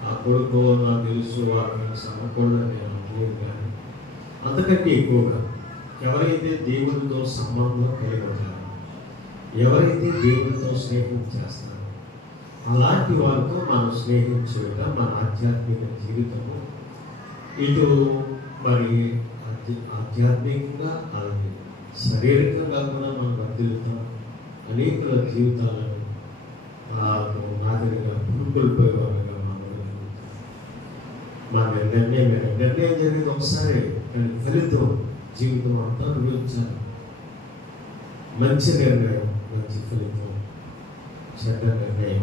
ఆ కొడుకు నాకు తెలుసు వాళ్ళని సమకూడదని నేను అనుకోలేదు, కానీ అంతకంటే ఎక్కువగా ఎవరైతే దేవుడితో సంబంధం కలిగి ఉంటారో, ఎవరైతే దేవుడితో స్నేహం చేస్తారో అలాంటి వారితో మనం స్నేహం చేయడం మన ఆధ్యాత్మిక జీవితము ఇటు మరి ఆధ్యాత్మికంగా అలాగే శారీరకంగా కూడా మనం వర్ధిల్లుతాం. అనేకుల జీవితాలను నాదిరిగా పురుకొల్పోయేవారుగా మన నిర్ణయం జరిగింది ఒకసారి, కానీ ఫలితం జీవితం అంతా అనుభవించాలి. మంచి నిర్ణయం మంచి ఫలితం, చెడ్డ నిర్ణయం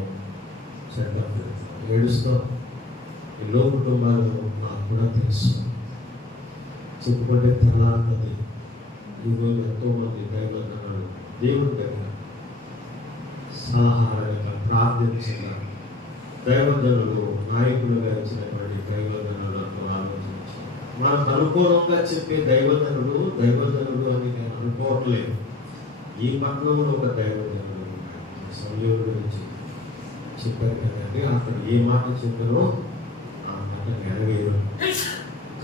చెడ్డ ఫలితం. ఏడుస్తాం. ఎన్నో కుటుంబాలు నాకు కూడా తెలుసు. చెప్పుకుంటే తెల్లారుతుంది. ఈరోజు ఎంతోమంది దైవజనులు దేవుడి దగ్గర సలహాలుగా ప్రార్థించగా దైవజనులు నాయకులుగా ఇచ్చినటువంటి దైవజనులతో ఆలోచించి మనకు అనుకూలంగా చెప్పే దైవజనుడు అని నేను అనుకోవట్లేదు. ఈ పట్టణంలో ఒక దైవజనుడు సమయం గురించి చెప్పారు కదండి. అక్కడ ఏ మాట చెప్పారో ఆ మాట నెరవేరు.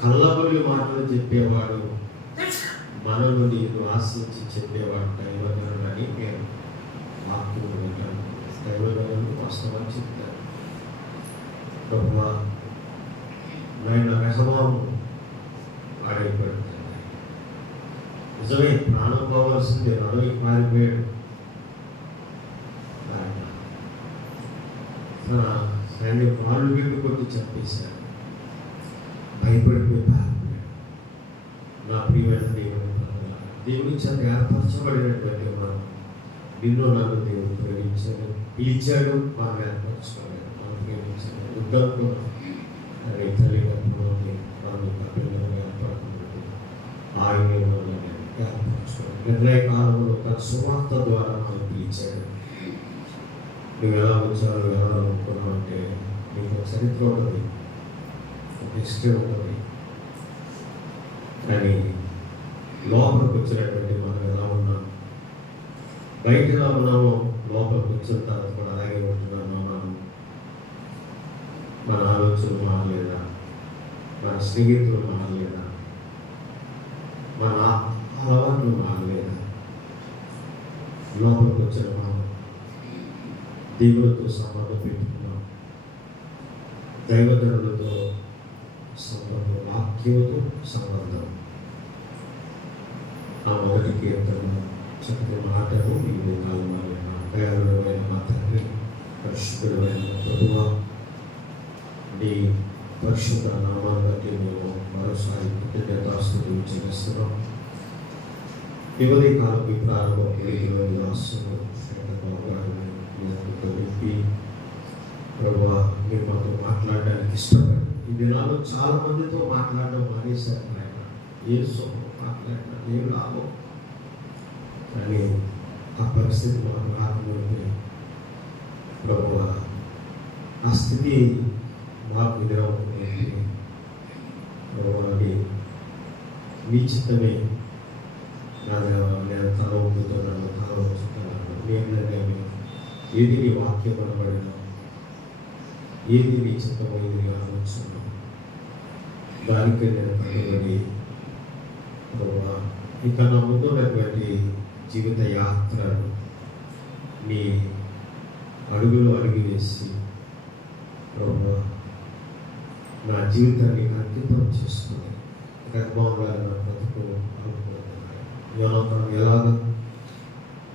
కళ్ళబొల్లి మాటలు చెప్పేవాడు మన నుండి ఆశించి చెప్పేవాడు దైవజనుడు అని నేను వాక్యం వింటాను. దైవజనులు వాస్తవం చెప్తారు. ప్రభువా నాయన రెహబాము వాడైపోయాడు. నిజమే, ప్రాణం కావాల్సింది అడవికి పారిపోయాడు. తన సైన్య వాళ్ళు వీళ్ళు కొట్టి చంపేశాడు. భయపడిపోయి పారిపోయాడు. నా ప్రియమైన దేవుని చేత ఏర్పరచబడినటువంటి మనం నిన్ను నన్ను దేవుడు ప్రేమించాడు, పిలిచాడు, మనం ఏర్పరచుకోలేదు, మనం ప్రేమించాడు. వద్దనుకున్నాం కానీ తల్లిదండ్రులు మనం పిల్లలు ఏర్పడుతున్నట్టు ఆయనే మనల్ని ఏర్పరచుకోవాలి. నిర్ణయ కాలంలో తన సువార్త ద్వారా మనం పిలిచాడు. నువ్వు ఎలా వచ్చావు, ఎలా అనుకున్నావు అంటే నీకు చరిత్ర ఉంటుంది, హిస్టరీ ఉంటుంది. కానీ లోపలికి వచ్చినటువంటి మనం ఎలా ఉన్నాం, బయట ఎలా ఉన్నామో లోపలికి వచ్చిన తర్వాత కూడా అలాగే ఉంటున్నాము. మన ఆలోచనలు మారలేదా, మన స్నేహితులు మారలేదా, మన అలవాట్లు మారలేదా? లోపలికి వచ్చిన మనం దేవులతో సంబంధం పెట్టుకున్నాం, దైవజనులతో సంబంధం, వాక్యంతో సంబంధం. ఆ మొదటి కీర్తన చక్కటి మాటలు ఈ విధాలు దయాళుడమైన మా తండ్రి, పరిశుద్ధుడమైన ప్రభువా, నీ పరిశుద్ధ నామాన్ని బట్టి మేము మరోసారి కృతజ్ఞతాస్తుతులు చెల్లిస్తున్నాం. ఇవన్నీ కాలం ఈ ప్రారంభ పీడిలోని రాష్ట్రంలో ప్రభువా, మీరు మాతో మాట్లాడడానికి ఇష్టపడి ఈ దినాల్లో చాలా మందితో మాట్లాడడం మానేశారు. ఆయన ఏ సొమ్ము మాట్లాడినా ఏం లాభం. కానీ ఆ పరిస్థితి మాకు రాకముందే ప్రభువా, ఆ స్థితి మాకు ఎదురవుతుంది. ప్రభువా, మీ చిత్తమే నా దేవ, నేను తల ఊపుతున్నాను, తల ఉంచుతున్నాను. నేను ఏది నీ వాక్యం అనబడినా, ఏది నీ చిత్తమో ఇది నీ ఆలోచన, దానికి నేను కనుగొని ప్రభువా, ఇక నా ముందున్నటువంటి జీవిత యాత్రను నీ అడుగులు అడుగు వేసి ప్రభువా, నా జీవితాన్ని అంకితం చేసుకుని గర్భంగా నా బ్రతుకు అనుకుంటున్నాను. ఎలాగా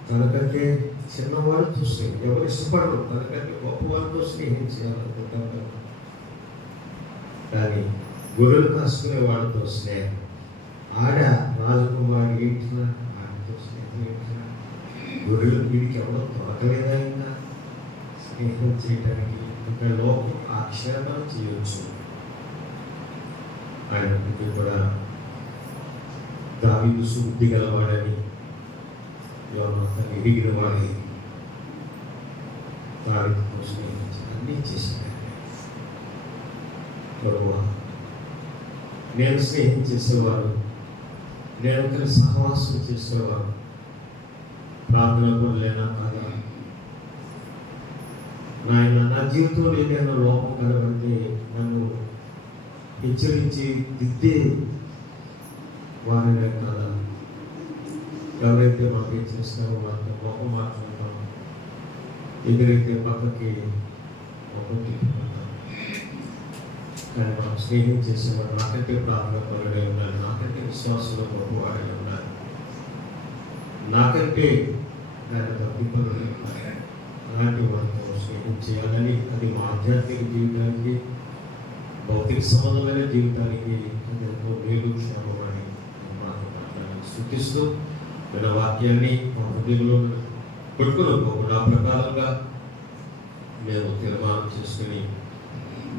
తనకంటే చిన్నవాళ్ళతో స్నేహం, ఎవరు ఇష్టపడరు, తనకంటే గొప్పవాళ్ళతో స్నేహం చేయాలనుకుంటారు. కానీ గొర్రెలు కాసుకునే వాళ్ళతో స్నేహం, ఆడ రాజకుమారి ఏంటినా ఆడితో స్నేహం ఏంటినా, గొర్రెలు వీడికి ఎవరో దొరకలేదా ఇంకా స్నేహం చేయడానికి? ఇంకా లోకం ఆక్షేపణ చేయొచ్చు. ఆయనకి కూడా దావీదు సుబుద్ధి గలవాడని, ఎదిగిన వాడి దావీదుతో స్నేహించి అన్నీ చేశాడు. ప్రభువా, నేను స్నేహం చేసేవారు, నేను కలిసి సహవాసం చేసేవారు, ప్రార్థన కూడా లేనా కాదా? నాయన, నా జీవితంలో ఏదైనా లోపం కలగంటే నన్ను హెచ్చరించి దిద్దే వారినే కాదా? ఎవరైతే మాకు హెచ్చరిస్తారో వారితో లోపం మాట్లాడతాం, ఎదురైతే పక్కకి ఒకటి. కానీ మనం స్నేహం చేసేవాడు నాకంటే ప్రార్థన పరుడై ఉన్నారు, నాకంటే విశ్వాసంలో గొప్పవాడై ఉన్నారు, నాకంటే ఆయన తప్పిపరుడై ఉన్నారు. అలాంటి వారితో స్నేహం చేయాలని, అది మా ఆధ్యాత్మిక జీవితానికి, భౌతిక సంబంధమైన జీవితానికి ఎంతో మేలు క్షేమమని మాట్లాడాలని సూచిస్తూ మన వాక్యాన్ని మా హృదయంలో పెట్టుకుని ఆ ప్రకారంగా మేము తీర్మానం చేసుకుని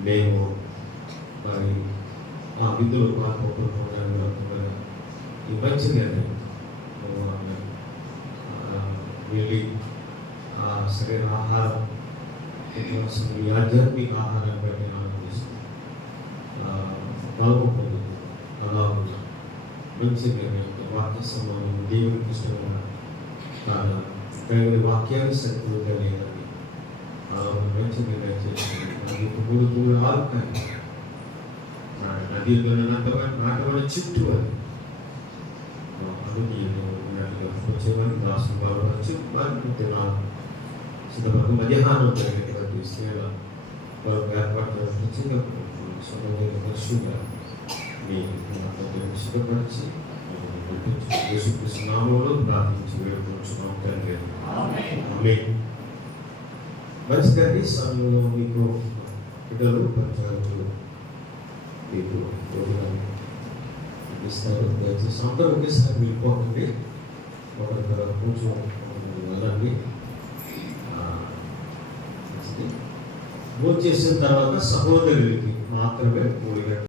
మేము మరి ఆ విధులు పాల్గొనకుండా ఈ మంచి నిర్ణయం వెళ్ళి ఆ సరైన ఆహారం ఈ ఆధ్యాత్మిక ఆహారం బట్టి ఆనందిస్తుంది బాగుంటుంది. అలా ఉన్న మంచి నిర్ణయం వాక్య సంబంధం దేవునికి ఇష్టమైన కాదు దేవుని వాక్యాన్ని సరిపోగా లేదని అలా మంచి నిర్ణయం చేస్తుంది. అది మూడు ఆరు కానీ నది నాటబడి చుట్టూ అది వచ్చేవాడిని దాసు వారు వచ్చి వారిని తినాలి సిద్ధపడి మధ్యాహ్నం జరిగేటువంటి స్త్రీల వారు ఏర్పాటు పరిశుద్ధ మీ సిద్ధపరిచి యేసుక్రీస్తు నామములో ప్రార్థించి వేడుకుంటున్నాం తండ్రి. ఆమేన్. మంచిదండి. సమయంలో మీకు బిడ్డలు పరిచారకులు మీకు భోజనాలు ఇస్తారు. దయచేసి అందరూ ఒకేసారి వెళ్ళిపోకండి, ఒకరిద్దరు కొంచెం వెళ్ళండి. భోజనం చేసిన తర్వాత సహోదరులకి మాత్రమే 3 గంటలు